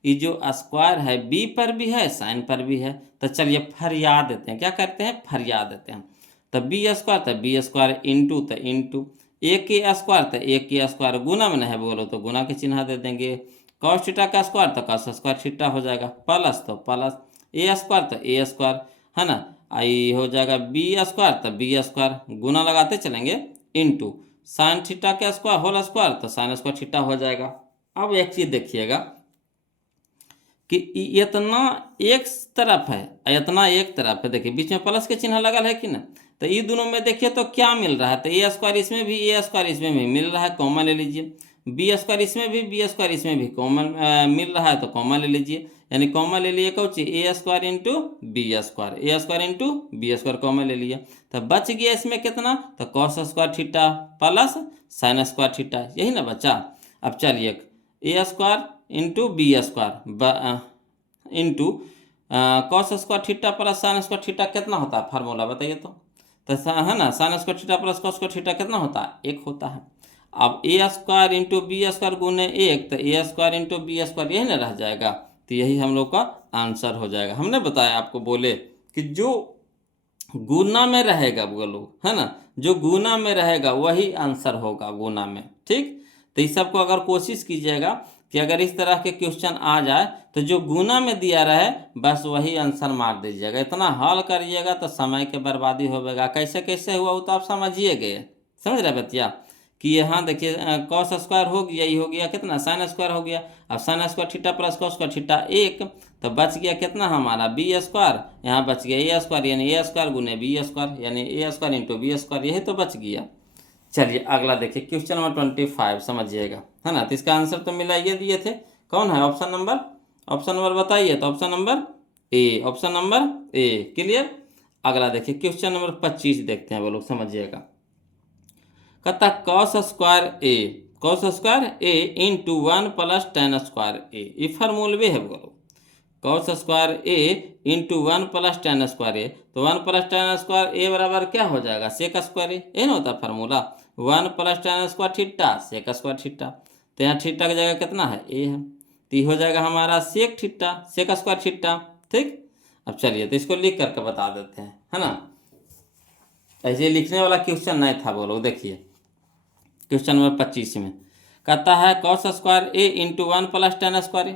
ये जो स्क्वायर है बी पर भी है साइन पर भी है। तो चलिए फरिया देते हैं, क्या करते हैं फरिया देते हैं। तो बी स्क्वायर तो बी स्क्वायर इंटू तो इंटू ए के स्क्वायर तो ए के स्क्वायर गुना में नहीं बोलो तो गुना के चिन्ह दे देंगे। कॉस थीटा का स्क्वायर तो कॉस स्क्वायर थीटा हो जाएगा, प्लस तो प्लस ए स्क्वायर तो ए स्क्वायर, है ना। आई हो जाएगा बी स्क्वायर तो बी स्क्वायर गुना लगाते चलेंगे इंटू साइन थीटा का स्क्वायर होल स्क्वायर तो साइन स्क्वायर थीटा हो जाएगा। अब एक चीज़ देखिएगा कि इतना एक तरफ है इतना एक तरफ है, देखिए बीच में प्लस के चिन्ह लगल है कि ना, तो ये दोनों में देखिए तो क्या मिल रहा है, तो ए स्क्वायर इसमें भी ए स्क्वायर इसमें भी मिल रहा है, कॉमन ले लीजिए। बी स्क्वायर इसमें भी बी स्क्वायर इसमें भी कॉमन मिल रहा है तो कॉमन ले लीजिए, यानी कॉमन ले लिए कौन सी a square into b square, a square into b square common ले लिया। तो बच गया इसमें कितना, तो cos square theta plus sine square theta, यही ना बचा। अब चलिए a square into b square into cos square theta plus sine square theta कितना होता है, फार्मूला बताइए तो है ना। Sine square theta plus cos square theta कितना होता है 1 होता है। अब ए स्क्वायर इंटू बी स्क्वायर गुने 1 तो ए स्क्वायर इंटू बी स्क्वायर यही ना रह जाएगा, तो यही हम लोग का आंसर हो जाएगा। हमने बताया आपको बोले कि जो गुना में रहेगा बोलो, है ना, जो गुना में रहेगा वही आंसर होगा गुना में। ठीक, तो इस सबको अगर कोशिश कीजिएगा कि अगर इस तरह के क्वेश्चन आ जाए तो जो गुना में दिया रहे बस वही आंसर मार दीजिएगा। इतना हल करिएगा तो समय के बर्बादी होगा। कैसे कैसे हुआ वो तो आप समझिए गए, समझ रहे बतिया, कि यहाँ देखिए कॉस स्क्वायर हो गया, ये हो गया कितना साइन स्क्वायर हो गया। अब sign square theta plus cos square theta 1, तो बच गया कितना हमारा बी स्क्वायर, यहाँ बच गया ए स्क्वायर, यानी ए स्क्वायर गुने बी स्क्वायर, यानी ए स्क्वायर इंटू बी स्क्वायर, यही तो बच गया। चलिए अगला देखिए क्वेश्चन नंबर 25 समझिएगा, है ना। तो इसका आंसर तो मिला ये दिए थे, कौन है ऑप्शन नंबर बताइए, तो option number A, option number A, clear. अगला देखिए क्वेश्चन नंबर 25 देखते हैं, वो लोग समझिएगा। कहता कॉस स्क्वायर ए इंटू 1 प्लस टेन स्क्वायर ए, ये फार्मूलवे है बोलो। Cos square A into 1 plus tan square A, तो 1 प्लस टेन स्क्वायर ए बराबर क्या हो जाएगा सेक स्क्वायर ए, ये ना होता formula. 1 plus tan square theta sec square theta, तो यहाँ थीटा की जगह कितना है ए है, तो ये हो जाएगा हमारा sec theta sec square theta. ठीक, अब चलिए तो इसको लिख करके बता देते हैं, है ना। ऐसे लिखने वाला क्वेश्चन नहीं था बोलो। देखिए क्वेश्चन नंबर 25 में कहता है कॉस स्क्वायर ए इंटू 1 प्लस टेन स्क्वायर ए,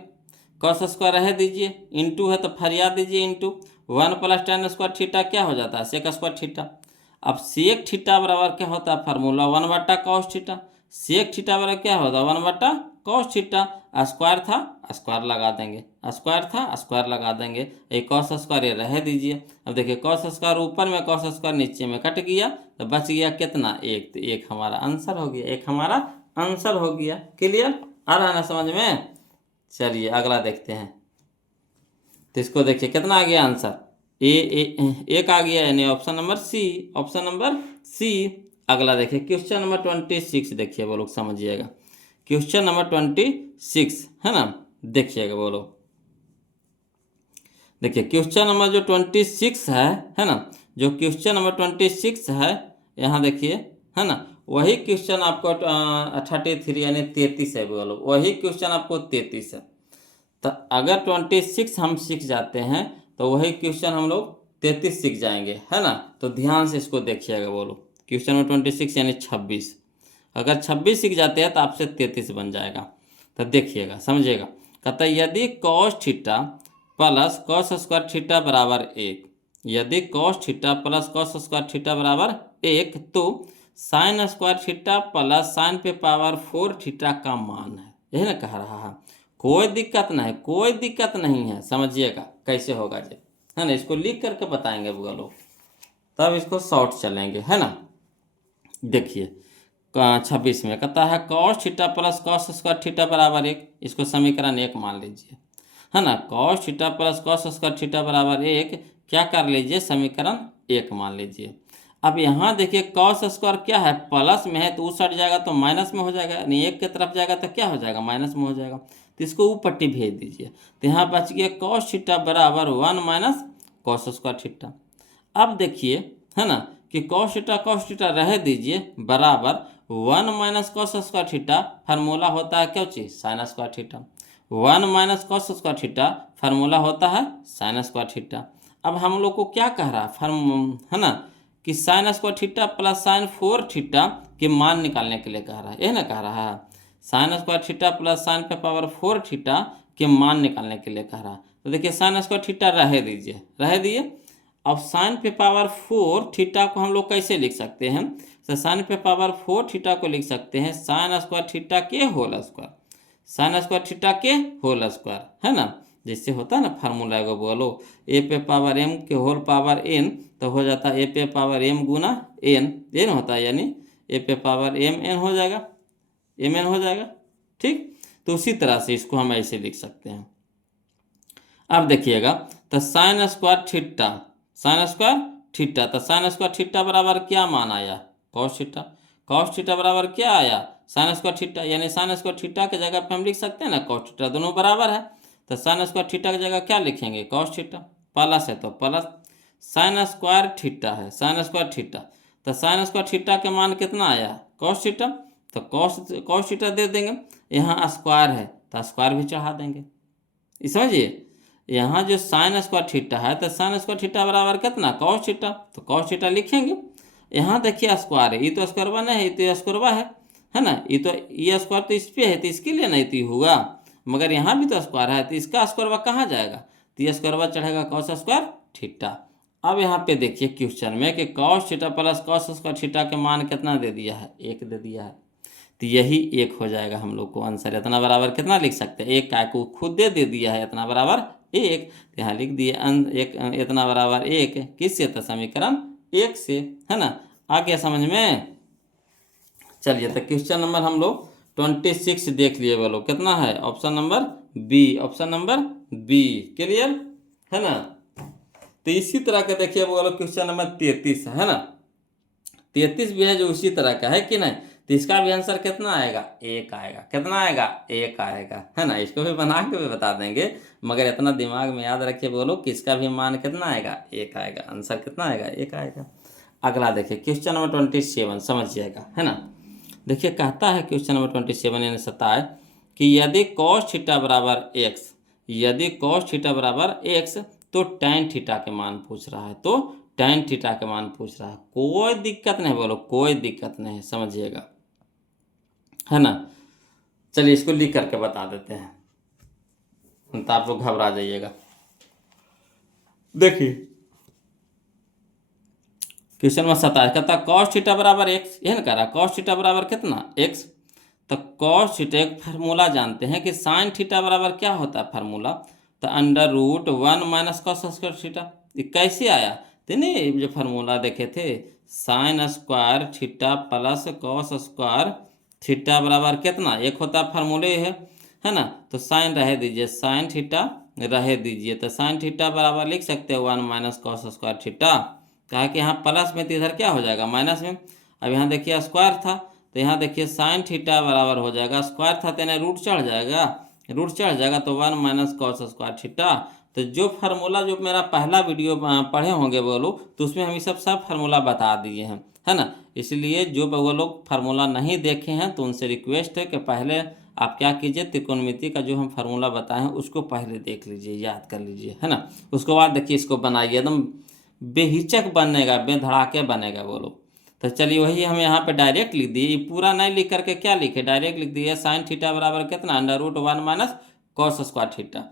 कॉस स्क्वायर रह दीजिए, इंटू है तो फरिया दीजिए, into 1 plus tan square theta क्या हो जाता है सेक स्क्वायर थीटा। अब सेक थीटा बराबर क्या होता है formula 1 cos theta, sec theta बराबर क्या होता है 1 कॉस थीटा, स्क्वायर था स्क्वायर लगा देंगे, स्क्वायर था स्क्वायर लगा देंगे, एक कॉस स्क्वायर ये रह दीजिए। अब देखिए कॉस स्क्वायर ऊपर में कॉस स्क्वायर नीचे में कट गया, तो बच गया कितना एक, तो एक हमारा आंसर हो गया, एक हमारा आंसर हो गया। क्लियर, आ रहा है ना समझ में। चलिए अगला देखते हैं, तो इसको देखिए कितना आ गया आंसर एक आ गया, यानी option number C, option number C. अगला देखिए क्वेश्चन नंबर 26 देखिए वो लोग समझिएगा, क्वेश्चन नंबर 26 है ना, देखिएगा वो लोग। देखिए क्वेश्चन नंबर जो 26 है ना, जो क्वेश्चन नंबर 26 है यहाँ देखिए, है ना, वही क्वेश्चन आपको 33 यानी 33 है बोलो, वही क्वेश्चन आपको 33 है। तो अगर 26 हम सीख जाते हैं तो वही क्वेश्चन हम लोग 33 सीख जाएंगे, है ना। तो ध्यान से इसको देखिएगा बोलो, क्वेश्चन नंबर 26 यानी 26, अगर 26 सीख जाते हैं तो आपसे 33 बन जाएगा। तो देखिएगा समझिएगा, कहता है यदि cos theta plus cos square theta बराबर 1, यदि cos theta plus cos square theta बराबर 1, तो sine square theta plus sign पे पावर 4 थीटा का मान है, यही ना कह रहा है। कोई दिक्कत नहीं, कोई दिक्कत नहीं है, समझिएगा कैसे होगा जी, है ना। इसको लिख करके बताएंगे वो लोग, तब इसको शॉर्ट चलेंगे, है ना। देखिए 26 में कहता है cos theta plus cos square theta बराबर 1, इसको समीकरण 1 मान लीजिए, है ना। Cos theta plus cos square theta बराबर 1 क्या कर लीजिए समीकरण 1 मान लीजिए। अब यहाँ देखिए कॉस स्क्वायर क्या है प्लस में है, तो उस हट जाएगा तो माइनस में हो जाएगा, यानी एक की तरफ जाएगा तो क्या हो जाएगा माइनस में हो जाएगा, तो इसको ऊपर पट्टी भेज दीजिए। तो यहाँ बच गया कॉस थीटा बराबर 1 माइनस कॉस स्क्वायर थीटा। अब देखिए, है ना, कि कॉस थीटा रह दीजिए बराबर 1 minus cos square theta, formula होता है क्या चीज़ sine square theta, 1 minus cos square theta formula होता है साइन स्क्वायर थीटा। अब हम लोग को क्या कह रहा है है ना, कि sign square theta plus sign 4 theta के मान निकालने के लिए कह रहा है, यह ना कह रहा है, sine square theta plus sign पे पावर 4 थीटा के मान निकालने के लिए कह रहा है। तो देखिए साइन स्क्वायर थीटा रह दीजिए, रह दिए। अब साइन पे पावर 4 थीटा को हम लोग कैसे लिख सकते हैं, तो साइन पे पावर 4 थीटा को लिख सकते हैं साइन स्क्वायर थीटा के whole square, sine square theta के होल स्क्वायर, है ना। जैसे होता है ना फार्मूला एगो बोलो, ए पे पावर एम के होल पावर एन, तो हो जाता है ए पे पावर एम गुना एन, एन होता है, यानी ए पे पावर एम एन हो जाएगा, एम एन हो जाएगा। ठीक, तो उसी तरह से इसको हम ऐसे लिख सकते हैं। अब देखिएगा, तो sine square theta, sign square theta, तो साइन स्क्वायर थीटा बराबर क्या मान आया कॉस थीटा, कॉस थीटा बराबर क्या आया साइन स्क्वायर थीटा, यानी साइन स्क्वायर थीटा की जगह पे हम लिख सकते हैं ना कॉस थीटा, दोनों बराबर है, तो साइन स्क्वायर थीटा की जगह क्या लिखेंगे कॉस थीटा, प्लस है तो प्लस साइन स्क्वायर थीटा है, साइन स्क्वायर थीटा, तो साइन स्क्वायर थीटा के मान कितना आया कॉस थीटा, तो कॉस थीटा दे देंगे, यहाँ स्क्वायर है तो स्क्वायर भी चढ़ा देंगे, समझिए। यहाँ जो साइन स्क्वायर थीटा है तो साइन स्क्वायर थीटा बराबर कितना कॉस थीटा, तो कॉस थीटा लिखेंगे। यहाँ देखिए स्क्वायर है, ये तो स्क्वायर वन है, ये तो स्क्वायर है ना, ये तो ये स्क्वायर तो इस पे है तो इसके लिए नहीं तो होगा, मगर यहाँ भी तो स्क्वायर है तो इसका स्क्वायर कहाँ जाएगा, तो ये स्क्वायर चढ़ेगा कॉस स्क्वायर थीटा। अब यहाँ पे देखिए क्वेश्चन में कि cos theta plus cos square theta के मान कितना दे दिया है, एक दे दिया है, तो यही एक हो जाएगा हम लोग को आंसर। इतना बराबर कितना लिख सकते हैं, एक का को खुद दे दिया है, इतना बराबर एक, तो यहाँ लिख दिए एक इतना बराबर एक, किससे, तो समीकरण एक से, है ना। आ गया समझ में। चलिए तो क्वेश्चन नंबर हम लोग 26 देख लिए, बोलो कितना है, option number B, option number B, clear है ना। तो इसी तरह का देखिए बोलो क्वेश्चन नंबर 33 है ना, 33 भी है जो उसी तरह का है कि नहीं, तो इसका भी आंसर कितना आएगा, एक आएगा, कितना आएगा, एक आएगा, है ना। इसको भी बना के भी बता देंगे, मगर इतना दिमाग में याद रखिए बोलो कि इसका भी मान कितना आएगा, एक आएगा, आंसर कितना आएगा, एक आएगा। अगला देखिए क्वेश्चन नंबर 27 समझिएगा, है ना। देखिए कहता है क्वेश्चन नंबर 27 यानी 27 कि यदि कॉस थीटा बराबर एक्स, यदि कॉस थीटा बराबर एक्स तो टैन थीटा के मान पूछ रहा है, तो टैन थीटा के मान पूछ रहा है, कोई दिक्कत नहीं बोलो, कोई दिक्कत नहीं, समझिएगा, है ना। चलिए इसको लिख करके बता देते हैं, तो आप लोग घबरा जाइएगा। देखिए क्वेश्चन में 27 कहता कॉस थीटा बराबर एक्स, यह ना कह रहा कॉस थीटा बराबर कितना एक्स, तो कॉस थीटा एक फार्मूला जानते हैं कि साइन थीटा बराबर क्या होता है फार्मूला, तो under root 1 minus cos square theta. ये कैसे आया, तो नहीं जो फार्मूला देखे थे, sine square theta plus cos square theta बराबर कितना, एक होता है फार्मूले है ना। तो साइन रह दीजिए, साइन थीटा रह दीजिए, तो साइन थीटा बराबर लिख सकते हैं 1 माइनस कॉस स्क्वायर थीटा, कहा कि यहाँ प्लस में तो इधर क्या हो जाएगा माइनस में। अब यहाँ देखिए स्क्वायर था, तो यहाँ देखिए साइन थीटा बराबर हो जाएगा, स्क्वायर था तो यानी रूट चढ़ जाएगा, रूट चढ़ जाएगा तो 1 माइनस कॉस स्क्वायर थीटा। तो जो फार्मूला जो मेरा पहला वीडियो पढ़े होंगे वो लोग, तो उसमें हम ये सब फार्मूला बता दिए हैं, है ना। इसलिए जो वो लोग फार्मूला नहीं देखे हैं तो उनसे रिक्वेस्ट है कि पहले आप क्या कीजिए, त्रिकोणमिति का जो हम फार्मूला बताए हैं उसको पहले देख लीजिए, याद कर लीजिए, है ना। उसके बाद देखिए इसको बनाइए, एकदम बेहिचक बनेगा, बेधड़ाके बनेगा बोलो। तो चलिए वही हम यहाँ पे डायरेक्ट लिख दिए, पूरा नहीं लिख करके क्या लिखे, डायरेक्ट लिख दिए साइन थीटा बराबर कितना, under root 1 minus cos square theta.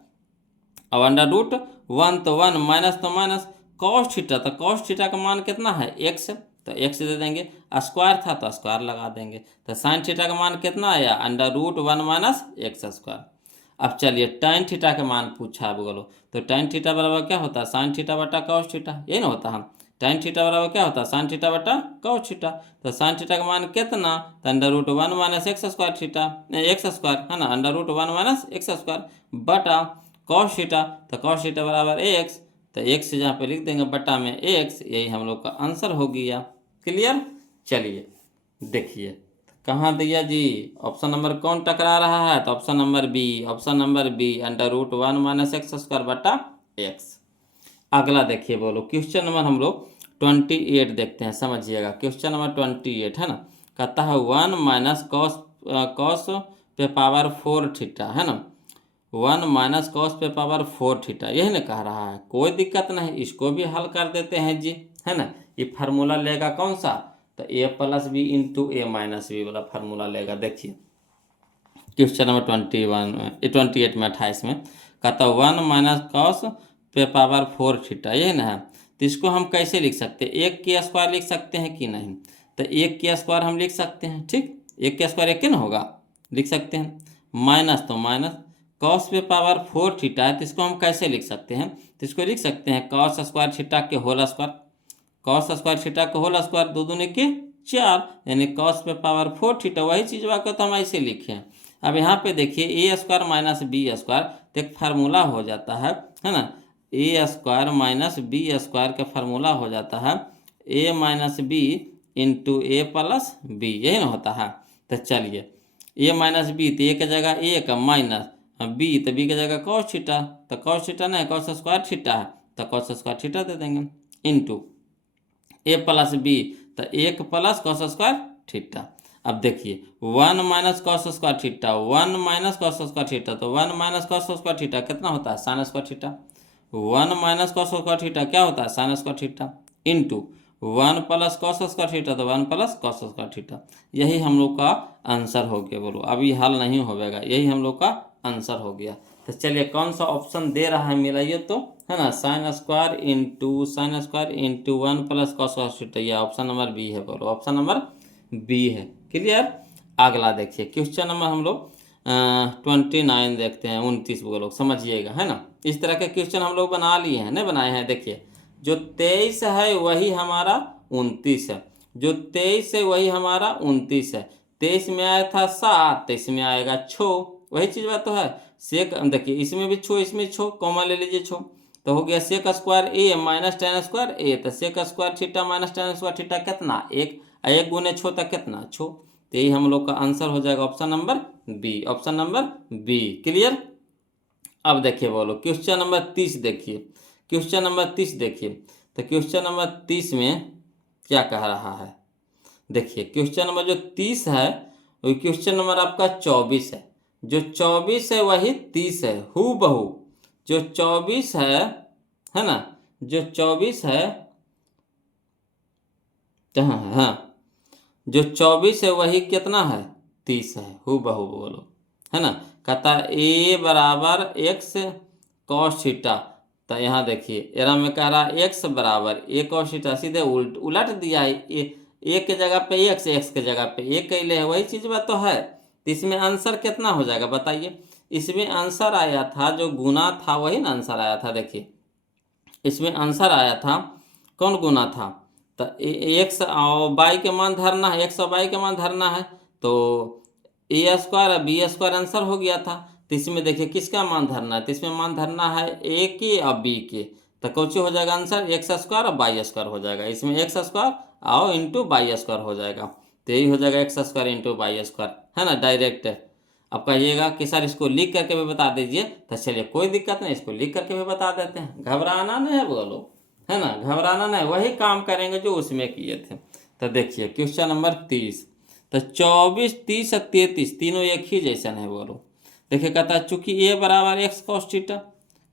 अब अंडर रूट 1 तो 1 माइनस तो माइनस कॉस थीटा, तो कॉस थीटा का मान कितना है एक्स, तो एक्स दे देंगे, स्क्वायर था तो स्क्वायर लगा देंगे, तो साइन थीटा का मान कितना आया, under root 1 minus X square. अब चलिए tan थीटा का मान पूछा है बोलो, तो tan थीटा बराबर क्या होता है, साइन थीटा बटा कॉस थीटा, ये ना होता है। tan थीटा बराबर क्या होता है, साइन थीटा बटा कॉस थीटा, तो साइन थीटा का मान कितना, तो under root 1 minus X square theta, X square है ना, under root 1 minus X square बटा कॉस थीटा, तो कॉस थीटा बराबर एक्स, तो एक्स से जहाँ पे लिख देंगे बटा में एक्स, यही हम लोग का आंसर हो गया, क्लियर। चलिए देखिए कहाँ दिया जी, ऑप्शन नंबर कौन टकरा रहा है, तो option number B, option number B, under root 1 minus X square बटा एक्स। अगला देखिए बोलो क्वेश्चन नंबर हम लोग 28 देखते हैं, समझिएगा क्वेश्चन नंबर 28 है ना। कहता है 1 माइनस कॉस कॉस पे पावर 4 थीटा, है ना, 1 माइनस कॉस पे पावर 4 थीटा, यही ना कह रहा है, कोई दिक्कत नहीं, इसको भी हल कर देते हैं जी, है ना। ये फार्मूला लेगा कौन सा, तो ए प्लस बी इंटू ए माइनस बी वाला फार्मूला लेगा। देखिए क्वेश्चन नंबर 28 में 28 में कहता 1 माइनस कॉस पे पावर 4 थीटा, ये ना है, तो इसको हम कैसे लिख सकते हैं, एक के स्क्वायर लिख सकते हैं कि नहीं, तो एक के स्क्वायर हम लिख सकते हैं, ठीक, एक के स्क्वायर एक के ना होगा, लिख सकते हैं, माइनस तो माइनस कॉस पे पावर 4 थीटा है, तो इसको हम कैसे लिख सकते हैं, तो इसको लिख सकते हैं कॉस स्क्वायर थीटा के whole square, cos square theta का होल स्क्वायर, दो दूनी के 4, यानी कॉस पे पावर 4 थीटा, वही चीज़ को तो हम ऐसे लिखे हैं। अब यहाँ पे देखिए ए स्क्वायर माइनस बी स्क्वायर, तो एक फार्मूला हो जाता है ना, ए स्क्वायर माइनस बी स्क्वायर का फार्मूला हो जाता है ए माइनस बी इंटू ए प्लस बी, यही ना होता है। तो चलिए ए माइनस बी, तो ए की जगह ए का माइनस बी, तो बी की जगह कॉस थीटा, तो कॉस थीटा नहीं कॉस स्क्वायर थीटा है, तो कॉस स्क्वायर थीटा दे देंगे, इंटू ए प्लस बी, तो एक प्लस कॉस स्क्वायर थीटा। अब देखिए 1 minus cos square theta, 1 minus cos square theta, तो 1 माइनस कॉस स्क्वायर थीटा कितना होता है, sine square theta. 1 minus cos square theta क्या होता है, sine square theta, into 1 plus cos square theta, तो 1 प्लस कॉस स्क्वायर थीटा। यही हम लोग का आंसर हो गया। बोलो अभी हल नहीं होगा, यही हम लोग का आंसर हो गया। तो चलिए कौन सा ऑप्शन दे रहा है मिलाइए तो, है ना, sine square into 1 plus cos square theta, ये ऑप्शन नंबर बी है। बोलो ऑप्शन नंबर बी है। क्लियर। अगला देखिए क्वेश्चन नंबर हम लोग 29 देखते हैं, 29 बोलो समझिएगा, है ना। इस तरह के क्वेश्चन हम लोग बना लिए हैं, नहीं बनाए हैं। देखिए जो 23 है वही हमारा 29 है, जो 23 है वही हमारा 29 है। 23 में आया था 7, 23 में आएगा 6, वही चीज़ बात तो है। सेक देखिए इसमें भी 6, इसमें 6, कॉमन ले लीजिए 6, तो हो गया sec square A minus tan square A, तो sec square theta minus tan square theta कितना, 1, 1 गुने 6 तक कितना 6। तो यही हम लोग का आंसर हो जाएगा option number B, option number B. Clear. अब देखिए बोलो क्वेश्चन नंबर 30 देखिए, क्वेश्चन नंबर 30 देखिए। तो क्वेश्चन नंबर 30 में क्या कह रहा है, देखिए क्वेश्चन नंबर जो 30 है वही क्वेश्चन नंबर आपका 24 है। जो 24 है वही 30 है, हु बहू। जो 24 है ना, जो 24 है कहाँ है, हाँ, जो 24 है वही कितना है, 30 है, हु बहू बोलो, है ना। कहता ए बराबर एक्स कॉस थीटा, तो यहाँ देखिए एरा में कह रहा एक्स बराबर ए कॉस थीटा, सीधे उलट दिया है, ए के जगह पे एक्स के जगह पे ए कैले है, वही चीज़ बात तो है। तो इसमें आंसर कितना हो जाएगा बताइए। इसमें आंसर आया था जो गुना था वही ना आंसर आया था। देखिए इसमें आंसर आया था, कौन गुना था, तो एक्स और बाई के मान धरना है, एक्स और बाई के मान धरना है, तो ए स्क्वायर और बी स्क्वायर आंसर हो गया था। तो इसमें देखिए किसका मान धरना है, तो इसमें मान धरना है ए के और बी के, तो कौन हो जाएगा आंसर, एक्स स्क्वायर और बाई स्क्वायर हो जाएगा। इसमें एक्स स्क्वायर और इंटू बाई स्क्वायर हो जाएगा, तो यही हो जाएगा x square into b square, है ना, डायरेक्ट। अब कहिएगा कि सर इसको लिख करके भी बता दीजिए, तो चलिए कोई दिक्कत नहीं, इसको लिख करके भी बता देते हैं, घबराना नहीं है बोलो, है ना, घबराना नहीं, वही काम करेंगे जो उसमें किए थे। तो देखिए क्वेश्चन नंबर 30, तो 24, 30 और 33 तीनों एक ही जैसा है बोलो। देखिए कहता है चूंकि ए बराबर X cos theta,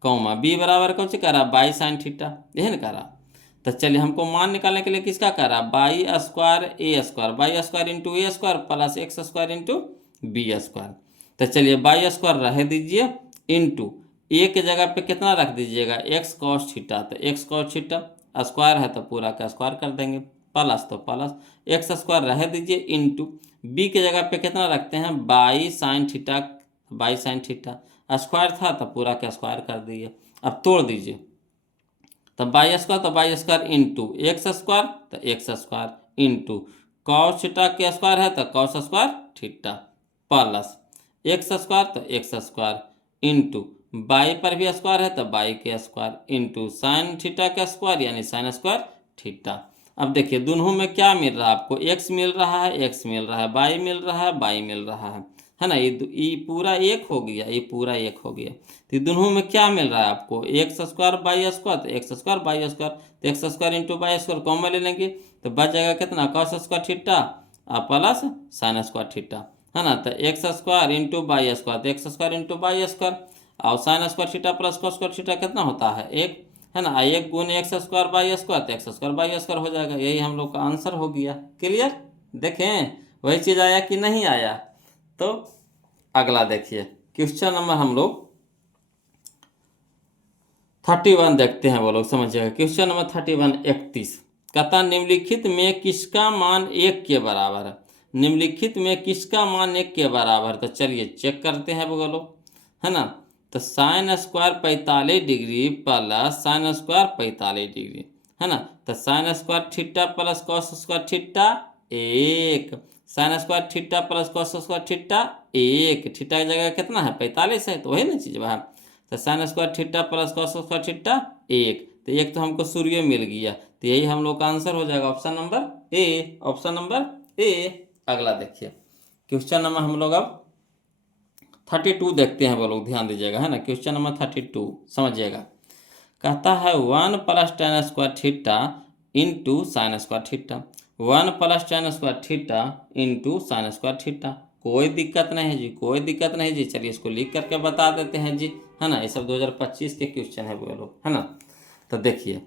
comma B बराबर कौन सी कह रहा, बाई साइन थीटा, यही ना कह रहा। तो चलिए हमको मान निकालने के लिए किसका कह रहा, by square a square, by square into a square plus x square into b square. तो चलिए बाई स्क्वायर रह दीजिए, इंटू ए के जगह पे कितना रख दीजिएगा, एक्स कॉस थीटा, तो एक्स कॉस थीटा स्क्वायर है तो पूरा का स्क्वायर कर देंगे, प्लस तो प्लस एक्स स्क्वायर रह दीजिए, इंटू बी के जगह पे कितना रखते हैं, by sine theta, by sine theta square था तो पूरा का स्क्वायर कर दीजिए। अब तोड़ दीजिए, तो बाई स्क्वायर, तो b square into x square, तो x square into cos theta के स्क्वायर है तो cos square theta plus x square, तो एक्स स्क्वायर इंटू बाई पर भी स्क्वायर है तो बाई के स्क्वायर इंटू साइन थीटा का स्क्वायर यानी साइन स्क्वायर थीटा। अब देखिए दोनों में क्या मिल रहा है आपको, एक्स मिल रहा है, एक्स मिल रहा है, बाई मिल रहा है, बाई मिल रहा है ना, ये पूरा एक हो गया, ये पूरा एक हो गया। तो दोनों में क्या मिल रहा है आपको, एक्स स्क्वायर बाई स्क्वायर, तो एक्स स्क्वायर बाई स्क्वायर, तो x square into b square common ले लेंगे, तो बच जाएगा कितना, cos square theta plus sine square theta, है ना। तो x square into b square, तो x square into b square और sine square theta plus cos square theta कितना होता है, एक, है ना, एक गुने एक्स स्क्वायर बाई स्क्वायर, तो एक्स स्क्वायर बाई स्क्वायर हो जाएगा। यही हम लोग का आंसर हो गया। क्लियर। देखें वही चीज़ आया कि नहीं आया। तो अगला देखिए क्वेश्चन नंबर हम लोग 31 देखते हैं, वो लोग समझिएगा। क्वेश्चन नंबर 31 31 कहता निम्नलिखित में किसका मान 1 के बराबर है, निम्नलिखित में किसका मान 1 के बराबर। तो चलिए चेक करते हैं वो लोग, है ना। तो sine square 45 degree plus sine square 45 degree, है ना। तो sine square theta plus cos square theta 1, sine square theta plus cos square theta 1, theta की जगह कितना है 45 है, तो वही ना चीज़ वहाँ। तो sine square theta plus cos square theta 1, तो एक तो हमको सूर्य मिल गया, तो यही हम लोग का आंसर हो जाएगा option number A, option number ए। अगला देखिए क्वेश्चन नंबर हम लोग अब 32 देखते हैं, वो लोग ध्यान दीजिएगा, है ना। क्वेश्चन नंबर 32 समझिएगा। कहता है 1 plus tan square theta into sine square theta, 1 plus tan square theta into sine square theta. कोई दिक्कत नहीं है जी, कोई दिक्कत नहीं जी। चलिए इसको लिख करके बता देते हैं जी, है ना। ये सब 2025 के क्वेश्चन है वो लोग, है ना। तो देखिए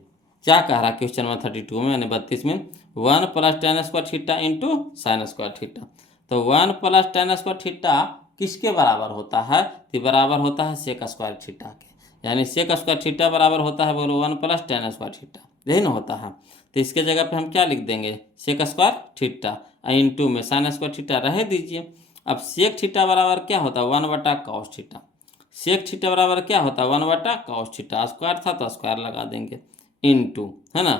क्या कह रहा है क्वेश्चन नंबर 32 में यानी 32 में, 1 plus tan square theta into sine square theta. तो 1 प्लस टेन स्क्वायर थीटा किसके बराबर होता है? तो बराबर होता है सेक स्क्वायर थीटा के, यानी सेक स्क्वायर थीटा बराबर होता है बोलो 1 प्लस टेन स्क्वायर थीटा, यही ना होता है। तो इसके जगह पे हम क्या लिख देंगे? सेक स्क्वायर थीटा इंटू में साइन स्क्वायर थीटा रह दीजिए। अब सेक थीटा बराबर क्या होता है? 1 बटा कॉस थीटा। सेक थीटा बराबर क्या होता है? 1 बटा कॉस थीटा। स्क्वायर था तो स्क्वायर लगा देंगे इंटू, है ना,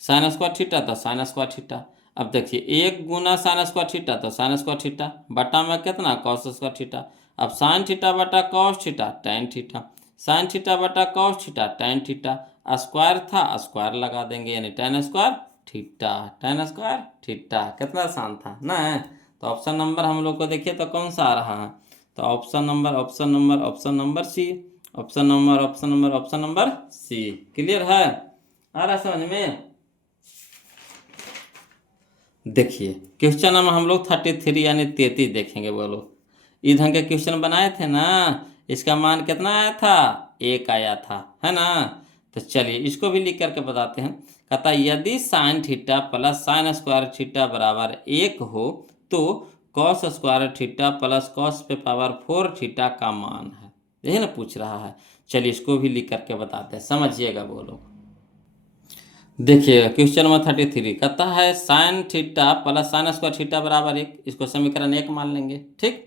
साइन स्क्वायर थीटा तो साइन स्क्वायर थीटा। अब देखिए 1 गुना साइन स्क्वायर थीटा तो साइन स्क्वायर थीटा, बटा में कितना? Cos square theta. अब साइन थीटा बटा cos theta tan theta, sine theta बटा cos theta tan theta. Square था स्क्वायर लगा देंगे, यानी tan square theta, tan square theta. कितना आसान था ना। तो ऑप्शन नंबर हम लोग को देखिए तो कौन सा आ रहा है? तो option number option number option number C, option number option number option number C. Clear है? आ रहा समझ में? देखिए क्वेश्चन नंबर हम लोग 33 यानी 33 देखेंगे। बोलो इधर के क्वेश्चन बनाए थे ना, इसका मान कितना आया था? 1 आया था, है ना। तो चलिए इसको भी लिख करके बताते हैं। कहता है यदि sine theta plus sine square theta बराबर 1 हो तो cos square theta plus cos पे पावर 4 थीटा का मान है, यही ना पूछ रहा है। चलिए इसको भी लिख करके बताते हैं, समझिएगा। बोलो देखिए क्वेश्चन नंबर 33 कहता है sine theta plus sine square theta बराबर 1, इसको समीकरण 1 मान लेंगे, ठीक।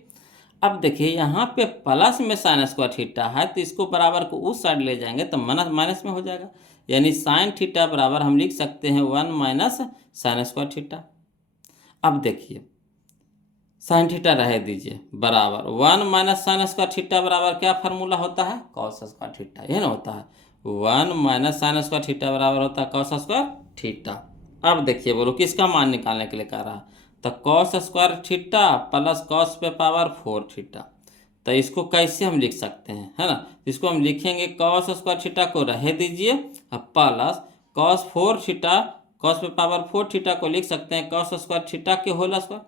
अब देखिए यहाँ पे प्लस में साइन स्क्वायर थीटा है तो इसको बराबर को उस साइड ले जाएंगे तो माइनस में हो जाएगा, यानी साइन थीटा बराबर हम लिख सकते हैं 1 माइनस साइन स्क्वायर थीटा। अब देखिए साइन थीटा रह दीजिए बराबर 1 माइनस साइन स्क्वायर थीटा बराबर क्या फार्मूला होता है? कॉस स्क्वायर थीटा, यही ना होता है। 1 माइनस साइन स्क्वायर थीटा बराबर होता है कॉस स्क्वायर थीटा। अब देखिए बोलो किसका मान निकालने के लिए कह रहा है? तो cos square theta plus cos पे पावर 4 थीटा। तो इसको कैसे हम लिख सकते हैं, है ना। इसको हम लिखेंगे कॉस स्क्वायर थीटा को रह दीजिए प्लस कॉस 4 थीटा, कॉस पे पावर 4 थीटा को लिख सकते हैं कॉस स्क्वायर थीटा के whole square,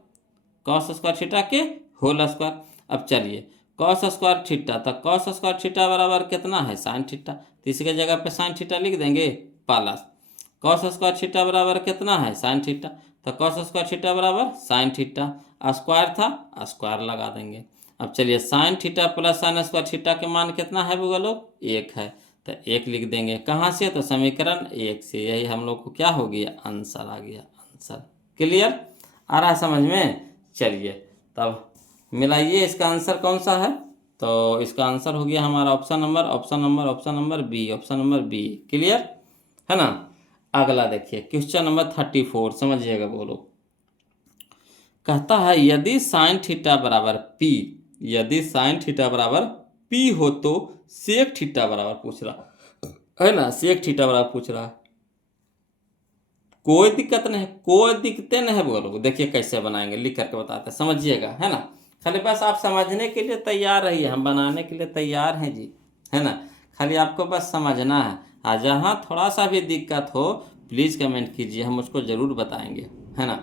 cos square theta के होल स्क्वायर। अब चलिए कॉस स्क्वायर थीटा, तो कॉस स्क्वायर थीटा बराबर कितना है? Sine theta. तो इसके जगह पे साइन थीटा लिख देंगे प्लस कॉस स्क्वायर थीटा बराबर कितना है? Sine theta. तो कॉस स्क्वायर थीटा बराबर साइन थीटा, स्क्वायर था स्क्वायर लगा देंगे। अब चलिए sine theta plus sine square theta के मान कितना है बोलो? 1 है। तो 1 लिख देंगे, कहाँ से? तो समीकरण 1 से। यही हम लोग को क्या हो गया? आंसर आ गया, आंसर। क्लियर? आ रहा है समझ में? चलिए तब मिलाइए इसका आंसर कौन सा है। तो इसका आंसर हो गया हमारा option number option number option number B, option number B. Clear है ना। अगला देखिए क्वेश्चन नंबर 34, समझिएगा। बोलो कहता है यदि साइन थीटा बराबर पी, यदि साइन थीटा बराबर पी हो तो सेक थीटा बराबर पूछ रहा है ना, सेक थीटा बराबर पूछ रहा है। कोई दिक्कत नहीं, कोई दिक्कतें नहीं। बोलो देखिए कैसे बनाएंगे, लिख करके बताते हैं, समझिएगा, है ना। खाली बस आप समझने के लिए तैयार रहिए, हम बनाने के लिए तैयार हैं जी, है ना। खाली आपको बस समझना है। जहाँ थोड़ा सा भी दिक्कत हो प्लीज़ कमेंट कीजिए, हम उसको ज़रूर बताएंगे, है ना।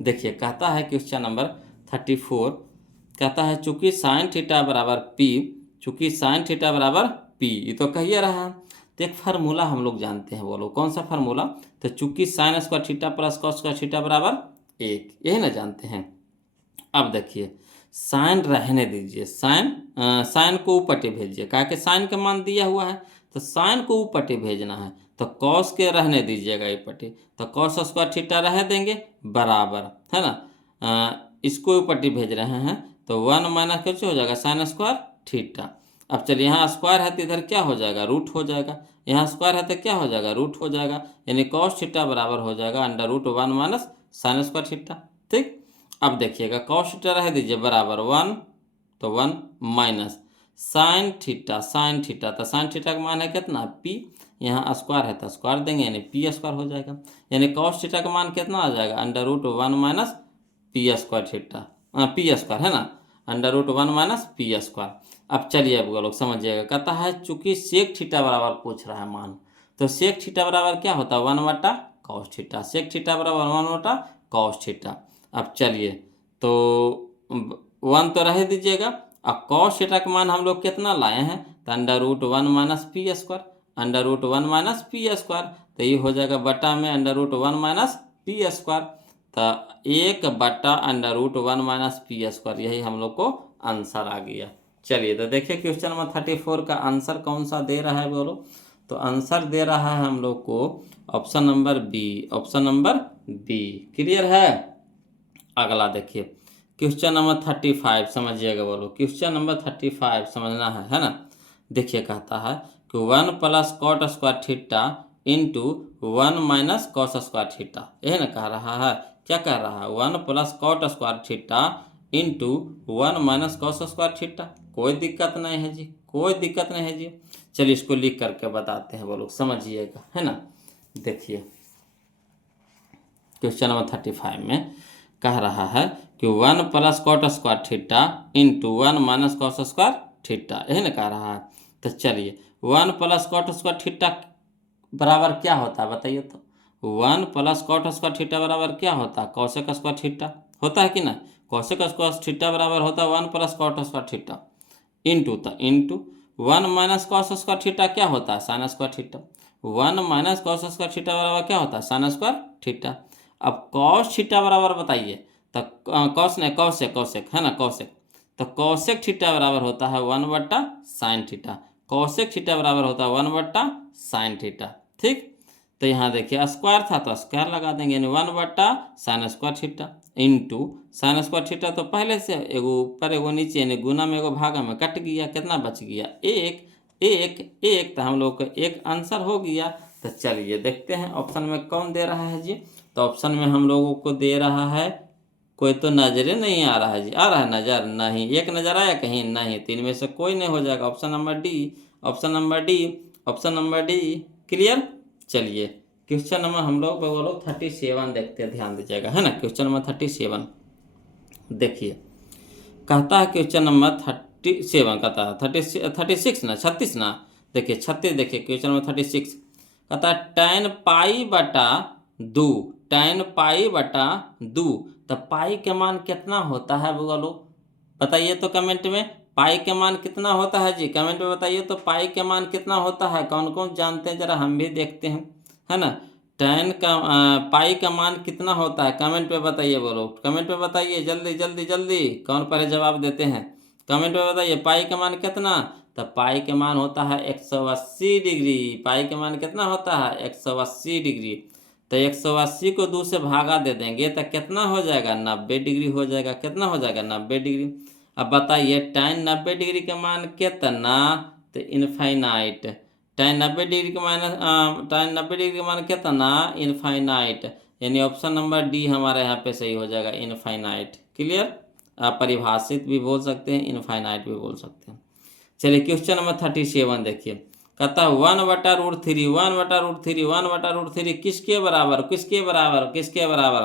देखिए कहता है क्वेश्चन नंबर 34, कहता है चूंकि साइन थीटा बराबर पी, चूंकि साइन थीटा बराबर पी, ये तो कहिए रहा है। तो एक फार्मूला हम लोग जानते हैं, बोलो कौन सा फार्मूला? तो चूंकि sign square theta plus cos square theta बराबर 1, यही ना जानते हैं। अब देखिए साइन रहने दीजिए, साइन को ऊपटे भेजिए, कहा कि साइन का मान दिया हुआ है तो साइन को ऊपटे भेजना है। तो कॉस के रहने दीजिएगा ये पटे, तो कॉस स्क्वायर थीटा रह देंगे बराबर, है ना। इसको ऊपटे भेज रहे हैं तो 1 माइनस कैसे हो जाएगा? Sign square theta. अब चलिए यहाँ स्क्वायर है तो इधर क्या हो जाएगा? रूट हो जाएगा। यहाँ स्क्वायर है तो क्या हो जाएगा? रूट हो जाएगा, यानी कॉस थीटा बराबर हो जाएगा under root 1 minus sine square theta, ठीक। अब देखिएगा कॉस थीटा रह दीजिए बराबर 1, तो 1 minus sine theta, sine theta, तो साइन थीटा का मान है कितना? पी। यहाँ स्क्वायर है तो स्क्वायर देंगे, यानी पी स्क्वायर हो जाएगा, यानी कॉस थीटा का मान कितना आ जाएगा? Under root 1 minus P square theta, P square, है ना, under root 1 minus P square. अब चलिए अब लोग समझिएगा, कहता है चूंकि सेक थीटा बराबर पूछ रहा है मान, तो सेक थीटा बराबर क्या होता है? 1 बटा कॉस थीटा। सेक थीटा बराबर 1 बटा कॉस थीटा। अब चलिए तो 1 तो रह दीजिएगा। अब कॉस थीटा का मान हम लोग कितना लाए हैं, तो √1 minus P square, √1 minus P square, तो ये हो जाएगा बटा में √1 माइनस पी स्क्वायर, तो 1 बटा √1 माइनस पी स्क्वायर, यही हम लोग को आंसर आ गया। चलिए तो देखिए क्वेश्चन नंबर 34 का आंसर कौन सा दे रहा है बोलो, तो आंसर दे रहा है हम लोग को option number B, option number B. Clear है। अगला देखिए क्वेश्चन नंबर 35 समझिएगा बोलो, क्वेश्चन नंबर 35 समझना है ना। देखिए कहता है कि 1 plus cot square theta into 1 minus cos square theta, यही ना कह रहा है। क्या कह रहा है, 1 plus cot square theta into 1 minus cos square theta. कोई दिक्कत नहीं है जी, कोई दिक्कत नहीं है जी। चलिए इसको लिख करके बताते हैं बोलो, समझिएगा है ना। देखिए क्वेश्चन नंबर 35 में कह रहा है कि 1 plus cot square theta into 1 minus cos square theta, यही ना कह रहा है। तो चलिए 1 प्लस कॉट स्क्वायर थीटा बराबर क्या होता है बताइए तो। 1 प्लस कॉट स्क्वायर थीटा बराबर क्या होता है, कॉसेक स्क्वायर थीटा होता है कि ना। कॉसेक स्क्वायर थीटा बराबर होता है 1 plus cot square theta into, तो into 1 minus cos square theta क्या होता है, sine square theta. 1 minus cos square theta बराबर क्या होता है, साइन स्क्वायर थीटा। अब कॉस थीटा बराबर बताइए, तो कॉस ने कॉसेक, कॉसेक है ना कॉसेक, तो कॉसेक थीटा बराबर होता है 1 बट्टा साइन थीटा। कॉसेक थीटा बराबर होता है 1 बट्टा साइन थीटा। ठीक, तो यहाँ देखिए स्क्वायर था तो स्क्वायर लगा देंगे, यानी 1 बट्टा sign square theta into sine square theta, तो पहले से एगो ऊपर एगो नीचे, यानी गुना में एगो भागा में कट गया, कितना बच गया, एक एक एक, तो हम लोग का एक आंसर हो गया। तो चलिए देखते हैं ऑप्शन में कौन दे रहा है जी। तो ऑप्शन में हम लोगों को दे रहा है, कोई तो नजरे नहीं आ रहा है जी, आ रहा है नजर नहीं, एक नजर आया कहीं नहीं, तीन में से कोई नहीं हो जाएगा। Option number D, option number D, option number D. Clear. चलिए क्वेश्चन नंबर हम लोग बोलो 37 देखते हैं, ध्यान दीजिएगा है ना। क्वेश्चन नंबर 37 देखिए कहता है, क्वेश्चन नंबर 37 कहता है 36 ना 36 ना, देखिए 36, देखिए क्वेश्चन नंबर 36 कहता है tan पाई बटा 2, tan पाई बटा 2, तो पाई के मान कितना होता है बोलो, बताइए तो कमेंट में। पाई के मान कितना होता है जी, कमेंट में बताइए तो पाई के मान कितना होता है, कौन कौन जानते हैं जरा हम भी देखते हैं है ना। tan का पाई का मान कितना होता है, कमेंट पे बताइए बोलो, कमेंट पे बताइए जल्दी जल्दी जल्दी, कौन पहले जवाब देते हैं कमेंट पे बताइए। पाई का मान कितना, तो पाई के मान होता है 180 डिग्री। पाई के मान कितना होता है 180 डिग्री। तो 180 को 2 से भागा दे देंगे तो कितना हो जाएगा, 90 डिग्री हो जाएगा। कितना हो जाएगा, 90 डिग्री। अब बताइए tan 90 डिग्री का मान कितना, तो इनफाइनाइट। tan 90 डिग्री का मान tan 90 डिग्री का मान कितना, इनफाइनाइट, यानी ऑप्शन नंबर डी हमारे यहाँ पे सही हो जाएगा, इनफाइनाइट। क्लियर। आप परिभाषित भी बोल सकते हैं, इनफाइनाइट भी बोल सकते हैं। चलिए क्वेश्चन नंबर 37 देखिए कहता है 1/√3, 1/√3, 1/√3 किसके बराबर, किसके बराबर, किसके बराबर,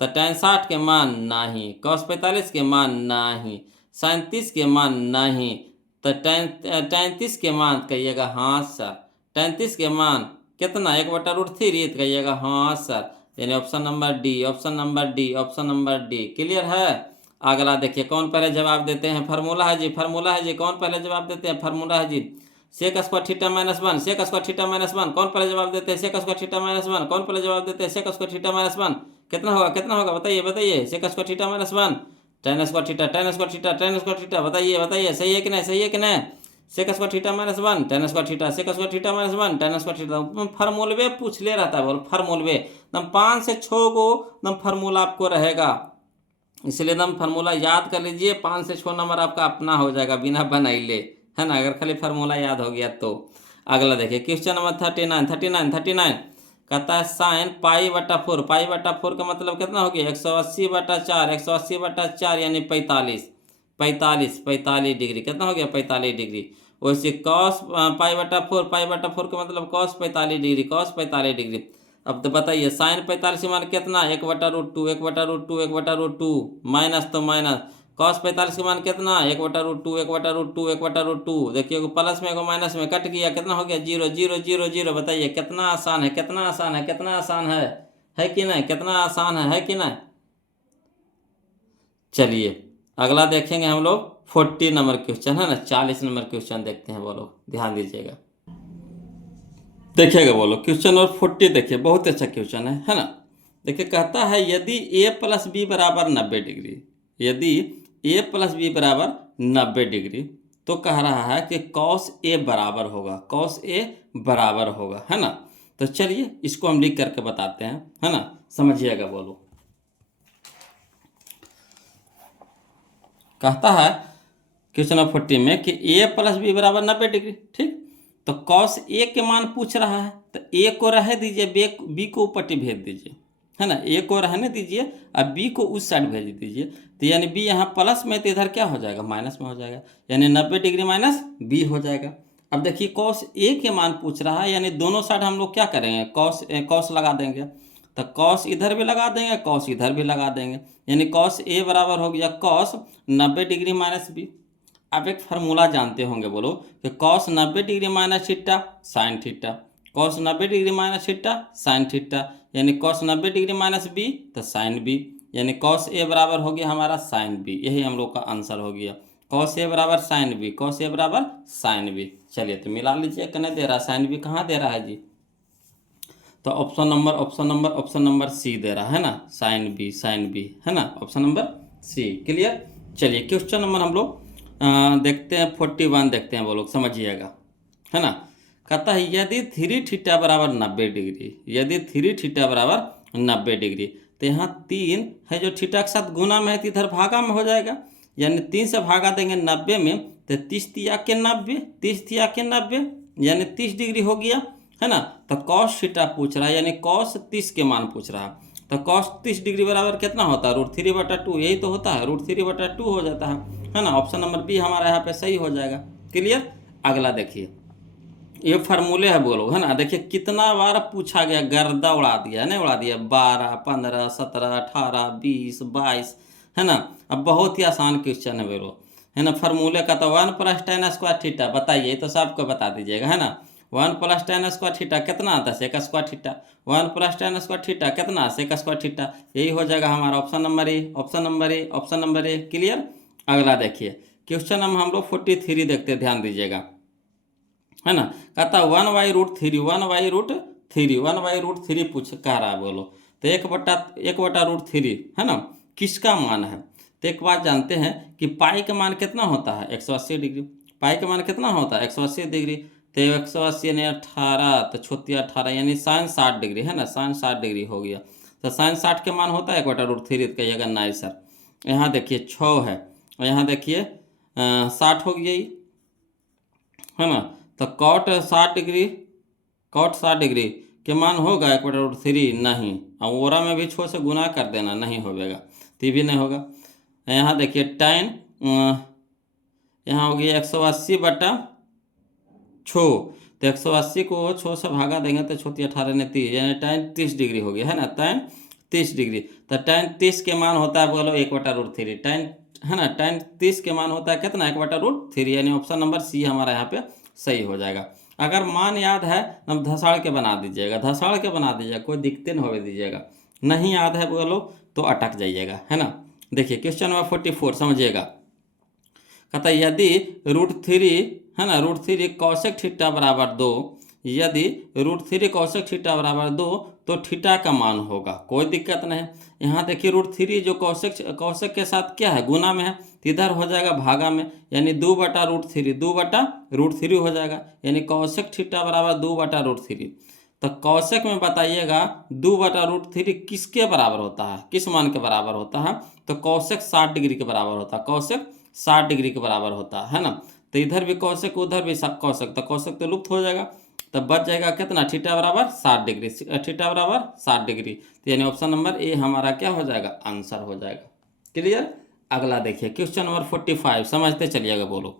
तो tan 60 के मान नहीं, cos 45 के मान नहीं, sin 30 के मान नहीं, तो tan 30 के मान कहिएगा हाँ सर। tan 30 के मान कितना, 1/√3, तो कहिएगा हाँ सर, यानी option number D, option number D, option number D. Clear है। अगला देखिए कौन पहले जवाब देते हैं, फार्मूला है जी, फार्मूला है जी, कौन पहले जवाब देते हैं, फार्मूला है जी sec square theta minus 1, sec square theta minus 1, कौन पहले जवाब देते हैं, सेक स्क्वायर थीटा माइनस 1, कौन पहले जवाब देते हैं, सेक स्क्वायर थीटा माइनस 1, कितना होगा, कितना होगा बताइए बताइए, sec square theta minus 1, tan square theta, tan square theta, tan square theta, बताइए बताइए सही है कि नहीं, सही है कि नहीं। Sec square theta minus 1, tan square theta, sec square theta minus 1, tan square theta, फार्मूलवे पूछ ले रहता है बोल, फार्मूलवे एकदम 5 से 6 को एकदम फार्मूला आपको रहेगा, इसलिए एकदम फार्मूला याद कर लीजिए। 5 से 6 नंबर आपका अपना हो जाएगा बिना बनाइले, है ना, अगर खाली फार्मूला याद हो गया तो। अगला देखिए क्वेश्चन नंबर 39 कहता है साइन π/4, π/4 का मतलब कितना हो गया 180/4, 180/4 यानी 45 डिग्री, कितना हो गया 45 डिग्री। वैसे cos π/4, π/4 का मतलब cos 45 डिग्री, cos 45 डिग्री। अब तो बताइए साइन 45 मान कितना, 1/√2, 1/√2, 1/√2, माइनस तो माइनस, कॉस 45 का मान कितना, 1/√2, 1/√2, 1/√2। देखिए प्लस में को माइनस में कट गया, कितना हो गया, 0 0 0 0। बताइए कितना आसान है, कितना आसान है, कितना आसान है कि नहीं, कितना आसान है कि नहीं। चलिए अगला देखेंगे हम लोग 40 नंबर क्वेश्चन, है ना, 40 नंबर क्वेश्चन देखते हैं। बोलो ध्यान दीजिएगा, देखिएगा बोलो क्वेश्चन नंबर 40। देखिए बहुत अच्छा क्वेश्चन है ना। देखिए कहता है यदि a प्लस बी बराबर 90 डिग्री, यदि a प्लस बी बराबर 90 डिग्री, तो कह रहा है कि कॉस ए बराबर होगा, कॉस ए बराबर होगा, है ना। तो चलिए इसको हम लिख करके बताते हैं, है ना, समझिएगा। बोलो कहता है क्वेश्चन नंबर 40 में कि a प्लस बी बराबर 90 डिग्री, ठीक। तो कॉस ए के मान पूछ रहा है, तो ए को रह दीजिए, बी को ऊपर भेज दीजिए, है ना, ए को रहने दीजिए और बी को उस साइड भेज दीजिए। तो यानी बी यहाँ प्लस में, तो इधर क्या हो जाएगा, माइनस में हो जाएगा, यानी 90 डिग्री माइनस बी हो जाएगा। अब देखिए कॉस ए के मान पूछ रहा है, यानी दोनों साइड हम लोग क्या करेंगे, कॉस लगा देंगे। तो कॉस इधर भी लगा देंगे, कॉस इधर भी लगा देंगे, यानी कॉस ए बराबर हो गया कॉस 90 डिग्री माइनस बी। आप एक फार्मूला जानते होंगे, बोलो कि cos 90 degree minus theta sine theta, cos 90 degree minus theta sine theta, यानी कॉस 90 डिग्री माइनस बी तो साइन बी, यानी कॉस ए बराबर हो गया हमारा साइन बी। यही हम लोग का आंसर हो गया, कॉस ए बराबर साइन बी, कॉस ए बराबर साइन बी। चलिए तो मिला लीजिए, कहने दे रहा साइन बी, कहाँ दे रहा है जी, तो ऑप्शन नंबर सी दे रहा है ना, साइन बी, है ना, ऑप्शन नंबर सी। क्लियर। चलिए क्वेश्चन नंबर हम लोग देखते हैं 41 देखते हैं, वो लोग समझिएगा, है ना। कहता है यदि 3 थीटा बराबर 90 डिग्री, यदि 3 थीटा बराबर 90 डिग्री, तो यहाँ 3 है जो थीटा के साथ गुना में है, तो इधर भागा में हो जाएगा, यानी 3 से भागा देंगे 90 में, तो 30 तिया के 90, 30 तिया के 90, यानी 30 डिग्री हो गया, है ना। तो कॉस थीटा पूछ रहा है, यानी कॉस 30 के मान पूछ रहा है। तो कॉस 30 डिग्री बराबर कितना होता है, √3/2, यही तो होता है, √3/2 हो जाता है ना। ऑप्शन नंबर बी हमारा यहाँ पे सही हो जाएगा। क्लियर। अगला देखिए, ये फार्मूले है, बोलो, है ना। देखिए कितना बार पूछा गया, गर्दा उड़ा दिया, नहीं उड़ा दिया, 12 15 17 18 20 22, है ना। अब बहुत ही आसान क्वेश्चन है, बोलो, है ना। फार्मूले का तो 1 + tan स्क्वायर थीटा, बताइए तो सबको बता दीजिएगा, है ना। 1 + tan स्क्वायर थीटा कितना आता है, sec square theta. 1 + tan square theta कितना, sec स्क्वायर थीटा। यही हो जाएगा हमारा option number A, option number A, option number A. Clear. अगला देखिए क्वेश्चन हम लोग 43 देखते, ध्यान दीजिएगा, है ना। कहता 1/√3, 1/√3, 1/√3 पूछ कह रहा है, बोलो। तो 1/√3, है ना, किसका मान है। तो एक बात जानते हैं कि पाई का मान कितना होता है, 180 डिग्री। पाई का मान कितना होता है, 180 डिग्री। तो 180 यानी 18, तो छोटिया 18, यानी साइन 60 डिग्री, है ना, साइन 60 डिग्री हो गया। तो साइन 60 के मान होता है 1/√3, तो कहिएगा नहीं सर। यहाँ देखिए 6 है, और यहाँ देखिए 60 हो गया, है ना। तो कॉट 60 डिग्री के मान होगा 1/√3, नहीं। और ओरा में भी 6 से गुना कर देना, नहीं होगा, तो ये भी नहीं होगा। यहाँ देखिए टाइन, यहाँ हो गया 180/6, तो 180 को 6 से भागा देंगे तो 18 ने 30, यानी टाइन 30 डिग्री हो गया, है ना, टाइन 30 डिग्री। तो टाइन 30 के मान होता है, बोलो 1/√3, टाइन, है ना, टाइन 30 के मान होता है कितना, 1/√3, यानी ऑप्शन नंबर सी हमारा यहाँ पे सही हो जाएगा। अगर मान याद है हम धसाड़ के बना दीजिएगा, धसाड़ के बना दीजिएगा, कोई दिक्कत नहीं होने दीजिएगा। नहीं याद है बोलो तो अटक जाइएगा, है ना। देखिए क्वेश्चन नंबर 44 समझिएगा। कहता यदि √3, है ना, √3 कौशिक थीटा बराबर 2, यदि √3 कौशिक थीटा बराबर 2, तो थीटा का मान होगा, कोई दिक्कत नहीं। यहाँ देखिए √3 जो कौशिक के साथ क्या है, गुना में है, तो इधर हो जाएगा भागा में, यानी 2/√3, 2/√3 हो जाएगा, यानी कौशिक थीटा बराबर 2/√3। तो कौशिक में बताइएगा 2/√3 किसके बराबर होता है, किस मान के बराबर होता है। तो कौशिक 60 डिग्री के बराबर होता है, कौशिक 60 डिग्री के बराबर होता है ना। तो इधर भी कौशिक, उधर भी कौशिक, तो कौशिक तो लुप्त हो जाएगा, तब बच जाएगा कितना, थीटा बराबर 60 डिग्री, थीटा बराबर 60 डिग्री। तो यानी ऑप्शन नंबर ए हमारा क्या हो जाएगा, आंसर हो जाएगा। क्लियर। अगला देखिए क्वेश्चन नंबर 45 समझते चलिएगा, बोलो।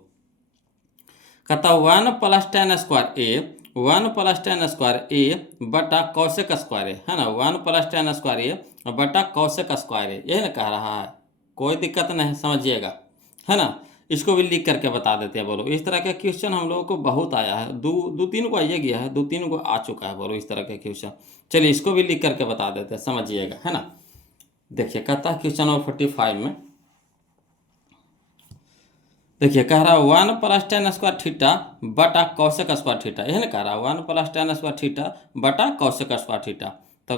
कहता 1 + tan square A, 1 + tan square a बटा कौशिक स्क्वायर है ना, 1 + tan स्क्वायर ए बटा कौशिक स्क्वायर है, यही ना कह रहा है, कोई दिक्कत नहीं, समझिएगा, है ना। इसको भी लिख करके बता देते हैं बोलो। इस तरह के क्वेश्चन हम लोगों को बहुत आया है, दो तीन को आइए गया है, 2-3 को आ चुका है बोलो इस तरह के क्वेश्चन। चलिए इसको भी लिख करके बता देते हैं, समझिएगा, है ना। देखिए कहता है क्वेश्चन नंबर 45 में, देखिए कह रहा है 1 प्लस टेन स्क्वायर थीटा बटा कौशिक स्क्वायर थीटा, यह ना कह रहा है 1 प्लस टेन स्क्वायर थीटा बटा कौशिक स्क्वायर थीटा। तो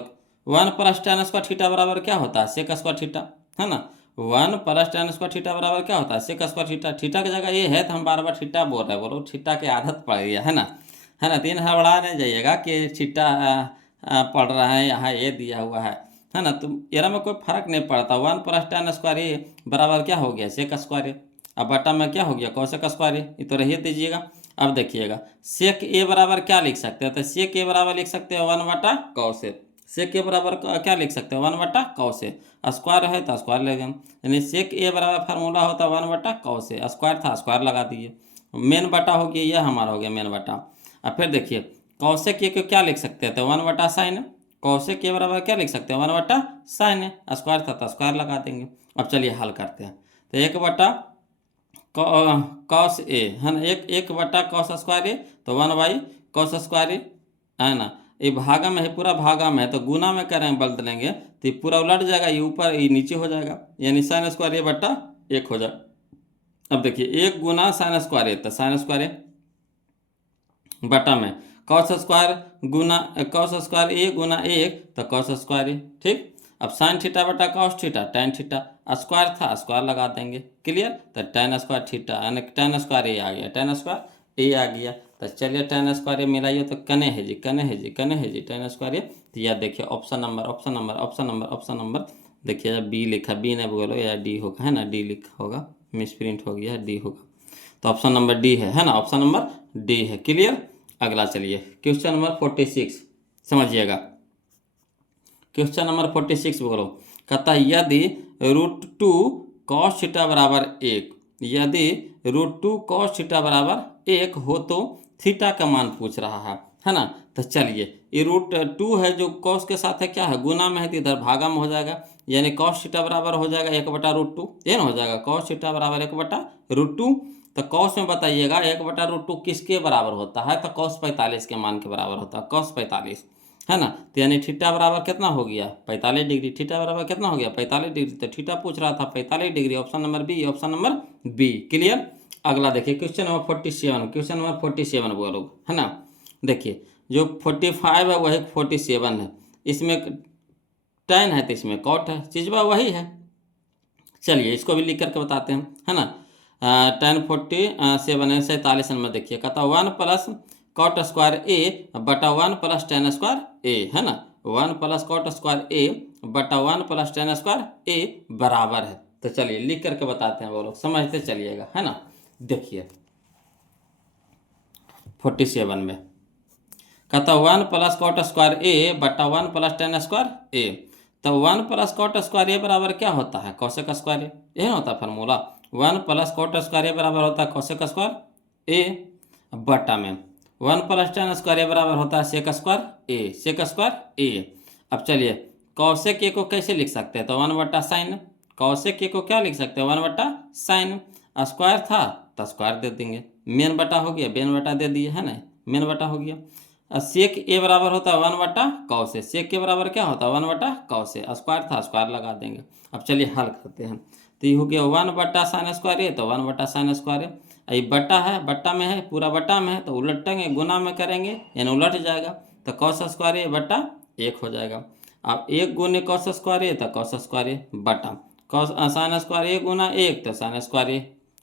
1 प्लस टेन स्क्वायर थीटा बराबर क्या होता है, सेक स्क्वायर थीटा, है ना। 1 प्लस टेन स्क्वायर थीटा बराबर क्या होता है, सेक स्क्वायर थीटा। थीटा की जगह ये है तो हम बार बार थीटा बोल रहे हैं बोलो, थीटा की आदत पड़ गई है ना। 3 हड़बड़ा नहीं जाइएगा कि थीटा पढ़ रहा है, यहाँ ये दिया हुआ है ना। तो एरा में कोई फर्क नहीं पड़ता। 1 प्लस टेन स्क्वायर ए बराबर क्या हो गया, सेक स्क्वायर ए। अब बटा में क्या हो गया, कौशिक स्क्वायर ए, ये तो रहिए दीजिएगा। अब देखिएगा सेक ए बराबर क्या लिख सकते हैं, तो सेक ए बराबर लिख सकते हैं 1 बटा कौश ए। सेक ए बराबर क्या लिख सकते हैं, 1 बटा कौश ए। स्क्वायर है तो स्क्वायर ले लेंगे, यानी सेक ए बराबर फार्मूला होता है 1 बटा कौश ए। स्क्वायर था स्क्वायर लगा दीजिए, मेन बटा हो गया, यह हमारा हो गया मेन बटा। अब फिर देखिए कौशिक ए को क्या लिख सकते हैं, तो 1 बटा साइन। कौशिक के बराबर क्या लिख सकते हैं, 1 बटा साइन है, स्क्वायर था तो स्क्वायर लगा देंगे। अब चलिए हल करते हैं। तो 1 बटा कॉस ए, है ना, एक बटा कॉस स्क्वायर ए, तो 1 बाई कॉस स्क्वायर ए, है ना। ये भागा में है, पूरा भागा में है, तो गुना में करें बदलेंगे तो ये पूरा उलट जाएगा, ये ऊपर ये नीचे हो जाएगा, यानी साइन स्क्वायर ए बटा 1 हो जाए। अब देखिए 1 गुना साइन स्क्वायर ए, तो साइन स्क्वायर ए बटा में cos square Guna cos square a गुना 1, तो कॉस स्क्वायर ए, ठीक। अब साइन थीटा बटा cos theta, tan theta, square था स्क्वायर लगा देंगे, क्लियर। तो टेन स्क्वायर थीटा यानी टेन स्क्वायर ए आ गया, टेन स्क्वायर ए आ गया। तो चलिए टेन स्क्वायर ए मिलाइए तो कने है जी, कने है जी, कने है जी टेन स्क्वायर ए। तो यह देखिए option number option number option number option number, देखिए बी लिखा, बी नहीं बोलो या डी होगा, है ना, डी लिखा होगा, मिस प्रिंट हो गया, डी होगा। तो ऑप्शन नंबर डी है ना, ऑप्शन नंबर डी है, क्लियर। अगला चलिए क्वेश्चन नंबर 46, समझिएगा। क्वेश्चन नंबर 46 बोलो, कहता है यदि √2 cos थीटा बराबर 1, यदि √2 cos थीटा बराबर 1 हो तो थीटा का मान पूछ रहा है ना। तो चलिए ये √2 है जो cos के साथ है क्या है, गुना में है, तो इधर भागा में हो जाएगा, यानी cos थीटा बराबर हो जाएगा 1 बटा √2, ये ना हो जाएगा cos थीटा बराबर 1 बटा √2। तो cos में बताइएगा 1 बटा √2 किसके बराबर होता है, तो cos 45 के मान के बराबर होता है, cos 45, है ना। तो यानी थीटा बराबर कितना हो गया, 45 डिग्री। थीटा बराबर कितना हो गया, 45 डिग्री। तो थीटा पूछ रहा था 45 degree, option number B, option number B, clear. अगला देखिए क्वेश्चन नंबर 47, क्वेश्चन नंबर 47 बोलो, है ना। देखिए जो 45 है वही 47 है, इसमें tan है तो इसमें cot है, चीजवा वही है। चलिए इसको भी लिख करके बताते हैं, है ना। tan 47 है 47 में, देखिए कहता 1 प्लस कॉट स्क्वायर ए बटा 1 प्लस टेन स्क्वायर ए, है ना। 1 प्लस कॉट स्क्वायर ए बटा 1 प्लस टेन स्क्वायर ए बराबर है। तो चलिए लिख करके बताते हैं वो लोग, समझते चलिएगा, है ना। देखिए 47 में कहता 1 प्लस कॉट स्क्वायर ए बटा 1 प्लस टेन स्क्वायर ए। तो 1 प्लस कॉट स्क्वायर ए बराबर क्या होता है, कौशिक स्क्वायर ए, यही होता है फार्मूला। 1 प्लस कॉट स्क्वायर ए बराबर होता है कौशिक स्क्वायर ए, बटा में 1 प्लस टेन स्क्वायर ए बराबर होता है sec square A, sec square A. अब चलिए कौशिक ए को कैसे लिख सकते हैं, तो 1 बटा साइन। कौशिक ए को क्या लिख सकते हैं, 1 बटा साइन, स्क्वायर था तो स्क्वायर दे देंगे, मेन बटा हो गया, बेन बटा दे दिए, है ना, मेन बटा हो गया। सेक ए बराबर होता है 1 बटा कॉस ए, सेक के बराबर क्या होता है 1 बटा कॉस ए, स्क्वायर था स्क्वायर लगा देंगे। अब चलिए हल करते हैं। तो ये हो गया 1 बटा साइन स्क्वायर ए, तो 1 बटा साइन स्क्वायर ए, ये बटा है, बट्टा में है, पूरा बट्टा में है, तो उलटेंगे, गुना में करेंगे यानी उलट जाएगा, तो कॉस स्क्वायर ए बटा 1 हो जाएगा। अब 1 गुने कॉस स्क्वायर ए, तो कॉस स्क्वायर ए बटा कॉस साइन स्क्वायर ए गुना 1, तो साइन स्क्वायर ए,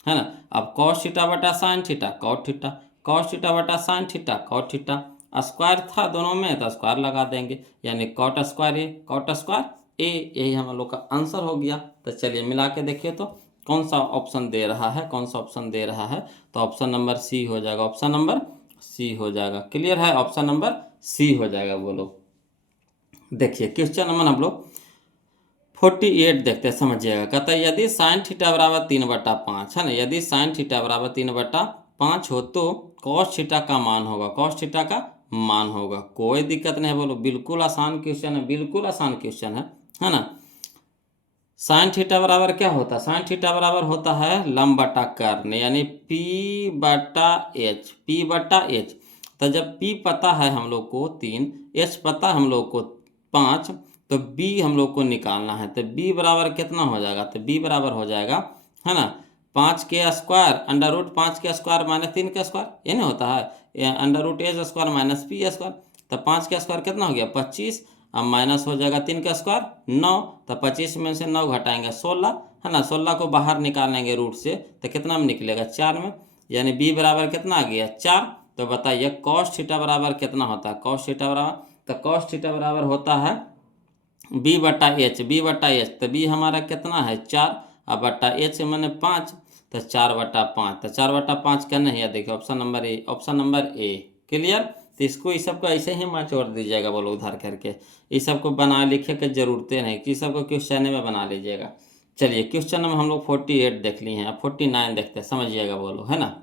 है ना। अब कॉस थीटा बटा sine theta cot theta, cos theta बटा sine theta cot theta, square था दोनों में तो स्क्वायर लगा देंगे, यानी cot square a, cot square a, यही हम लोग का आंसर हो गया। तो चलिए मिला के देखिए तो कौन सा ऑप्शन दे रहा है, कौन सा ऑप्शन दे रहा है, तो ऑप्शन नंबर सी हो जाएगा, ऑप्शन नंबर सी हो जाएगा, क्लियर है, ऑप्शन नंबर सी हो जाएगा। बोलो देखिए क्वेश्चन नंबर हम लोग 48 देखते हैं, समझिएगा। कहता है यदि साइन थीटा बराबर 3/5, है ना, यदि साइन थीटा बराबर 3/5 हो तो कॉस थीटा का मान होगा, कॉस थीटा का मान होगा। कोई दिक्कत नहीं है, बोलो बिल्कुल आसान क्वेश्चन है, बिल्कुल आसान क्वेश्चन है ना। साइन थीटा बराबर क्या होता है? साइन थीटा बराबर होता है लंब बटा कर्ण, यानी पी बटा एच, पी बटा एच। तो जब पी पता है हम लोग को 3, एच पता हम लोग को 5, तो बी हम लोग को निकालना है। तो बी बराबर कितना हो जाएगा? तो बी बराबर हो जाएगा, है ना, 5 के स्क्वायर अंडर रूट 5 के स्क्वायर माइनस 3 के स्क्वायर, ये नहीं होता है, अंडर रूट ए स्क्वायर माइनस पी स्क्वायर। तो 5 के स्क्वायर कितना हो गया? 25। अब माइनस हो जाएगा 3 का स्क्वायर 9, तो 25 में से 9 घटाएंगे 16, है ना, 16 को बाहर निकालेंगे रूट से, तो कितना में निकलेगा? 4 में, यानी बी बराबर कितना आ गया? 4। तो बताइए कॉस थीटा बराबर कितना होता है? कॉस थीटा बराबर, तो कॉस थीटा बराबर होता है बी बटा एच, बी बटा एच। तो बी हमारा कितना है? 4, अब बटा एच मैंने 5, तो 4/5। तो 4/5 क्या नहीं है? देखिए option number A, option number A. Clear? तो इसको इस सब को ऐसे ही मचोड़ दीजिएगा, बोलो उधार करके, इस सब को बना लिखे के जरूरतें नहीं, कि सब को क्वेश्चन में बना लीजिएगा। चलिए क्वेश्चन में हम लोग 48 देख लिए हैं, अब 49 देखते हैं, समझिएगा बोलो, है ना।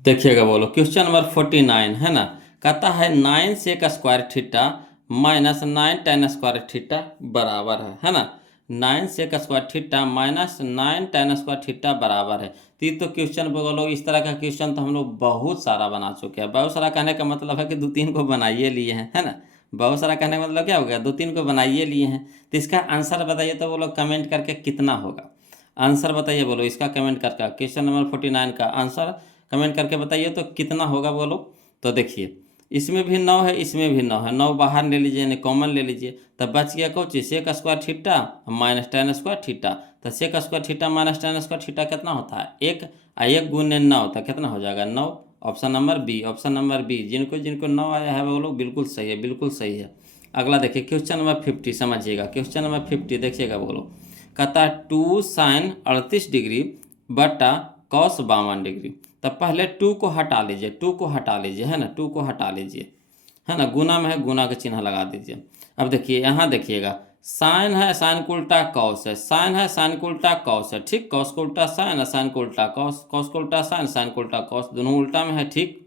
देखिएगा बोलो क्वेश्चन नंबर 49, है ना, कहता है 9 sec square theta minus 9 tan square theta बराबर है ना। 9 sec square theta minus 9 tan square theta बराबर है। तो ये तो क्वेश्चन बोलो, इस तरह का क्वेश्चन तो हम लोग बहुत सारा बना चुके हैं। बहुत सारा कहने का मतलब है कि 2-3 को बनाइए लिए हैं, है ना। बहुत सारा कहने का मतलब क्या हो गया? 2-3 को बनाइए लिए हैं। तो इसका आंसर बताइए तो बोलो कमेंट करके कितना होगा। आंसर बताइए बोलो इसका, कमेंट करके क्वेश्चन नंबर 49 का आंसर कमेंट करके बताइए तो कितना होगा बोलो। तो देखिए इसमें भी 9 है, इसमें भी 9 है, 9 बाहर ले लीजिए, यानी कॉमन ले लीजिए, तब बच गया कौन चीज? Sec square theta minus tan square theta. तो sec square theta minus tan square theta कितना होता है? 1, 1 गुने 9, तो कितना हो जाएगा? 9। Option number B, option number B, जिनको जिनको 9 आया है वो लोग बिल्कुल सही है, बिल्कुल सही है। अगला देखिए क्वेश्चन नंबर 50, समझिएगा क्वेश्चन नंबर 50 देखिएगा बोलो। कहता है 2 साइन 38 डिग्री बटा कॉस 52 डिग्री। तब पहले 2 को हटा लीजिए, 2 को हटा लीजिए, है ना, 2 को हटा लीजिए, है ना, गुना में है, गुना का चिन्ह लगा दीजिए। अब देखिए यहाँ देखिएगा, साइन है, साइन को उल्टा कॉस है, साइन है, साइन को उल्टा कॉस है, ठीक, कॉस को उल्टा साइन है, साइन को उल्टा कॉस, कॉस को उल्टा साइन, साइन को उल्टा कॉस, दोनों उल्टा में है, ठीक।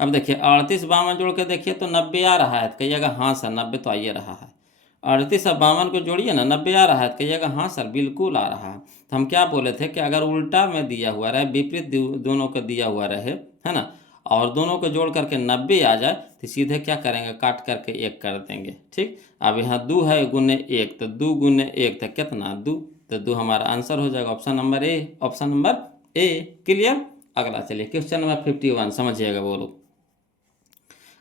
अब देखिए 38 52 जोड़ के देखिए तो 90 आ रहा है, तो कहिएगा हाँ सर 90 तो आइए रहा है। 38 और 52 को जोड़िए ना, 90 आ रहा है, तो कहिएगा हाँ सर बिल्कुल आ रहा है। तो हम क्या बोले थे कि अगर उल्टा में दिया हुआ रहे, विपरीत दोनों को दिया हुआ रहे, है ना, और दोनों को जोड़ करके 90 आ जाए, तो सीधे क्या करेंगे? काट करके 1 कर देंगे, ठीक। अब यहाँ 2 है गुने 1, तो 2 गुने 1 तो कितना? 2। तो 2 हमारा आंसर हो जाएगा, option number A, option number A. Clear? अगला चलिए क्वेश्चन नंबर 51, समझिएगा बोलो।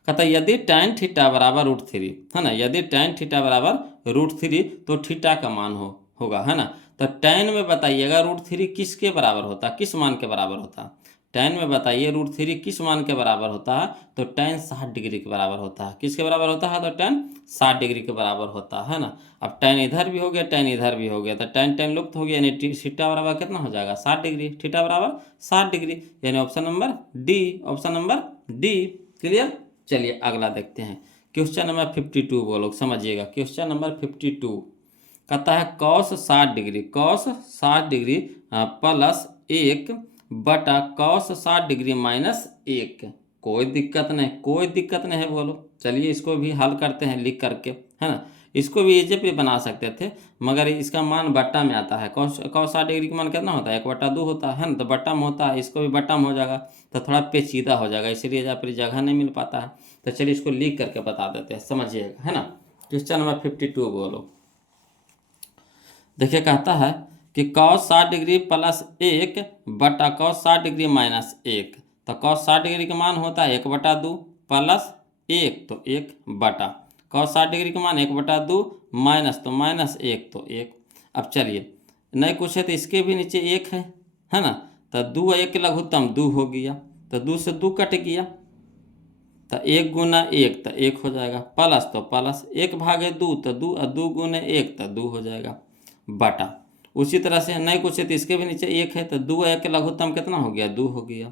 कहता है यदि tan थीटा बराबर √3, है ना, यदि tan थीटा बराबर √3 तो थीटा का मान होगा, है ना। तो tan में बताइएगा √3 किसके बराबर होता है, किस मान के बराबर होता है? tan में बताइए √3 किस मान के बराबर होता है? तो tan 60 डिग्री के बराबर होता है। किसके बराबर होता है? तो tan 60 डिग्री के बराबर होता है ना। अब tan इधर भी हो गया, tan इधर भी हो गया, तो tan लुप्त हो गया, यानी थीटा बराबर कितना हो जाएगा? 60 डिग्री, थीटा बराबर 60 डिग्री, यानी option number D, option number D. Clear? चलिए अगला देखते हैं क्वेश्चन नंबर 52 बोलो, समझिएगा क्वेश्चन नंबर 52 कहता है cos 60 degree, cos 60 degree plus 1 बटा कॉस 60 डिग्री माइनस 1। कोई दिक्कत नहीं, कोई दिक्कत नहीं है बोलो। चलिए इसको भी हल करते हैं लिख करके, है ना। इसको भी इजी पे बना सकते थे, मगर इसका मान बट्टा में आता है। कॉस 60 डिग्री का मान कितना होता है? 1/2 होता है ना, तो बट्टा में होता है, इसको भी बट्टा में हो जाएगा, तो थोड़ा पेचीदा हो जाएगा, इसलिए जहाँ पर जगह नहीं मिल पाता है। तो चलिए इसको लिख करके बता देते हैं, समझिएगा, है ना। क्वेश्चन नंबर 52 बोलो। देखिए कहता है कि कॉस 60 डिग्री प्लस 1 बटा कॉस 60 डिग्री माइनस 1। तो कॉस 60 डिग्री का मान होता है 1/2 प्लस 1, तो 1 बटा कॉस 60 डिग्री का मान 1/2 माइनस, तो माइनस 1, तो 1। अब चलिए नहीं कुछ है तो इसके भी नीचे 1 है ना। तो 2 1 लघुत्तम 2 हो गया, तो 2 से 2 कट गया, तो 1 गुना 1 तो 1 हो जाएगा, प्लस तो प्लस 1/2 तो 2, और 2 गुने 1 तो 2 हो जाएगा, बटा। उसी तरह से नहीं कुछ है तो इसके भी नीचे 1 है, तो 2 1 लघुत्तम कितना हो गया? 2 हो गया,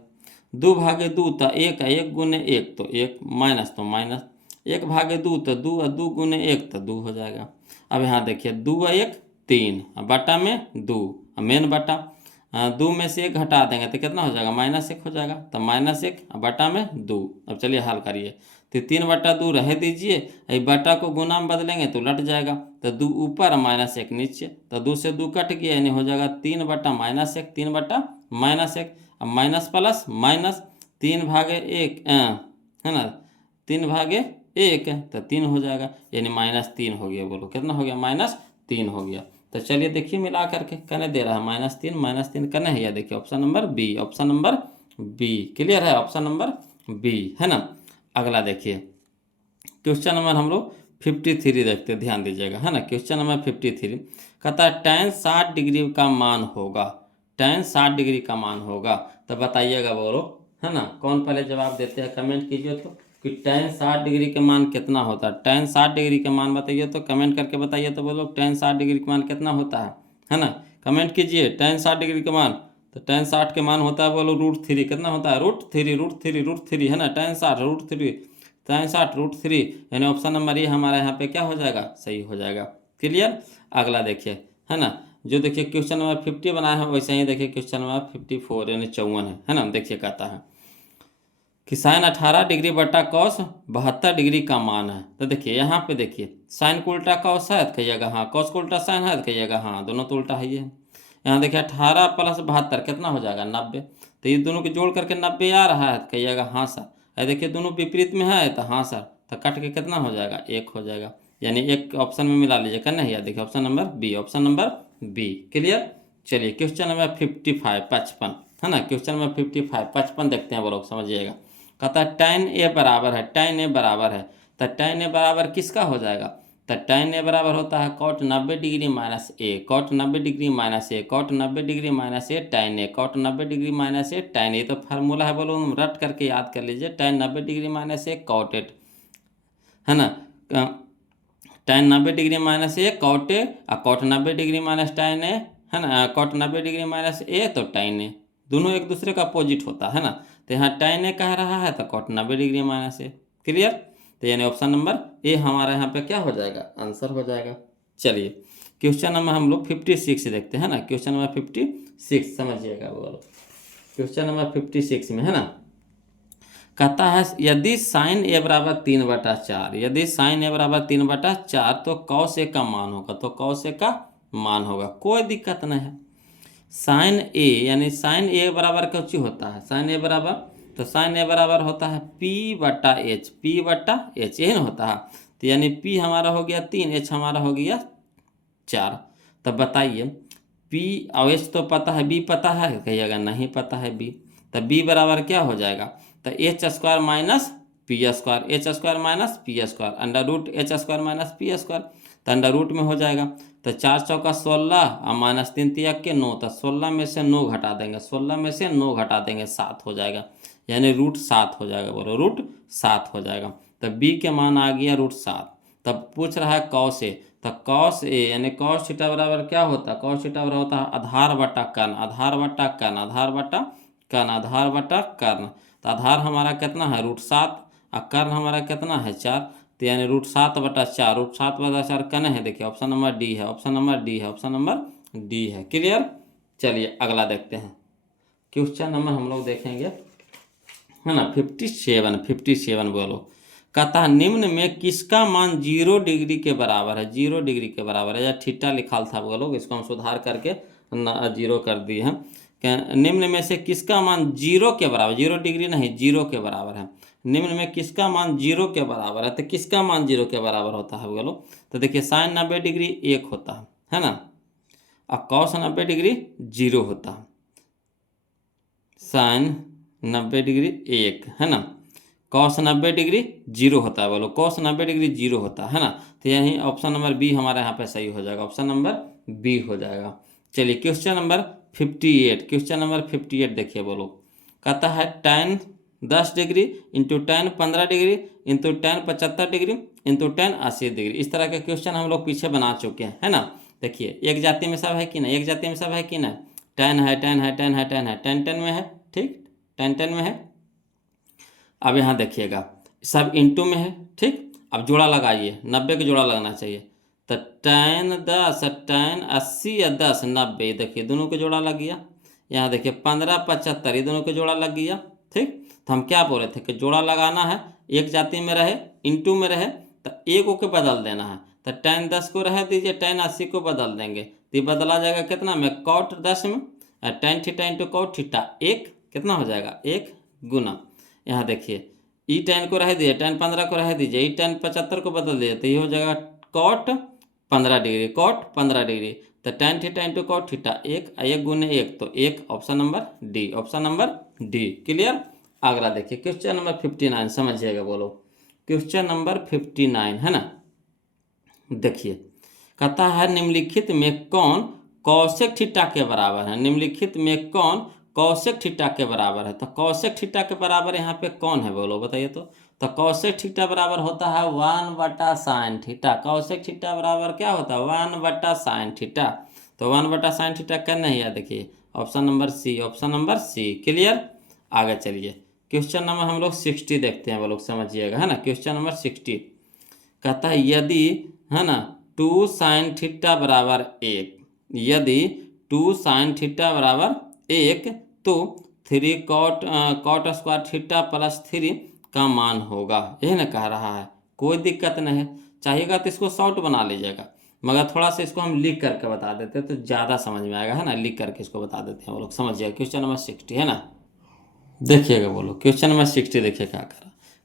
2/2 तो 1, 1 गुने 1 तो 1, माइनस तो माइनस, 1/2 तो 2, और 2 गुने 1 तो 2 हो जाएगा। अब यहाँ देखिए 2 1 3, बटा में 2, मेन बटा। दो में से एक हटा देंगे तो कितना हो जाएगा, -1 हो जाएगा। तो -1 बटा में 2। अब चलिए हल करिए। तो 3/2 रह दीजिए, ये बटा को गुना में बदलेंगे तो उलट जाएगा। तो 2 ऊपर -1 नीचे, तो 2 से 2 कट गया, यानी हो जाएगा 3/-1, 3/-1। अब माइनस प्लस माइनस, 3/1 है ना, 3/1 तो 3 हो जाएगा, यानी -3 हो गया। बोलो कितना हो गया, -3 हो गया। तो चलिए देखिए मिला करके कहने दे रहा है -3 करना है, या देखिए option number B, option number B. Clear है, ऑप्शन नंबर बी है ना। अगला देखिए क्वेश्चन नंबर हम लोग 53 देखते हैं, ध्यान दीजिएगा है ना। क्वेश्चन नंबर 53 कहता है tan 60 डिग्री का मान होगा, tan 60 डिग्री का मान होगा। तो बताइएगा बोलो है ना, कौन पहले जवाब देते हैं कमेंट कीजिए तो, कि tan 60 डिग्री का मान कितना होता है। tan 60 डिग्री का मान बताइए तो, कमेंट करके बताइए तो बोलो tan 60 डिग्री का मान कितना होता है ना। कमेंट कीजिए tan 60 डिग्री का मान। तो tan 60 के मान होता है बोलो √3, कितना होता है, √3 है ना। tan 60 √3, tan 60 √3, यानी ऑप्शन नंबर ए हमारा यहाँ पे क्या हो जाएगा, सही हो जाएगा। क्लियर। अगला देखिए है ना, जो देखिए क्वेश्चन नंबर 50 बनाया है वैसे ही देखिए क्वेश्चन नंबर 54 यानी 54 है ना। देखिए कहता है कि साइन 18 डिग्री बटा कॉस 72 डिग्री का मान है। तो देखिए यहाँ पे देखिए साइन को उल्टा कॉस है तो कहिएगा हाँ, कॉस को उल्टा साइन है तो कहिएगा हाँ, दोनों तो उल्टा है ये है। यहाँ देखिए 18 + 72 कितना हो जाएगा, 90। तो ये दोनों को जोड़ करके 90 आ रहा है तो कहिएगा हाँ सर। है देखिए दोनों विपरीत में है तो हाँ सर, तो कट के कितना हो जाएगा, 1 हो जाएगा। यानी एक ऑप्शन में मिला लीजिए, करना है, देखिए option number B, option number B. Clear. चलिए क्वेश्चन नंबर 55 है ना, क्वेश्चन नंबर 55 देखते हैं वो लोग, समझिएगा। कहता है tan a बराबर है, tan a बराबर है, तो tan a बराबर किसका हो जाएगा। तो tan a बराबर होता है cot 90 degree minus a, cot 90 degree minus a, cot 90 degree minus a tan a, cot 90 degree minus a tan a। तो फार्मूला है बोलो, रट करके याद कर लीजिए, tan 90 degree minus a cot a है ना, tan 90 degree minus a cot a, और cot 90 degree minus tan a है ना, cot 90 डिग्री माइनस a तो tan a, दोनों एक दूसरे का अपोजिट होता है ना। तो यहाँ tan a कह रहा है तो cot 90 degree minus a। Clear. तो यानी ऑप्शन नंबर ए हमारा यहाँ पे क्या हो जाएगा, आंसर हो जाएगा। चलिए क्वेश्चन नंबर हम लोग 56 देखते हैं ना, क्वेश्चन नंबर 56 समझिएगा बोलो। क्वेश्चन नंबर 56 में है ना, कहता है यदि साइन a बराबर 3/4, यदि साइन a बराबर 3/4 तो cos a का मान होगा, तो cos a का मान होगा, कोई दिक्कत नहीं है। साइन a यानी साइन a बराबर कुछ होता है, साइन a बराबर, तो साइन a बराबर होता है P/H, P/H यही ना होता है। तो यानी P हमारा हो गया 3, H हमारा हो गया 4। तब बताइए P और H तो पता है, B पता है, कहिएगा नहीं पता है B। तो B बराबर क्या हो जाएगा, तो H² minus P², H² minus P², √H² minus P², तो अंडर रूट में हो जाएगा। तो 4 चौका 16 और -3 तिया के 9, तो 16 में से 9 घटा देंगे, 16 में से 9 घटा देंगे 7 हो जाएगा, यानी √7 हो जाएगा। बोलो √7 हो जाएगा। तो B के मान आ गया √7। तब पूछ रहा है cos a, तो cos a यानी cos थीटा बराबर क्या होता है, cos थीटा बराबर होता है आधार बटा कर्ण, आधार बटा कर्ण, आधार बटा कर्ण, आधार बटा कर्ण। तो आधार हमारा कितना है √7 और कर्ण हमारा कितना है 4, तो यानी √7/4, √7/4 कर्ण है, देखिए ऑप्शन नंबर डी है, ऑप्शन नंबर डी है, ऑप्शन नंबर डी है। क्लियर। चलिए अगला देखते हैं, क्वेश्चन नंबर हम लोग देखेंगे है ना 57 बोलो। कहता है निम्न में किसका मान 0 डिग्री के बराबर है, 0 डिग्री के बराबर है, या थीटा लिखा था वो लोग, इसको हम सुधार करके 0 कर दिए हैं। निम्न में से किसका मान 0 के बराबर, 0 डिग्री नहीं 0 के बराबर है। निम्न में किसका मान 0 के बराबर है, तो किसका मान 0 के बराबर होता है बोलो। तो देखिए साइन 90 डिग्री 1 होता है ना, और कॉस 90 डिग्री 0 होता है। साइन 90 डिग्री 1 है ना, कॉस 90 डिग्री 0 होता है, बोलो कॉस 90 डिग्री 0 होता है ना। तो यही ऑप्शन नंबर बी हमारा यहाँ पे सही हो जाएगा, ऑप्शन नंबर बी हो जाएगा। चलिए क्वेश्चन नंबर 58, क्वेश्चन नंबर 58 देखिए बोलो। कहता है tan 10 degree into tan 15 degree into tan 75 degree into tan 80 degree. इस तरह के क्वेश्चन हम लोग पीछे बना चुके हैं है ना। देखिए एक जाति में सब है कि ना, एक जाति में सब है कि ना, tan है, tan है, tan है, tan है, tan में है, ठीक, tan में है। अब यहाँ देखिएगा सब इंटू में है, ठीक। अब जोड़ा लगाइए, 90 का जोड़ा लगना चाहिए। तो tan 10 tan 80 या 10 90, देखिए दोनों का जोड़ा लग गया, यहाँ देखिए 15 75, ये दोनों का जोड़ा लग गया। ठीक, तो हम क्या बोल रहे थे कि जोड़ा लगाना है, एक जाति में रहे, इंटू में रहे, तो एक को बदल देना है। तो tan 10 को रह दीजिए, tan 80 को बदल देंगे, तो ये बदला जाएगा कितना में, cot 10 में, tan theta into cot theta, एक कितना हो जाएगा, एक गुना। यहाँ देखिए ई tan को रह दीजिए, tan 15 को रह दीजिए, ई tan 75 को बदल दीजिए, तो ये हो जाएगा cot 15 डिग्री, cot 15 डिग्री। तो tan theta into cot theta, एक गुने एक, तो एक, option number D, option number D. Clear. अगला देखिए क्वेश्चन नंबर 59, समझिएगा बोलो, क्वेश्चन नंबर 59 है ना। देखिए कहता है निम्नलिखित में कौन कौशिक थीटा के बराबर है, निम्नलिखित में कौन कौशिक थीटा के बराबर है। तो कौशिक थीटा के बराबर यहाँ पे कौन है बोलो, बताइए तो कौशिक थीटा बराबर होता है 1/sin थीटा। कौशिक थीटा बराबर क्या होता है, 1/sin थीटा। तो 1/sin थीटा करना ही है, देखिए option number C, option number C. Clear. आगे चलिए क्वेश्चन नंबर हम लोग 60 देखते हैं, वो लोग समझिएगा, है ना। क्वेश्चन नंबर 60 कहता है यदि, है ना, 2sin थीटा बराबर 1, यदि 2sin थीटा बराबर 1, तो 3 cot स्क्वायर थीटा प्लस 3 का मान होगा, यही ना कह रहा है। कोई दिक्कत नहीं है, चाहिएगा तो इसको शॉर्ट बना लीजिएगा, मगर थोड़ा सा इसको हम लिख करके बता देते हैं तो ज़्यादा समझ में आएगा, है ना। लिख करके इसको बता देते हैं, वो लोग समझिएगा। क्वेश्चन नंबर 60 है ना, देखिएगा बोलो क्वेश्चन नंबर 60 देखिए क्या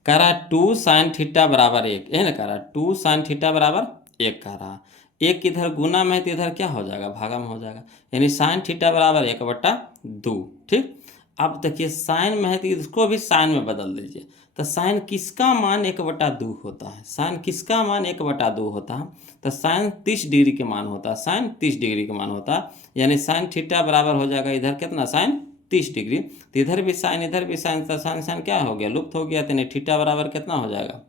कह रहा है 2sin थीटा बराबर 1, यही ना कह रहा है 2sin थीटा बराबर 1 कह रहा है। एक इधर गुना में है तो इधर क्या हो जाएगा, भागा में हो जाएगा, यानी sin थीटा बराबर 1/2। ठीक, अब देखिए साइन में है तो इसको भी साइन में बदल दीजिए। तो साइन किसका मान 1/2 होता है, साइन किसका मान 1/2 होता है, तो साइन 30 डिग्री के मान होता है, साइन 30 डिग्री के मान होता है, यानी साइन थीटा बराबर हो जाएगा इधर कितना, साइन 30 डिग्री। तो इधर भी साइन, इधर भी साइन, तो साइन साइन क्या हो गया, लुप्त हो गया, तो थीटा बराबर कितना हो जाएगा,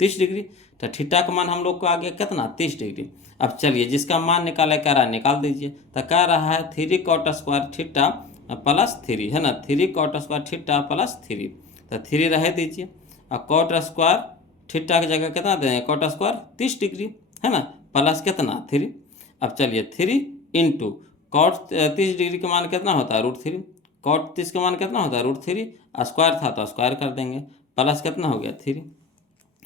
30 डिग्री। तो थीटा का मान हम लोग को आ गया कितना, 30 डिग्री। अब चलिए जिसका मान निकाले कह रहा है निकाल दीजिए। तो कह रहा है 3 cot स्क्वायर थीटा प्लस 3, है ना, 3 cot स्क्वायर थीटा प्लस 3, तो 3 रह दीजिए, और cot स्क्वायर थीटा की जगह कितना देंगे, cot स्क्वायर 30 डिग्री, है ना, प्लस कितना 3। अब चलिए 3 इंटू cot 30 डिग्री का मान कितना होता है, √3, cot 30 का मान कितना होता है, √3, स्क्वायर था तो स्क्वायर कर देंगे, प्लस कितना हो गया 3।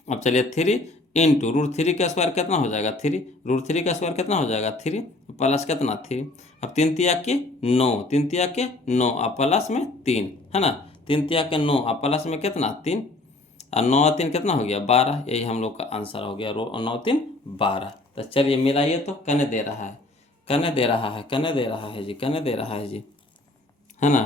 अब चलिए 3 इंटू √3 का स्क्वायर कितना हो जाएगा 3, √3 का स्क्वायर कितना हो जाएगा 3, प्लस कितना 3। अब 3 तिया के 9, 3 तिया के 9, अब प्लस में 3, है ना, 3 तिया के 9, अब प्लस में कितना 3, और 9 और 3 कितना हो गया 12, यही हम लोग का आंसर हो गया, 9 3 12। तो चलिए मिलाइए तो कने दे रहा है, कने दे रहा है, कने दे रहा है जी, कने दे रहा है जी, है ना,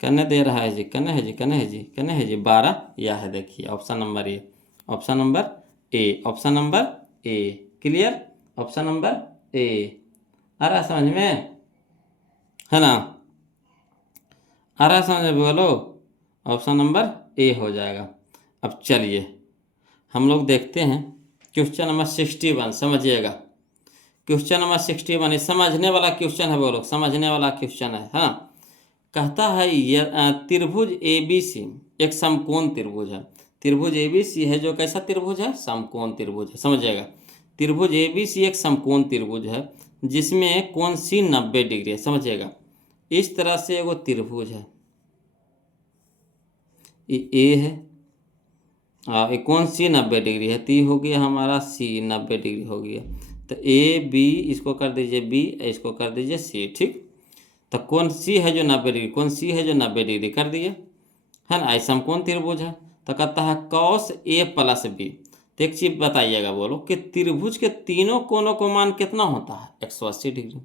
कने दे रहा है जी, कने है जी, कने है जी, कने है जी 12, यह है देखिए option number A, option number A, option number A. Clear, option number A आ रहा समझ में, है ना, आ रहा समझ में बोलो, ऑप्शन नंबर ए हो जाएगा। अब चलिए हम लोग देखते हैं क्वेश्चन नंबर 61, समझिएगा क्वेश्चन नंबर 61 समझने वाला क्वेश्चन है, बोलो समझने वाला क्वेश्चन है, हाँ। कहता है ये त्रिभुज ABC एक समकोण त्रिभुज है, त्रिभुज ABC है जो कैसा त्रिभुज है, समकोण त्रिभुज है, समझिएगा। त्रिभुज ABC एक समकोण त्रिभुज है जिसमें कोण C 90 डिग्री है, समझिएगा। इस तरह से एगो त्रिभुज है, ये ए है, ये कोण C 90 डिग्री है, तो ये हो गया हमारा C 90 डिग्री हो गया। तो AB इसको कर दीजिए B, इसको कर दीजिए C, ठीक। तो कोण C है जो 90 डिग्री, कोण C है जो 90 डिग्री कर दिए, है ना, ऐसा समकोण त्रिभुज है। तो कहता है cos A प्लस B। तो एक चीज बताइएगा बोलो कि त्रिभुज के तीनों कोणों का मान कितना होता है, 180 डिग्री।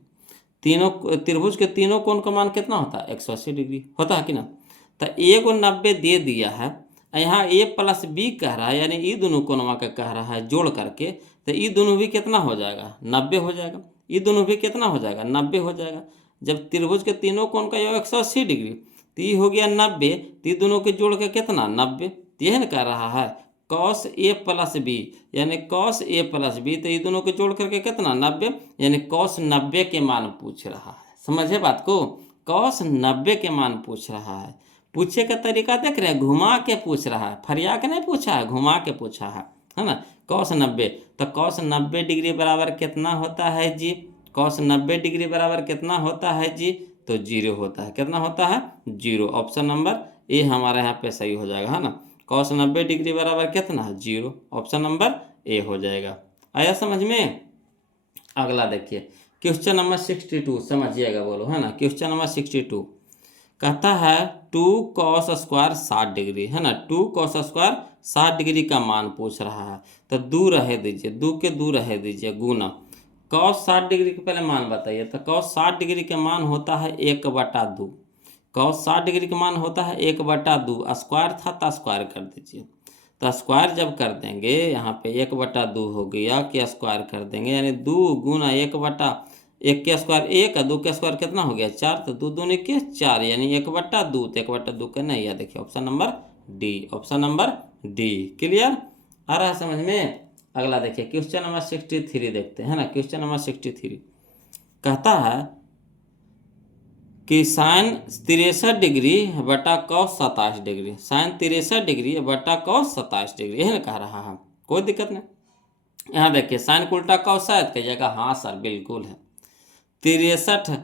तीनों त्रिभुज के तीनों कोण का मान कितना होता है, 180 डिग्री होता है कि ना। तो A को 90 दे दिया है, यहाँ A प्लस B कह रहा है, यानी ये दोनों कोणों का कह रहा है जोड़ करके, तो ये दोनों भी कितना हो जाएगा, 90 हो जाएगा, ये दोनों भी कितना हो जाएगा, 90 हो जाएगा। जब त्रिभुज के तीनों कोण का योग 180 डिग्री, तो ये हो गया 90, तो ये दोनों के जोड़ के कितना 90, तो यह ना कह रहा है cos A प्लस B, यानी cos A प्लस B, तो ये दोनों के जोड़ करके कितना 90, यानी cos 90 के मान पूछ रहा है, समझे बात को, cos 90 के मान पूछ रहा है। पूछे का तरीका देख रहे हैं, घुमा के पूछ रहा है, फरिया के नहीं पूछा है, घुमा के पूछा है ना। cos 90, तो cos 90 डिग्री बराबर कितना होता है जी, cos 90 डिग्री बराबर कितना होता है जी, तो 0 होता है। कितना होता है? 0। ऑप्शन नंबर ए हमारा यहाँ पे सही हो जाएगा, है ना। cos 90 डिग्री बराबर कितना है? 0। ऑप्शन नंबर ए हो जाएगा। आया समझ में? अगला देखिए क्वेश्चन नंबर 62, समझिएगा बोलो, है ना। क्वेश्चन नंबर 62 कहता है 2 cos स्क्वायर 60 डिग्री, है ना। 2 cos स्क्वायर 60 डिग्री का मान पूछ रहा है, तो दूर रहे दीजिए, दो के दूर रहे दीजिए, गुना cos 60 डिग्री के पहले मान बताइए। तो cos 60 डिग्री का मान होता है 1/2। cos 60 डिग्री का मान होता है 1/2। स्क्वायर था तो स्क्वायर कर दीजिए। तो स्क्वायर जब कर देंगे यहाँ पे 1/2 हो गया कि स्क्वायर कर देंगे, यानी 2 गुना 1/1 के स्क्वायर 1, 2 के स्क्वायर कितना हो गया? 4। तो 2 दूनी के 4, यानी 1/2। तो 1/2 का नहीं है, देखिए option number D. Option number D. Clear? आ रहा है समझ में? अगला देखिए क्वेश्चन नंबर 63 देखते हैं, है ना। क्वेश्चन नंबर 63 कहता है कि साइन 63 डिग्री बटा cos 27 डिग्री, साइन 63 डिग्री बटा cos 27 डिग्री, है ना कह रहा है। कोई दिक्कत नहीं। यहाँ देखिए साइन को उल्टा cos शायद कहिएगा, हाँ सर बिल्कुल है। 63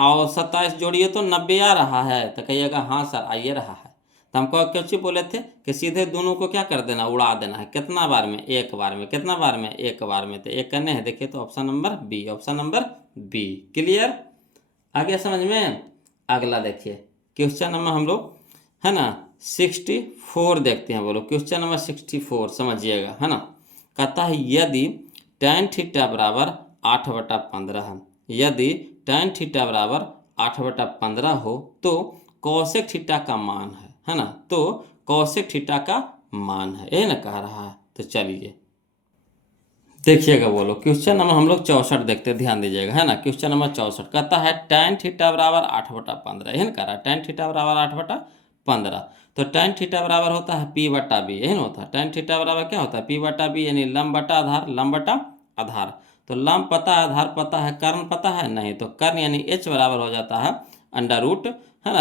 और 27 जोड़िए तो 90 आ रहा है, तो कहिएगा हाँ सर आइए रहा है। तो हमको क्यों चीज बोले थे कि सीधे दोनों को क्या कर देना? उड़ा देना है। कितना बार में? एक बार में। कितना बार में? एक बार में। तो एक करने हैं, देखिए तो option number B. Option number B. Clear? आ गया समझ में? अगला देखिए क्वेश्चन नंबर हम लोग, है ना, 64 देखते हैं, बोलो क्वेश्चन नंबर 64 समझिएगा, है ना। कहता है यदि tan थीटा बराबर 8/15 है, यदि tan थीटा बराबर 8/15 हो तो कौशिक थीटा का मान है ना। तो कौशिक थीटा का मान है, ये ना कह रहा है। तो चलिए देखिएगा, बोलो क्वेश्चन नंबर हम लोग 64 देखते हैं, ध्यान दीजिएगा, है ना। क्वेश्चन नंबर 64 कहता है tan थीटा बराबर 8/15, यही ना कह रहा है। tan थीटा बराबर 8/15, तो tan थीटा बराबर होता है p/b, यही ना होता है। tan थीटा बराबर क्या होता है? p/b, यानी लंब बटा आधार, लंब बटा आधार। तो लंब पता है, आधार पता है, कर्ण पता है नहीं, तो कर्ण यानी h बराबर हो जाता है अंडर रूट, है ना,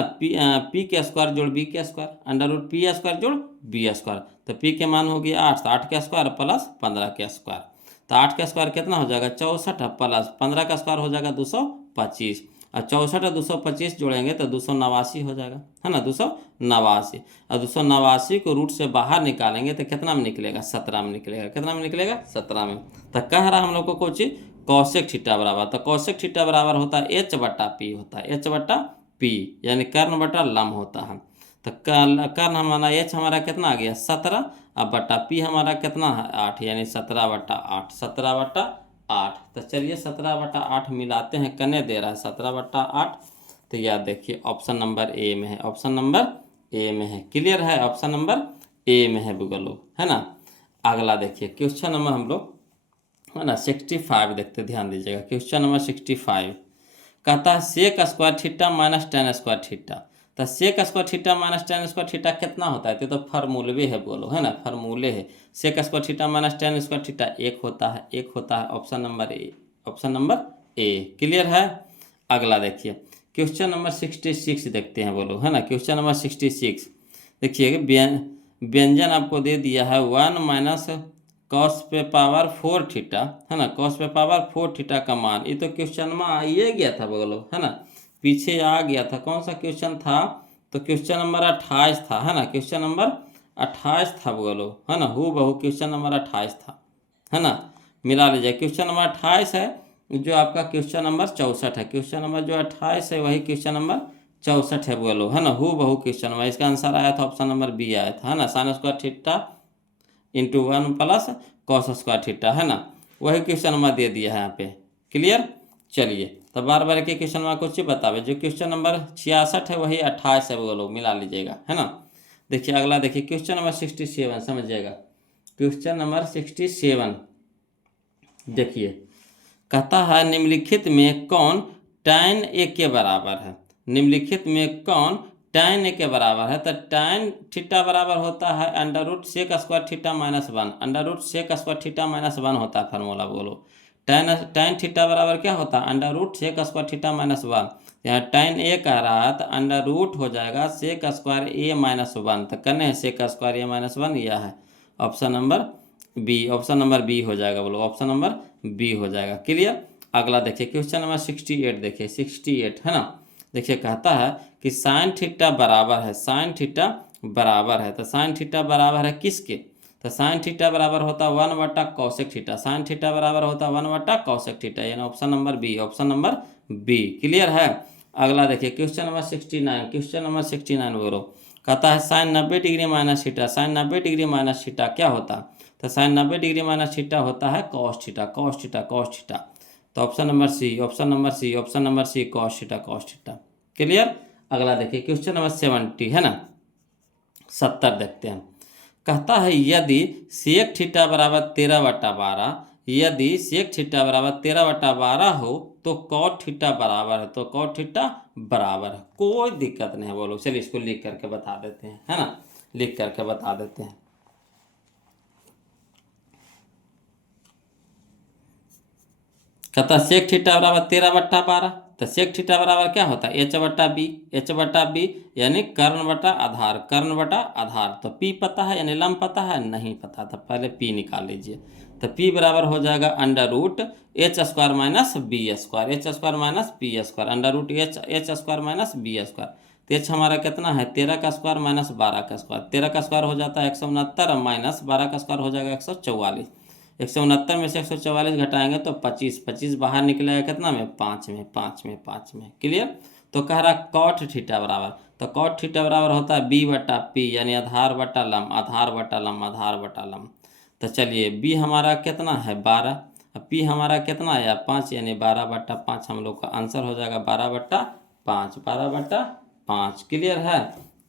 पी के स्क्वायर जोड़ बी के square, under root P square जोड़ बी स्क्वायर। तो पी के मान हो गया 8, तो 8 के स्क्वायर प्लस 15 के स्क्वायर। तो 8 का स्क्वायर कितना हो जाएगा? 64, प्लस 15 का स्क्वायर हो जाएगा 225, और 64 और 225 जोड़ेंगे तो 289 हो जाएगा, है ना, 289। और 289 को रूट से बाहर निकालेंगे तो कितना में निकलेगा? 17 में निकलेगा। कितना में निकलेगा? 17 में। तो कह रहा हम लोग को कुछ कौशिक थीटा बराबर, तो कौशिक थीटा बराबर होता है h/p, होता है h/p, यानी कर्ण बटा लंब होता है। तो कर्ण हमारा h हमारा कितना आ गया? 17, अब बटा पी हमारा कितना है? 8, यानी 17/8, 17/8। तो चलिए 17/8 मिलाते हैं, कने दे रहा है 17/8। तो याद देखिए ऑप्शन नंबर ए में है, ऑप्शन नंबर ए में है। क्लियर है? ऑप्शन नंबर ए में है बुगलो, है ना। अगला देखिए क्वेश्चन नंबर हम लोग, है ना, 65 देखते, ध्यान दीजिएगा। क्वेश्चन नंबर 65 कहता है sec square theta minus tan square theta. तो sec square theta minus tan square theta कितना होता है? तो फार्मूले है, बोलो, है ना, फार्मूले है। Sec square theta minus tan square theta 1 होता है, 1 होता है। Option number A, option number A. Clear है? अगला देखिए क्वेश्चन नंबर 66 देखते हैं, बोलो, है ना। क्वेश्चन नंबर 66 देखिए, व्यंजन आपको दे दिया है 1 माइनस cos पे पावर 4 थीटा, है ना, cos पे पावर 4 थीटा का मान। ये तो क्वेश्चन में आइए गया था बोलो, है ना, पीछे आ गया था। कौन सा क्वेश्चन था? तो क्वेश्चन नंबर 28 था, है ना, क्वेश्चन नंबर 28 था बोलो, है ना, हूबहू क्वेश्चन नंबर 28 था, है ना। मिला लीजिए, क्वेश्चन नंबर 28 है जो आपका क्वेश्चन नंबर 64 है। क्वेश्चन नंबर जो 28 है वही क्वेश्चन नंबर 64 है बोलो, है ना, हूबहू क्वेश्चन में। इसका आंसर आया था ऑप्शन नंबर बी आया था, है ना, sine square theta into 1 plus cos square theta, है ना, वही क्वेश्चन नंबर दे दिया है यहाँ पे। क्लियर? चलिए तो बार बार के क्वेश्चन नंबर कुछ बतावे, जो क्वेश्चन नंबर 66 है वही 28 है, वो लोग मिला लीजिएगा, है ना। देखिए अगला देखिए क्वेश्चन नंबर 67, समझिएगा। क्वेश्चन नंबर 67 देखिए, कहता है निम्नलिखित में कौन tan a के बराबर है? निम्नलिखित में कौन tan a के बराबर है? तो tan थीटा बराबर होता है under root sec square theta minus 1, under root sec square theta minus 1 होता है फार्मूला, बोलो। tan थीटा बराबर क्या होता है? Under root sec square theta minus 1। यहाँ tan a कह रहा है तो अंडर रूट हो जाएगा सेक स्क्वायर a माइनस 1। तो करने हैं सेक स्क्वायर a माइनस 1, यह है option number B. Option number B हो जाएगा, बोलो, ऑप्शन नंबर बी हो जाएगा। क्लियर? अगला देखिए क्वेश्चन नंबर 68 देखिए, 68, है ना। देखिए कहता है कि साइन थीटा बराबर है, साइन थीटा बराबर है, तो साइन थीटा बराबर है किसके, तो साइन थीटा बराबर होता है 1/cosec थीटा, साइन थीटा बराबर होता है 1/cosec थीटा, यानी option number B, option number B. Clear है। अगला देखिए क्वेश्चन नंबर 69, क्वेश्चन नंबर 69 बोलो। कहता है sine 90 degree minus theta, sine 90 degree minus theta क्या होता है, तो साइन 90 डिग्री माइनस थीटा होता है cos theta, cos theta, cos theta. तो option number C, option number C, option number C, cos theta, cos theta. Clear. अगला देखिए question number 70 है ना, 70 देखते हैं। कहता है यदि सेक थीटा बराबर 13/12, यदि सेक थीटा बराबर 13/12 हो तो कॉट थीटा बराबर है, तो कॉट थीटा बराबर है, कोई दिक्कत नहीं है। बोलो चलिए इसको लिख करके बता देते हैं, है ना, लिख करके बता देते हैं। कहता सेक थीटा बराबर 13/12, तो सेक थीटा बराबर क्या होता है h/b, h/b यानी कर्ण बटा आधार, कर्ण बटा आधार। तो p पता है यानी लंब पता है, नहीं पता था, पहले p निकाल लीजिए। तो p बराबर हो जाएगा √h² minus B square, h² minus B square, √h² minus B square. तो h हमारा कितना है 13 का स्क्वायर माइनस 12 का स्क्वायर, 13 का स्क्वायर हो जाता है 169 माइनस 12 का स्क्वायर हो जाएगा 144, 169 में से 144 घटाएंगे तो 25, 25 बाहर निकलेगा कितना में 5 में, 5 में, 5 में। क्लियर। तो कह रहा कॉट थीटा बराबर, तो कॉट थीटा बराबर होता है b/p यानी आधार बटा लंब, आधार बटा लंब, आधार बटा लंब। तो चलिए b हमारा कितना है 12, p हमारा कितना है 5 यानी 12/5 हम लोग का आंसर हो जाएगा 12/5, 12/5। क्लियर है।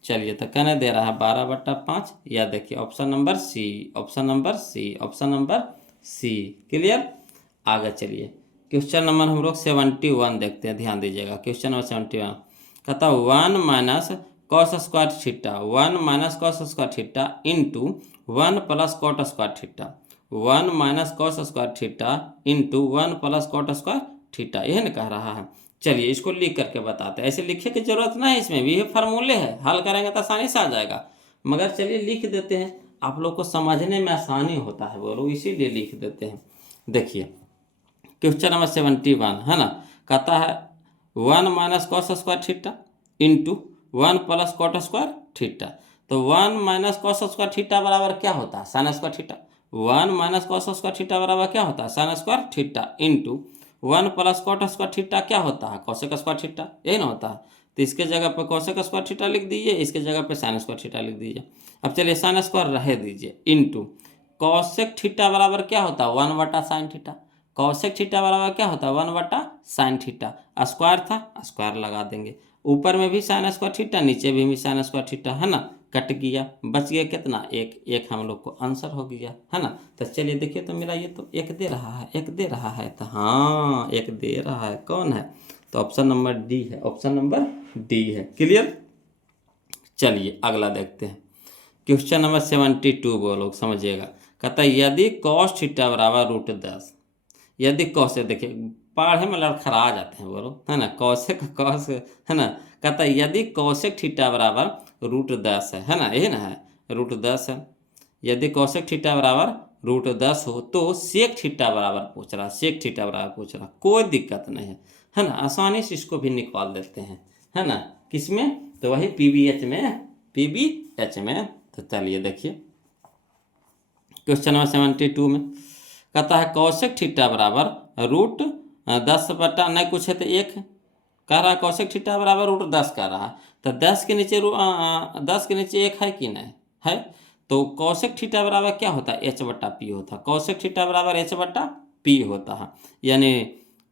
चलिए तो कहने दे रहा है 12/5, या देखिए option number C, option number C, option number C. Clear. आगे चलिए क्वेश्चन नंबर हम लोग 71 देखते हैं, ध्यान दीजिएगा। क्वेश्चन नंबर 71 कहता 1 minus cos square theta, 1 minus cos square theta into 1 plus cot square theta, 1 minus cos square theta into 1 plus cot square theta, यह ना कह रहा है। चलिए इसको लिख करके बताते हैं, ऐसे लिखने की जरूरत नहीं है, इसमें भी ये फार्मूले है, हल करेंगे तो आसानी से आ जाएगा। मगर चलिए लिख देते हैं, आप लोग को समझने में आसानी होता है, बोलो इसीलिए लिख देते हैं। देखिए क्वेश्चन नंबर 71 है ना, कहता है 1 minus cos square theta into 1 plus cot square theta. तो 1 माइनस कॉस स्क्वायर थीटा बराबर क्या होता है sine square theta, 1 minus cos square theta बराबर क्या होता है sine square theta into 1 plus cot square theta क्या होता है कॉसेक स्क्वायर थीटा, यही ना होता है। तो इसके जगह पर कॉसेक स्क्वायर थीटा लिख दीजिए, इसके जगह पर साइन स्क्वायर थीटा लिख दीजिए। अब चलिए साइन स्क्वायर रह दीजिए इंटू कॉसेक थीटा बराबर क्या होता है 1/sin थीटा, कॉसेक थीटा बराबर क्या होता है 1/sin थीटा, स्क्वायर था स्क्वायर लगा देंगे, ऊपर में भी साइन स्क्वायर थीटा नीचे भी साइन स्क्वायर थीटा, है ना, कट गया, बच गया कितना एक, एक हम लोग को आंसर हो गया, है ना। तो चलिए देखिए तो मेरा ये तो एक दे रहा है, एक दे रहा है, तो हाँ एक दे रहा है, कौन है, तो ऑप्शन नंबर डी है, ऑप्शन नंबर डी है। क्लियर। चलिए अगला देखते हैं क्वेश्चन नंबर 72 बोलो समझिएगा। कहता है यदि कॉस थीटा बराबर √10, यदि कौशिक, देखिए पढ़े में लड़खड़ा जाते हैं बोलो, है ना, कौशिक कौश, है ना। कहता है यदि कौशिक थीटा बराबर √10 है ना, यही ना है √10 है, यदि कौशिक थीटा बराबर √10 हो तो सेक थीटा बराबर पूछ रहा, सेक थीटा बराबर पूछ रहा, कोई दिक्कत नहीं है ना, आसानी से इसको भी निकाल देते हैं, है ना, किसमें, तो वही PBH में, PBH में। तो चलिए देखिए क्वेश्चन नंबर 72 में कहता है कौशिक थीटा बराबर √10 बटा नहीं कुछ है तो एक कह रहा है, कौशिक थीटा बराबर √10 कह रहा है, तो 10 के नीचे 10 के नीचे एक है कि नहीं है, तो कौशिक थीटा बराबर क्या होता है h/p होता है, कौशिक थीटा बराबर h/p होता है, यानी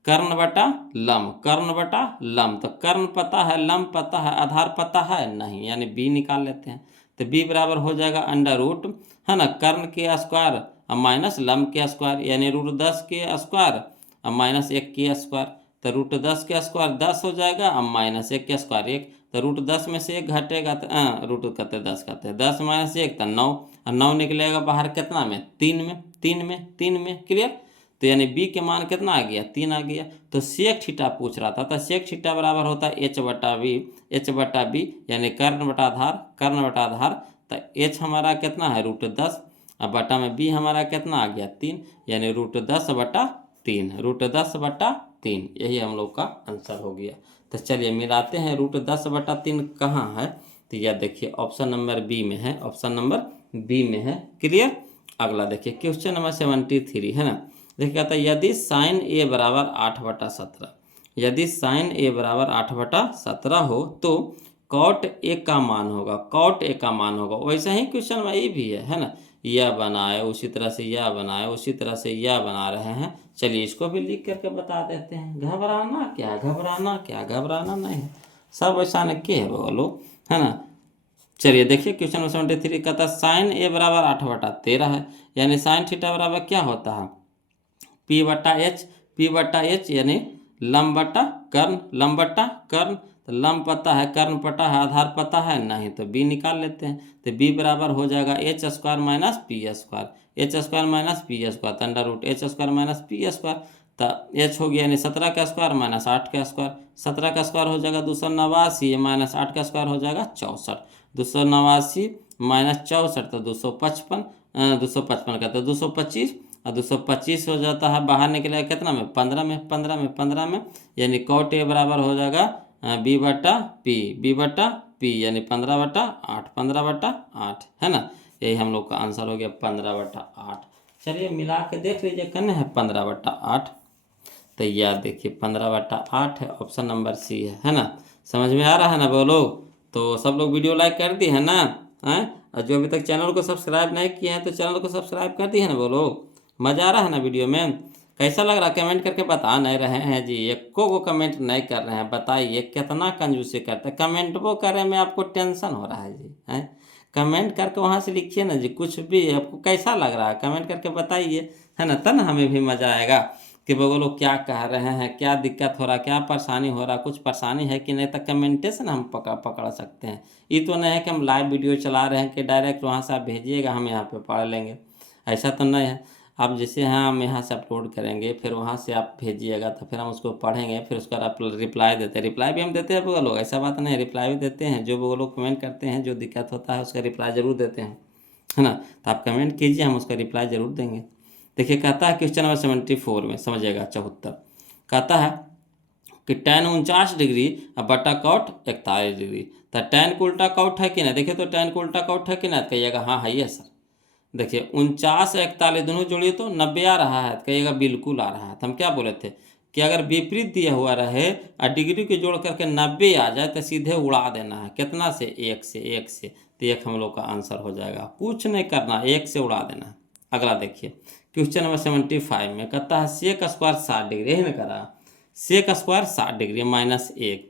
कर्ण बटा लंब, कर्ण बटा लंब। तो कर्ण पता है, लंब पता है, आधार पता है नहीं, यानी b निकाल लेते हैं। तो b बराबर हो जाएगा √, है ना, कर्ण के स्क्वायर माइनस लंब के स्क्वायर, यानी √10 के स्क्वायर अब -1 के स्क्वायर, तो √10 के स्क्वायर 10 हो जाएगा, अब -1 के स्क्वायर 1, तो √10 में से 1 घटेगा तो रूट करते 10 करते 10 - 1 तो 9, और 9 निकलेगा बाहर कितना में 3 में, 3 में, 3 में। क्लियर। तो यानी b के मान कितना आ गया 3 आ गया। तो सेक थीटा पूछ रहा था, तो सेक थीटा बराबर होता है h/b, h/b यानी कर्ण बटा आधार, कर्ण बटा आधार। तो h हमारा कितना है √10, अब बटा में b हमारा कितना आ गया 3, यानी √10/3, √10/3, यही हम लोग का आंसर हो गया। तो चलिए मिलाते हैं। √10/3 कहाँ है, तो यह देखिए ऑप्शन नंबर बी में है, ऑप्शन नंबर बी में है। क्लियर। अगला देखिए क्वेश्चन नंबर 73 है ना। देखिए कहता है यदि साइन ए बराबर 8/17, यदि साइन ए बराबर 8/17 हो तो कॉट ए का मान होगा, कॉट ए का मान होगा। वैसा ही क्वेश्चन में ये भी है ना। यह बनाए उसी तरह से, यह बनाए उसी तरह से, यह बना रहे हैं। चलिए इसको भी लिख करके बता देते हैं। घबराना क्या, घबराना क्या, घबराना नहीं है, सब वैसा न के है बोलो, है ना। चलिए देखिए क्वेश्चन नंबर 73 कहता है साइन ए बराबर 8/13 है, यानी साइन थीटा बराबर क्या होता है, P/H, P/H यानी लंब बटा कर्ण, लंब बटा कर्ण। तो लंब पता है, कर्ण पता है, आधार पता है नहीं, तो b निकाल लेते हैं। तो b बराबर हो जाएगा h² minus P square, h² minus P square, तो √h² माइनस पी स्क्वायर। तो h हो गया यानी 17 का स्क्वायर माइनस 8 का स्क्वायर, 17 का स्क्वायर हो जाएगा 289 माइनस 8 का स्क्वायर हो जाएगा 64, 289 माइनस 64 तो 255, 255 का तो 225, और 225 हो जाता है, बाहर निकलेगा कितना में, 15 में, 15 में, 15 में, यानी कॉट ए बराबर हो जाएगा b/p, b/p यानी 15/8, 15/8 है ना। यही हम लोग का आंसर हो गया 15/8। चलिए मिला के देख लीजिए करने है 15/8। तो यह देखिए 15/8 है, ऑप्शन नंबर सी है ना। समझ में आ रहा है ना बोलो। तो सब लोग वीडियो लाइक कर दी है ना, हैं। और जो अभी तक चैनल को सब्सक्राइब नहीं किए हैं तो चैनल को सब्सक्राइब कर दी है ना बोलो। मज़ा आ रहा है ना वीडियो में, कैसा लग रहा कमेंट करके बता नहीं रहे हैं जी, एको को कमेंट नहीं कर रहे हैं। बताइए कितना कंजूसी करते हैं, कमेंट वो करे में आपको टेंशन हो रहा है जी, हैं। कमेंट करके वहाँ से लिखिए ना जी, कुछ भी आपको कैसा लग रहा है कमेंट करके बताइए, है ना। तब ना हमें भी मज़ा आएगा कि वो लोग क्या कह रहे हैं, क्या दिक्कत हो रहा, क्या परेशानी हो रहा, कुछ परेशानी है कि नहीं, तो कमेंटे से ना हम पकड़ सकते हैं। ये तो नहीं है कि हम लाइव वीडियो चला रहे हैं कि डायरेक्ट वहाँ से आप भेजिएगा हम यहाँ पे पढ़ लेंगे, ऐसा तो नहीं है। आप जैसे हैं हम यहाँ से अपलोड करेंगे, फिर वहाँ से आप भेजिएगा तो फिर हम उसको पढ़ेंगे, फिर उसका रिप्लाई देते हैं। रिप्लाई भी हम देते हैं वो लोग, ऐसा बात नहीं है, रिप्लाई भी देते हैं। जो वो लोग कमेंट करते हैं, जो दिक्कत होता है उसका रिप्लाई ज़रूर देते हैं, है ना। तो आप कमेंट कीजिए, हम उसका रिप्लाई ज़रूर देंगे। देखिए कहता है क्वेश्चन नंबर 74 में, समझिएगा 74, कहता है कि tan 49 डिग्री और बटा कॉट 41 डिग्री। तो tan को उल्टा कॉट है कि नहीं, देखिए तो tan को उल्टा कॉट है कि नहीं, कहिएगा हाँ है ये सर। देखिए 49 41 दोनों जोड़िए तो 90 आ रहा है, कहिएगा बिल्कुल आ रहा है। तो हम क्या बोले थे कि अगर विपरीत दिया हुआ रहे और डिग्री के जोड़ करके 90 आ जाए तो सीधे उड़ा देना है, कितना से, 1 से, 1 से। तो एक हम लोग का आंसर हो जाएगा, कुछ नहीं करना, 1 से उड़ा देना है। अगला देखिए क्वेश्चन नंबर 75 में कहता है सेक स्क्वायर 60 डिग्री, यही ना करा, सेक स्क्वायर 60 डिग्री माइनस 1।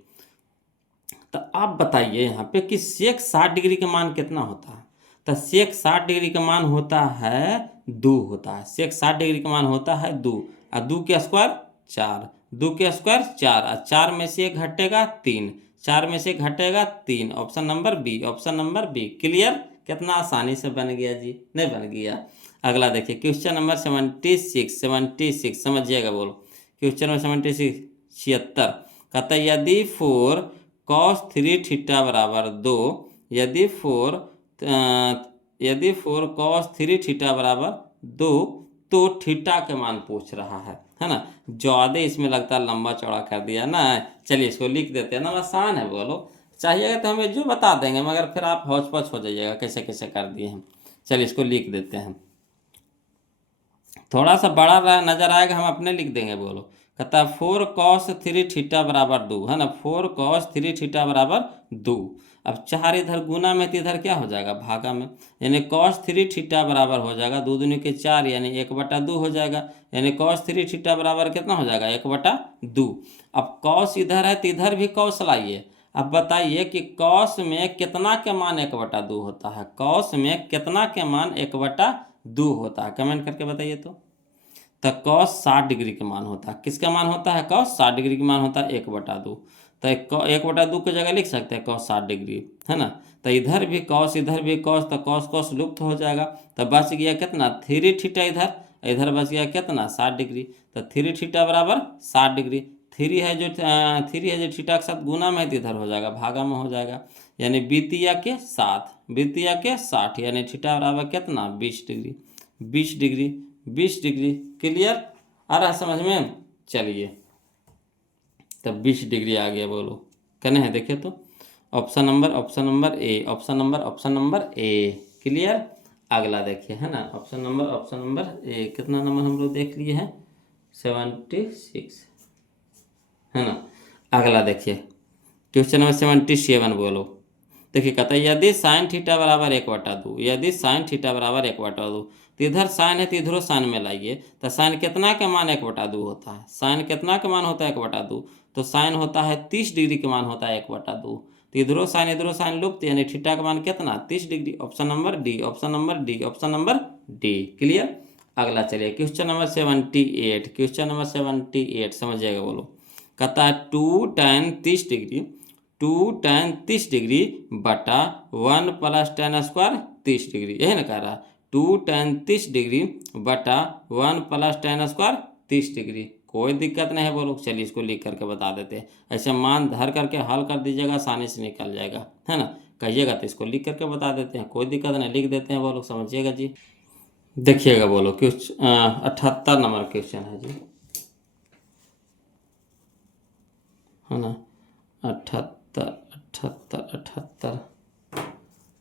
तो आप बताइए यहाँ पे कि सेक 60 डिग्री का मान कितना होता है। तो सेक 60 डिग्री का मान होता है 2 होता है, सेक 60 डिग्री का मान होता है 2, और 2 के स्क्वायर 4, 2 के स्क्वायर 4, और 4 में से घटेगा 3, 4 में से घटेगा 3, option number B, option number B. Clear. कितना आसानी से बन गया जी, नहीं बन गया। अगला देखिए क्वेश्चन नंबर 76, 76 समझिएगा बोलो। क्वेश्चन नंबर 76, 76 कहता है यदि 4 cos 3 थीटा बराबर 2, यदि 4 cos 3 थीटा बराबर 2, तो थीटा के मान पूछ रहा है ना। ज़्यादा इसमें लगता है लंबा चौड़ा कर दिया ना। चलिए इसको लिख देते हैं ना, आसान है बोलो। चाहिएगा तो हमें जो बता देंगे, मगर फिर आप हौच पौच हो जाइएगा कैसे कैसे कर दिए हम। चलिए इसको लिख देते हैं, थोड़ा सा बड़ा नजर आएगा हम अपने लिख देंगे बोलो। कहता है 4 cos 3 थीटा बराबर 2, है ना, 4 cos 3 थीटा बराबर 2। अब 4 इधर गुना में तो इधर क्या हो जाएगा भागा में, यानी cos 3 थीटा बराबर हो जाएगा 2 दूनी के 4 यानी 1/2 हो जाएगा, यानी cos 3 थीटा बराबर कितना हो जाएगा 1/2। अब cos इधर है तो इधर भी cos लाइए। अब बताइए कि cos में कितना के मान 1/2 होता है, cos में कितना के मान 1/2 होता है, कमेंट करके बताइए तो cos 60 डिग्री का मान होता है, किसका मान होता है, cos 60 डिग्री का मान होता है 1/2। तो 1/2 की जगह लिख सकते हैं cos 60 डिग्री, है ना। तो इधर भी cos इधर भी cos, तो cos लुप्त हो जाएगा। तो बच गया कितना 3 थीटा, इधर इधर बच गया कितना 60 डिग्री। तो 3 थीटा बराबर 60 डिग्री, 3 है जो थीटा के साथ गुना में है तो इधर हो जाएगा भागा में हो जाएगा, यानी बीतिया के 7, बीतिया के 60, यानी थीटा बराबर कितना 20 डिग्री, 20 डिग्री, 20 डिग्री। क्लियर। आ रहा है समझ में। चलिए तब 20 डिग्री आ गया। बोलो कहने हैं, देखिए तो option number A, option number A. Clear. अगला देखिए, है ना, ऑप्शन नंबर ए। कितना नंबर हम लोग देख लिए हैं? 76, है ना। अगला देखिए क्वेश्चन नंबर 77। बोलो देखिए, कहता है यदि साइन थीटा बराबर 1/2, यदि साइन थीटा बराबर 1/2, तो इधर साइन है तो इधरो साइन में लाइए, तो साइन कितना के मान 1/2 होता है? साइन कितना के मान होता है 1/2? तो साइन होता है 30 डिग्री के मान होता है 1/2। तो इधरो साइन लुप्त, यानी थीटा का मान कितना? 30 degree. Option number D, option number D, option number D. Clear. अगला चलिए क्वेश्चन नंबर 78। क्वेश्चन नंबर 78 समझिएगा। बोलो कहता है 2 tan 30 डिग्री, 2 tan 30 डिग्री बटा 1 + tan² 30 डिग्री, यही ना कह रहा है। 2 tan 30 डिग्री बटा 1 + tan² 30 डिग्री। कोई दिक्कत नहीं है। बोलो चलिए इसको लिख करके बता देते हैं। ऐसे मान धर करके हल कर दीजिएगा, आसानी से निकल जाएगा, है ना। कहिएगा तो इसको लिख करके बता देते हैं, कोई दिक्कत नहीं, लिख देते हैं। बोलो समझिएगा जी। देखिएगा, बोलो क्वेश्चन 78 नंबर क्वेश्चन है जी, है ना।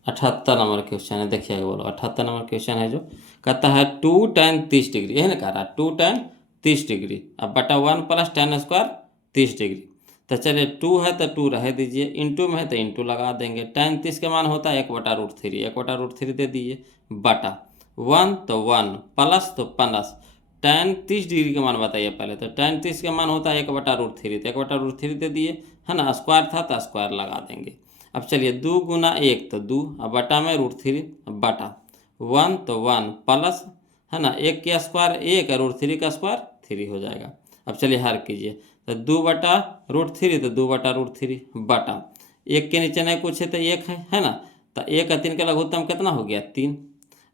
78 नंबर क्वेश्चन है। देखिएगा, बोलो 78 नंबर क्वेश्चन है जो कहता है 2 tan 30 डिग्री, यही ना कह रहा है, 2 tan 30 डिग्री अब बटा 1 + tan² 30 डिग्री। तो चलिए 2 है तो 2 रह दीजिए, इंटू में है तो इंटू लगा देंगे। tan 30 के मान होता है 1/√3, 1/√3 दे दीजिए, बटा 1 तो 1, प्लस तो प्लस। tan 30 डिग्री का मान बताइए पहले। तो tan 30 का मान होता है 1/√3, तो 1/√3 दे दिए, है ना। स्क्वायर था तो स्क्वायर लगा देंगे। अब चलिए 2 × 1 तो 2, अब बटा में √3, बटा 1 तो 1, प्लस, है ना, 1 का स्क्वायर 1 और √3 का स्क्वायर 3 हो जाएगा। अब चलिए हर कीजिए, तो 2/√3 तो 2/√3 बटा 1 के नीचे नहीं कुछ है तो 1 है ना। तो 1 और 3 का लघुत्तम कितना हो गया? 3।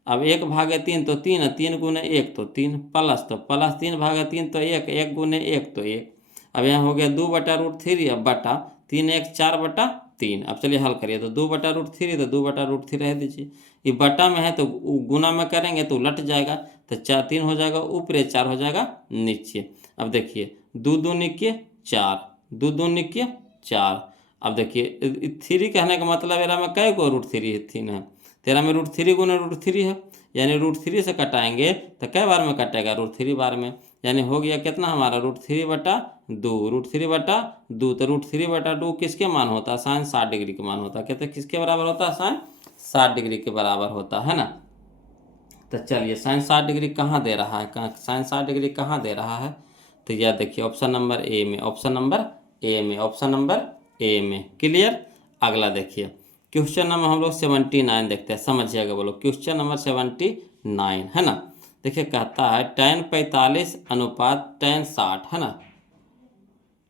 अब 1/3 तो 3, 3 × 1 तो 3, प्लस तो प्लस 3/3 तो 1, 1 × 1 तो 1। अब यहाँ हो गया 2/√3, अब बटा 3 1 4/3। अब चलिए हल करिए, तो 2/√3 तो 2/√3 रह दीजिए। ये बटा में है तो गुना में करेंगे तो उलट जाएगा, तो 4 3 हो जाएगा ऊपर, 4 हो जाएगा नीचे। अब देखिए 2 2 निके 4, 2 2 निके 4। अब देखिए 3 कहने का मतलब एरा में कै गो √3 है? तेरा में √3 × √3 है, यानी √3 से कटाएंगे तो कै बार में कटेगा? √3 बार में। यानी हो गया कितना हमारा? √3/2, √3/2। तो √3/2 किसके मान होता है? साइन 60 डिग्री के मान होता है। कहते किसके बराबर होता है? साइन 60 डिग्री के बराबर होता है ना। तो चलिए साइन 60 डिग्री कहाँ दे रहा है? साइन 60 डिग्री कहाँ दे रहा है? तो यह देखिए ऑप्शन नंबर ए में, ऑप्शन नंबर ए में, ऑप्शन नंबर ए में। क्लियर। अगला देखिए क्वेश्चन नंबर हम लोग 79 देखते हैं, समझिएगा। बोलो क्वेश्चन नंबर 79, है ना। देखिए कहता है tan 45 अनुपात tan 60, है ना।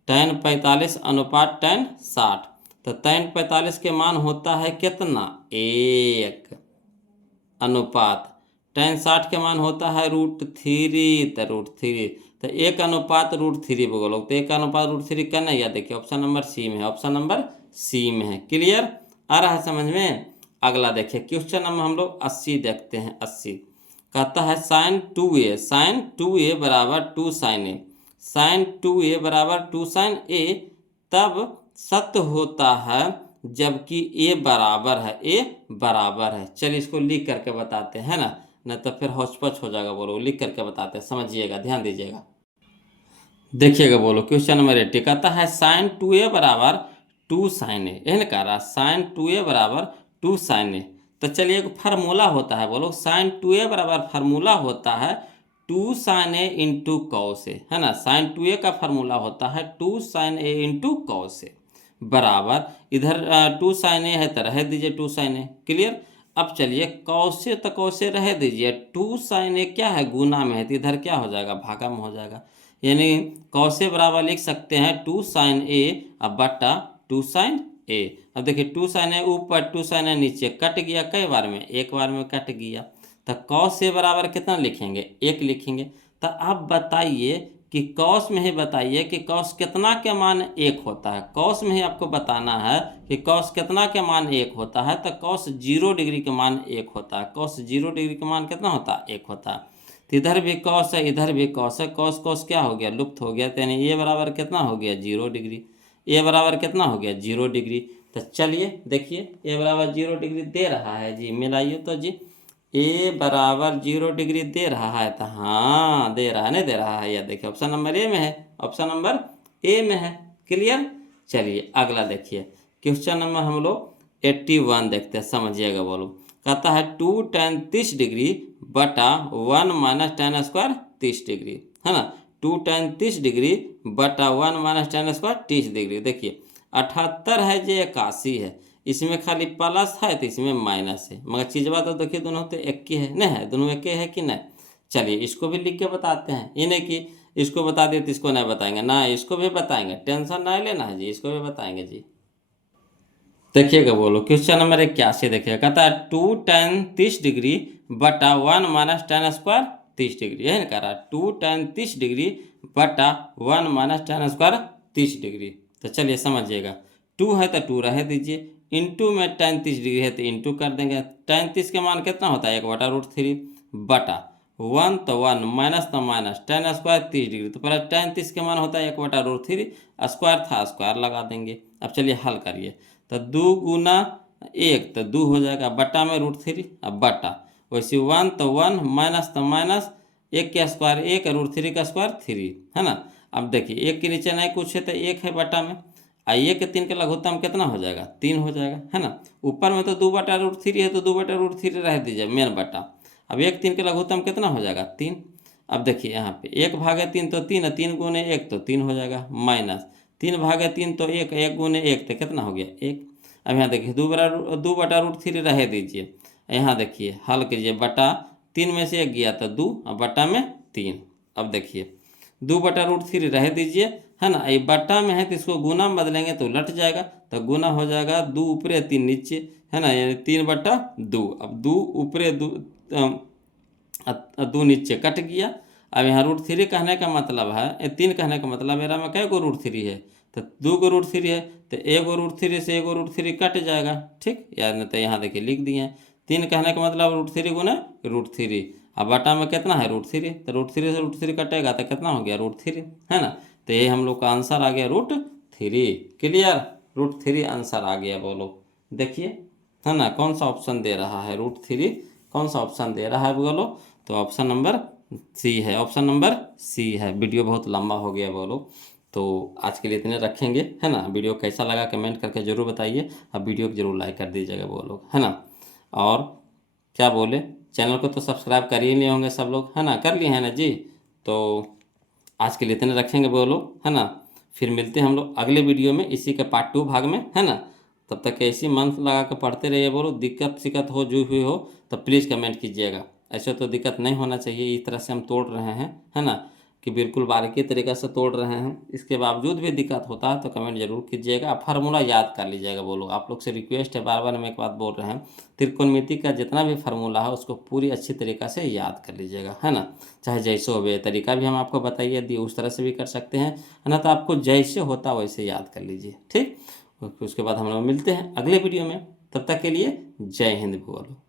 tan 45 अनुपात tan 60। तो tan 45 के मान होता है कितना? 1 अनुपात tan 60 के मान होता है √3, तो √3 तो 1 अनुपात √3 बोलो, तो 1 अनुपात √3 करना। या देखिए ऑप्शन नंबर सी में है, ऑप्शन नंबर सी में है। क्लियर। आ रहा है समझ में। अगला देखिए क्वेश्चन नंबर हम लोग 80 देखते हैं। 80 कहता है sin 2a, sin 2a बराबर 2 sin a, sin 2a बराबर 2 sin a तब सत्य होता है जबकि a बराबर है, a बराबर है। चलिए इसको लिख करके बताते हैं ना, नहीं तो फिर हौच-पच हो जाएगा। बोलो लिख करके बताते हैं, समझिएगा, ध्यान दीजिएगा। देखिएगा, बोलो क्वेश्चन नंबर 80 कहता है sin 2a बराबर 2 sin a, यही ना कह रहा, sin 2a बराबर 2 sin a। तो चलिए एक फार्मूला होता है, बोलो sin 2a बराबर फार्मूला होता है 2 sin a into cos a, है ना। sin 2a का फार्मूला होता है 2 sin a into cos a बराबर, इधर 2 sin a है तो रह दीजिए 2 sin a। क्लियर। अब चलिए cos a तो cos a रह दीजिए, 2 sin a क्या है? गुना में है, तो इधर क्या हो जाएगा? भागा में हो जाएगा। यानी cos a बराबर लिख सकते हैं 2 sin a अब बटा 2 sin a। अब देखिए 2 sin a ऊपर, 2 sin a नीचे, कट गया कई बार में? एक बार में कट गया। तो cos a बराबर कितना लिखेंगे? 1 लिखेंगे। तो अब बताइए कि cos में ही बताइए कि cos कितना के मान 1 होता है। cos में ही आपको बताना है कि cos कितना के मान 1 होता है। तो cos 0 डिग्री के मान 1 होता है। cos 0 डिग्री के मान कितना होता है? 1 होता है। तो इधर भी कॉस है, इधर भी कॉस है, कॉस कॉस क्या हो गया, लुप्त हो गया। तो यानी ए बराबर कितना हो गया, 0 डिग्री। ए बराबर कितना हो गया, 0 डिग्री। तो चलिए देखिए ए बराबर 0 डिग्री दे रहा है जी, मिलाइए तो जी। ए बराबर 0 डिग्री दे रहा है, तो हाँ दे रहा है, नहीं दे रहा है, यह देखिए ऑप्शन नंबर ए में है, ऑप्शन नंबर ए में है। क्लियर। चलिए अगला देखिए क्वेश्चन नंबर हम लोग 81 देखते हैं, समझिएगा बोलो। कहता है 2 tan 30 डिग्री बटा 1 माइनस tan स्क्वायर 30 डिग्री, है ना। 2 tan 30 डिग्री बटा 1 माइनस tan स्क्वायर 30 डिग्री। देखिए 78 है जो 81 है, इसमें खाली प्लस है तो इसमें माइनस है, मगर चीज़वा तो देखिए दोनों तो एक ही है, नहीं है, दोनों एक ही है कि नहीं। चलिए इसको भी लिख के बताते हैं, ये नहीं कि इसको बता दिए तो इसको नहीं बताएंगे, ना इसको भी बताएंगे, टेंशन ना लेना है जी, इसको भी बताएंगे जी। देखिएगा बोलो क्वेश्चन नंबर 81 देखिएगा, कहता है 2 tan 30 डिग्री बटा 1 माइनस tan स्क्वायर 30 डिग्री, यही ना कह रहा है 2 tan 30 डिग्री बटा 1 माइनस tan स्क्वायर 30 डिग्री। तो चलिए समझिएगा, 2 है तो 2 रह दीजिए, इंटू में tan 30 डिग्री है तो इंटू कर देंगे। tan 30 के मान कितना होता है, 1/√3 बटा 1 तो 1 माइनस तो माइनस tan स्क्वायर 30 डिग्री, तो पहले tan 30 के मान होता है 1/√3, स्क्वायर था स्क्वायर लगा देंगे। अब चलिए हल करिए, तो 2 गुना 1 तो 2 हो जाएगा, बटा में √3, अब बटा वैसे 1 तो 1 माइनस तो माइनस, 1 का स्क्वायर 1, √3 का स्क्वायर 3, है ना। अब देखिए 1 के नीचे नहीं कुछ है तो 1 है बटा में, आइए के 3 का लघुत्तम कितना हो जाएगा, 3 हो जाएगा, है ना। ऊपर में तो 2/√3 है तो 2/√3 रह दीजिए मेन बटा। अब 1 3 का लघुत्तम कितना हो जाएगा, 3। अब देखिए यहाँ पे 1/3 तो 3 है, 3 गुने 1 तो 3 हो जाएगा, माइनस 3/3 तो 1, 1 गुने 1 तो कितना हो गया, 1। अब यहाँ देखिए 2/√3 रह दीजिए, यहाँ देखिए हल कीजिए, बटा 3 में से 1 गया तो 2, और बटा में 3। अब देखिए 2/√3 रह दीजिए, है ना। ये बटा में है तो इसको गुना में बदलेंगे तो उलट जाएगा, तो गुना हो जाएगा 2 ऊपरे 3 नीचे, है ना, यानी 3/2। अब 2 ऊपरे 2 नीचे कट गया। अब यहाँ √3 कहने का मतलब है, 3 कहने का मतलब मेरा में कै गो √3 है, तो 2 गो √3 है, तो 1 गो √3 से 1 गो √3 कट जाएगा, ठीक। या नहीं तो यहाँ देखिए लिख दिए 3 कहने का मतलब √3 गुना √3, अब बटा में कितना है √3, तो √3 से √3 कटेगा तो कितना हो गया, √3, है ना। तो ये हम लोग का आंसर आ गया √3। क्लियर, √3 आंसर आ गया। बोलो देखिए, है ना, कौन सा ऑप्शन दे रहा है, √3 कौन सा ऑप्शन दे रहा है बोलो, तो ऑप्शन नंबर सी है, ऑप्शन नंबर सी है। वीडियो बहुत लंबा हो गया बोलो, तो आज के लिए इतने रखेंगे, है ना। वीडियो कैसा लगा कमेंट करके ज़रूर बताइए, अब वीडियो को जरूर लाइक कर दीजिएगा वो लोग, है ना। और क्या बोले, चैनल को तो सब्सक्राइब कर ही लिए होंगे सब लोग, है ना, कर लिए हैं ना जी। तो आज के लिए इतने रखेंगे वो लोग, है ना। फिर मिलते हैं हम लोग अगले वीडियो में, इसी के पार्ट 2 भाग में, है ना। तब तक ऐसी मन लगा कर पढ़ते रहिए बोलो, दिक्कत सिक्कत हो जो हुई हो तो प्लीज़ कमेंट कीजिएगा। ऐसे तो दिक्कत नहीं होना चाहिए, इस तरह से हम तोड़ रहे हैं, है ना, कि बिल्कुल बारीकी तरीक़े से तोड़ रहे हैं, इसके बावजूद भी दिक्कत होता है तो कमेंट जरूर कीजिएगा। फार्मूला याद कर लीजिएगा बोलो, आप लोग से रिक्वेस्ट है, बार बार हम एक बात बोल रहे हैं, त्रिकोणमिति का जितना भी फार्मूला है उसको पूरी अच्छी तरीक़ा से याद कर लीजिएगा, है ना। चाहे जैसे हो वे तरीका भी हम आपको बताइए दी, उस तरह से भी कर सकते हैं, है ना। तो आपको जैसे होता वैसे याद कर लीजिए, ठीक। उसके बाद हम लोग मिलते हैं अगले वीडियो में, तब तक के लिए जय हिंद बोलो।